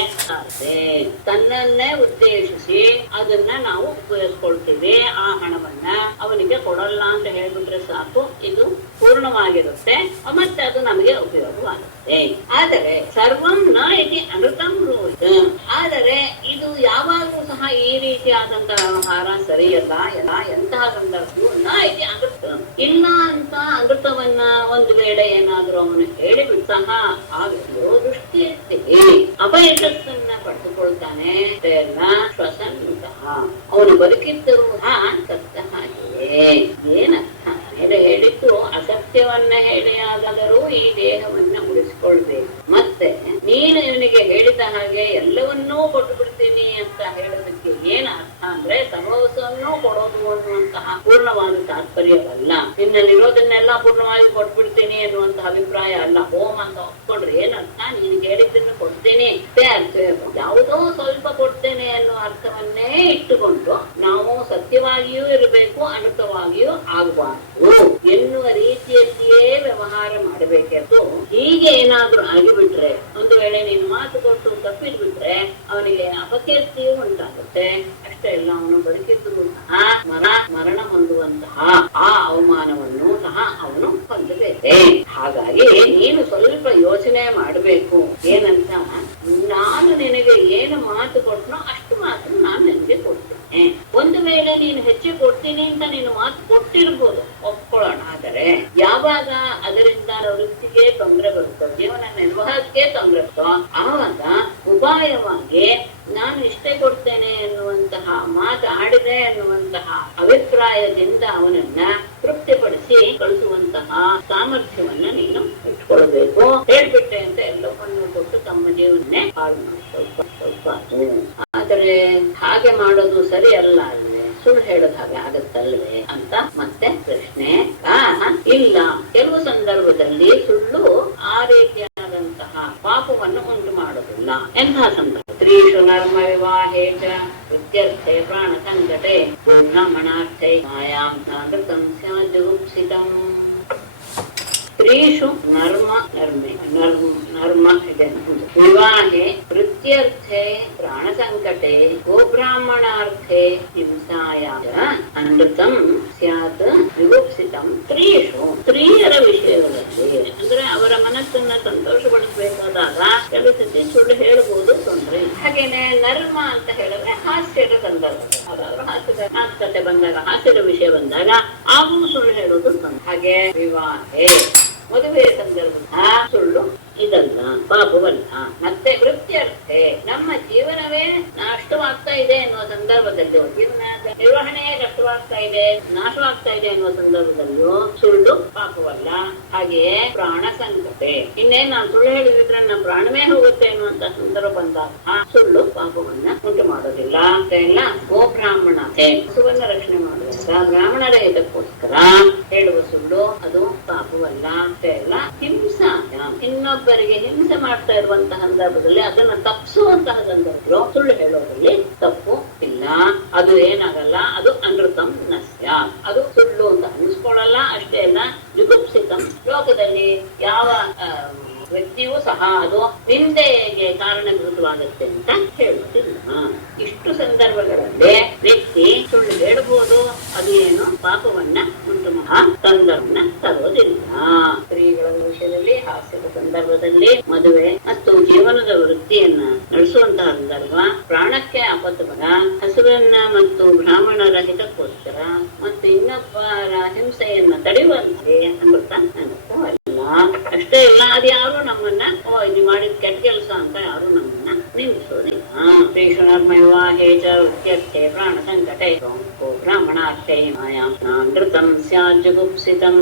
ತನ್ನನ್ನೇ ಉದ್ದೇಶಿಸಿ ಅದನ್ನ ನಾವು ಉಪಯೋಗಿಸ್ಕೊಳ್ತೀವಿ. ಆ ಹಣವನ್ನ ಅವನಿಗೆ ಕೊಡಲ್ಲ ಅಂತ ಹೇಳ್ಬಿಟ್ರೆ ಸಾಕು, ಇದು ಪೂರ್ಣವಾಗಿರುತ್ತೆ ಮತ್ತೆ ಅದು ನಮಗೆ ಉಪಯೋಗವಾಗುತ್ತೆ. ಆದರೆ ಸರ್ವಂ ನ ಇತಿ ಅಮೃತಂ ಬ್ರೂಯಾತ್, ಆದರೆ ಇದು ಯಾವಾಗಲೂ ಸಹ ಈ ರೀತಿಯಾದಂತಹ ವ್ಯವಹಾರ ಸರಿಯಲ್ಲ. ಎಂತಹ ಸಂದರ್ಭವೂ ನ ಇತಿ ಅಮೃತ ಇಲ್ಲ ಅಂತ ಅಮೃತವನ್ನ ಒಂದು ವೇಳೆ ಏನಾದ್ರೂ ಅವನು ಹೇಳಿಬಿಟ್ಟು ಸಹ ಆಗಲು ದೃಷ್ಟಿ ಇರ್ತೀವಿ ಅಪಯಶಸ್ಸನ್ನ ಪಡೆದುಕೊಳ್ತಾನೆ. ಶ್ವಸನ್ನುತಃ ಅವನು ಬದುಕಿದ್ದರೂ ಸತ್ಯ ಹಾಗೆಯೇ. ಏನರ್ಥ ಮೇಲೆ ಹೇಳಿದ್ದು ಅಸತ್ಯವನ್ನ ಹೇಳಿ ಆದರೂ ಈ ದೇಹವನ್ನ ಉಳಿಸಿಕೊಳ್ಬೇಕು. ಮತ್ತೆ ನೀನು ಇವನಿಗೆ ಹೇಳಿದ ಹಾಗೆ ಎಲ್ಲವನ್ನೂ ಕೊಟ್ಟು ಬಿಡ್ತೀನಿ ಅಂತ ಹೇಳೋದಕ್ಕೆ ಏನ್ ಅರ್ಥ ಅಂದ್ರೆ ಸರ್ವಸ್ವನ್ನೂ ಕೊಡೋದು ಅನ್ನುವಂತಹ ಪೂರ್ಣವಾದ ತಾತ್ಪರ್ಯವಲ್ಲ. ನಿನ್ನಲ್ಲಿರೋದನ್ನೆಲ್ಲ ಪೂರ್ಣವಾಗಿ ಕೊಟ್ಬಿಡ್ತೀನಿ ಎನ್ನುವಂತಹ ಅಭಿಪ್ರಾಯ ಅಲ್ಲ. ಹೋಮ ಅಂತ ಒಪ್ಕೊಂಡ್ರೆ ಏನರ್ಥ, ನೀನಿಗೆ ಹೇಳಿದ್ದನ್ನು ಕೊಡ್ತೇನೆ ಅಷ್ಟೇ ಅರ್ಥ. ಯಾವುದೋ ಸ್ವಲ್ಪ ಕೊಡ್ತೇನೆ ಅನ್ನೋ ಅರ್ಥವನ್ನೇ ಇಟ್ಟುಕೊಂಡು ನಾವು ಸತ್ಯವಾಗಿಯೂ ಇರಬೇಕು, ಅಮೃತವಾಗಿಯೂ ಆಗಬಾರದು ಎನ್ನುವ ರೀತಿಯಲ್ಲಿಯೇ ವ್ಯವಹಾರ ಮಾಡಬೇಕೆಂದು. ಹೀಗೆ ಏನಾದ್ರೂ ಆಗಿಬಿಟ್ರೆ, ಒಂದು ವೇಳೆ ನೀನು ಮಾತು ಕೊಟ್ಟು ತಪ್ಪಿದ್ಬಿಟ್ರೆ ಅವನಿಗೆ ಅಪಕೀರ್ತಿಯೂ ಉಂಟಾಗುತ್ತೆ. ಅಷ್ಟೇ ಇಲ್ಲ, ಅವನು ಬದುಕಿದ್ರು ಸಹ ಮರಣ ಹೊಂದುವಂತಹ ಆ ಅವಮಾನವನ್ನು ಸಹ ಅವನು ಹೊಂದಬೇಕು. ಹಾಗಾಗಿ ನೀನು ಸ್ವಲ್ಪ ಯೋಚನೆ ಮಾಡಬೇಕು. ಏನಂತ, ನಾನು ನಿನಗೆ ಏನು ಮಾತು ಕೊಟ್ಟನೋ ಅಷ್ಟು ಮಾತ್ರ ನಾನು ನಿನಗೆ ಕೊಡ್ತೇನೆ. ಒಂದು ವೇಳೆ ನೀನು ಹೆಚ್ಚು ಕೊಡ್ತೀನಿ ಅಂತ ನೀನು ಮಾತು ಕೊಟ್ಟಿರ್ಬೋದು, ಒಪ್ಕೊಳ್ಳೋಣ. ಆದರೆ ಯಾವಾಗ ಅದರಿಂದ ವೃತ್ತಿಗೆ ತೊಂದರೆ ಬರುತ್ತೋ, ಜೀವನ ನಿರ್ವಾಹಕ್ಕೆ ತೊಂದರೆ ಬರುತ್ತೋ, ಆವಾಗ ಉಪಾಯವಾಗಿ ನಾನು ಇಷ್ಟೇ ಕೊಡ್ತೇನೆ ಎನ್ನುವಂತಹ ಮಾತು ಆಡಿದೆ ಎನ್ನುವಂತಹ ಅಭಿಪ್ರಾಯದಿಂದ ಅವನನ್ನ ತೃಪ್ತಿಪಡಿಸಿ ಕಳಿಸುವಂತಹ ಸಾಮರ್ಥ್ಯವನ್ನ ನೀನು ಇಟ್ಕೊಳ್ಬೇಕು. ಹೇಳ್ಬಿಟ್ಟೆ ಅಂತ ಎಲ್ಲವನ್ನೂ ಕೊಟ್ಟು ತಮ್ಮ ಜೀವನನೇ ಹಾಳು ಮಾಡಿ ಸ್ವಲ್ಪ. ಆದರೆ ಹಾಗೆ ಮಾಡೋದು ಸರಿ ಅಲ್ಲ ಅಲ್ವೇ, ಸುಳ್ಳು ಹೇಳೋದು ಹಾಗೆ ಆಗತ್ತಲ್ವೇ ಅಂತ ಮತ್ತೆ ಪ್ರಶ್ನೆ. ಇಲ್ಲ, ಕೆಲವು ಸಂದರ್ಭದಲ್ಲಿ ಸುಳ್ಳು ಆ ರೀತಿಯಾದಂತಹ ಪಾಪವನ್ನು ಉಂಟು ಮಾಡೋದಿಲ್ಲ. ಎಂತಹ ಸಂದರ್ಭ? ಸ್ತ್ರೀಷು ನರ್ಮ ವಿವಾಹೇ ಚ ಇತ್ಯರ್ಥೆ ಪ್ರಾಣ ಸಂಕಟೆ ಬ್ರಾಹ್ಮಣಾರ್ಥೆ ಮಾಯಾಂ ನಾಗೃತಂ ಸ್ಯಾಜುಗುಪ್ಸಿತಂ. ಸ್ತ್ರೀಷು ನರ್ಮ ಇದೆ ವಿವಾಹೆ ವೃತ್ಯರ್ಥೆ ಪ್ರಾಣ ಸಂಕಟೆ ಗೋಬ್ರಾಹ್ಮಣಾರ್ಥೆ ಹಿಂಸಾಯಾಯ ಅನೃತಂ ಸ್ಯಾತ್ ವಿಗುಪ್ಸಿತಂ. ಸ್ತ್ರೀಯರ ವಿಷಯಗಳಲ್ಲಿ ಅಂದ್ರೆ ಅವರ ಮನಸ್ಸನ್ನ ಸಂತೋಷಪಡಿಸಬೇಕಾದಾಗ ಕೆಲವು ಸತಿ ಸುಳ್ಳು ಹೇಳಬಹುದು, ತೊಂದರೆ. ಹಾಗೇನೆ ನರ್ಮ ಅಂತ ಹೇಳಿದ್ರೆ ಹಾಸ್ಯದ ಸಂದರ್ಭ, ಅದಾದ್ರೂ ಹಾಸ್ಯತೆ ಬಂದಾಗ, ಹಾಸ್ಯದ ವಿಷಯ ಬಂದಾಗ ಆಗೂ ಸುಳ್ಳು ಹೇಳೋದು ತೊಂದರೆ. ಹಾಗೆ ವಿವಾಹೆ ಮದುವೆ ಸಂದರ್ಭ ಸುಳ್ಳು ಇದಲ್ಲ, ಪಾಪವಲ್ಲ. ಮತ್ತೆ ವೃತ್ಯರ್ಥೆ ನಮ್ಮ ಜೀವನವೇ ನಷ್ಟವಾಗ್ತಾ ಇದೆ ಎನ್ನುವ ಸಂದರ್ಭದಲ್ಲೂ, ಜೀವನದ ನಿರ್ವಹಣೆ ಕಷ್ಟವಾಗ್ತಾ ಇದೆ, ನಾಶವಾಗ್ತಾ ಇದೆ ಎನ್ನುವ ಸಂದರ್ಭದಲ್ಲೂ ಸುಳ್ಳು ಪಾಪವಲ್ಲ. ಹಾಗೆಯೇ ಪ್ರಾಣ ಸಂಕಟೆ, ಇನ್ನೇನ್ ನಾನು ಸುಳ್ಳು ಹೇಳಿದ್ರೆ ನನ್ನ ಪ್ರಾಣವೇ ಹೋಗುತ್ತೆ ಎನ್ನುವಂತ ಸಂದರ್ಭ ಬಂದಾಗ ಸುಳ್ಳು ಪಾಪವನ್ನ ಉಂಟು ಮಾಡೋದಿಲ್ಲ. ಇಲ್ಲ ಗೋಬ್ರಾಹ್ಮಣತೆ, ಹಸುವನ್ನ ರಕ್ಷಣೆ ಮಾಡುವಾಗ ಬ್ರಾಹ್ಮಣರ ಹಿತಕ್ಕೋಸ್ಕರ ಹೇಳುವ ಸುಳ್ಳು ಅದು ಪಾಪವಲ್ಲ. ಇಲ್ಲ ಹಿಂಸಾಯ, ಇನ್ನೊಬ್ಬರಿಗೆ ಹಿಂಸೆ ಮಾಡ್ತಾ ಇರುವಂತಹ ಸಂದರ್ಭದಲ್ಲಿ ಅದನ್ನ ತಪ್ಪಿಸುವಂತಹ ಸಂದರ್ಭಗಳು ಸುಳ್ಳು ಹೇಳೋದ್ರಲ್ಲಿ ತಪ್ಪು ಇಲ್ಲ. ಅದು ಏನಾಗಲ್ಲ, ಅದು ಅನೃತಂ ನಸ್ಯ, ಅದು ಸುಳ್ಳು ಅಂತ ಅನಿಸ್ಕೊಳ್ಳಲ್ಲ. ಅಷ್ಟೇ ಅಲ್ಲ, ಜುಗುಪ್ಸಿತಂ, ಲೋಕದಲ್ಲಿ ಯಾವ ವ್ಯಕ್ತಿಯೂ ಸಹ ಅದು ನಿಂದೆಗೆ ಕಾರಣಭೂತವಾಗುತ್ತೆ ಅಂತ ಹೇಳುವುದಿಲ್ಲ. ಇಷ್ಟು ಸಂದರ್ಭಗಳಲ್ಲಿ ವ್ಯಕ್ತಿ ಸುಳ್ಳು ಹೇಳಬಹುದು, ಅದು ಏನು ಪಾಪವನ್ನ ಉಂಟು ಮಹಾ ಸಂದರ್ಭನ ತರುವುದಿಲ್ಲ. ಸ್ತ್ರೀಗಳ ವಿಷಯದಲ್ಲಿ, ಹಾಸ್ಯದ ಸಂದರ್ಭದಲ್ಲಿ, ಮದುವೆ ಮತ್ತು ಜೀವನದ ವೃತ್ತಿಯನ್ನ ನಡೆಸುವಂತಹ ಸಂದರ್ಭ, ಪ್ರಾಣಕ್ಕೆ ಆಪತ್ತುಗಳ, ಹಸುವನ್ನ ಮತ್ತು ಬ್ರಾಹ್ಮಣರ ಹಿತಕ್ಕೋಸ್ಕರ ಮತ್ತು ಇನ್ನೊಬ್ಬರ ಹಿಂಸೆಯನ್ನ ತಡೆಯುವಂತೆ ಅಮೃತ ಅನುಭವ. ಅಷ್ಟೇ ಇಲ್ಲ, ಅದು ಯಾರು ನಮ್ಮನ್ನ ಇದು ಮಾಡಿದ ಕೆಟ್ಟ ಕೆಲಸ ಅಂತ ಯಾರು ನಮ್ಮನ್ನ ನಿಂದಿಸೋದಿಲ್ಲ. ಶ್ರೀಷುನರ್ಮಯುವಾಹೇ ಚ ವೃತ್ಯರ್ಥೆ ಪ್ರಾಣ ಸಂಕಟೆ ಬ್ರಾಹ್ಮಣಾರ್ಥೆ ಮಾಯಾಂ ನಾಗೃತಂ ಸ್ಯಾಜ್ಜುಗುಪ್ಸಿತಂ.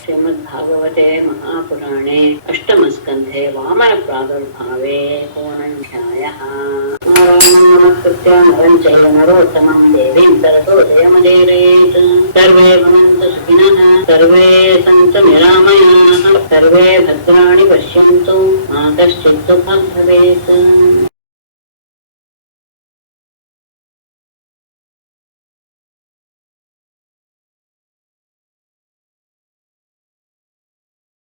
ಶ್ರೀಮದ್ಭಾಗವತೆ ಮಹಾಪುರಾಣೇ ಅಷ್ಟಮಸ್ಕಂಧೆ ವಾಮನ ಪ್ರಾದುರ್ಭಾವೇ ಕೋಣಧ್ಯಾಯಃ. ನಮಸ್ಕೃತ್ಯ ನರಂ ಚೈವ ನರೋತ್ತಮಂ ದೇವೀಂ ಸರಸೋ ಜಯಮುದೀರಯೇತ್. ಸರ್ವೇ ಭವಂತು ಸುಖಿನಃ, ಸರ್ವೇ ಸಂತು ನಿರಾಮಯಾಃ, ಸರ್ವೇ ಭದ್ರಾಣಿ ಪಶ್ಯಂತು, ಮಾ ಕಶ್ಚಿತ್ ದುಃಖಂ ಭವೇತ್.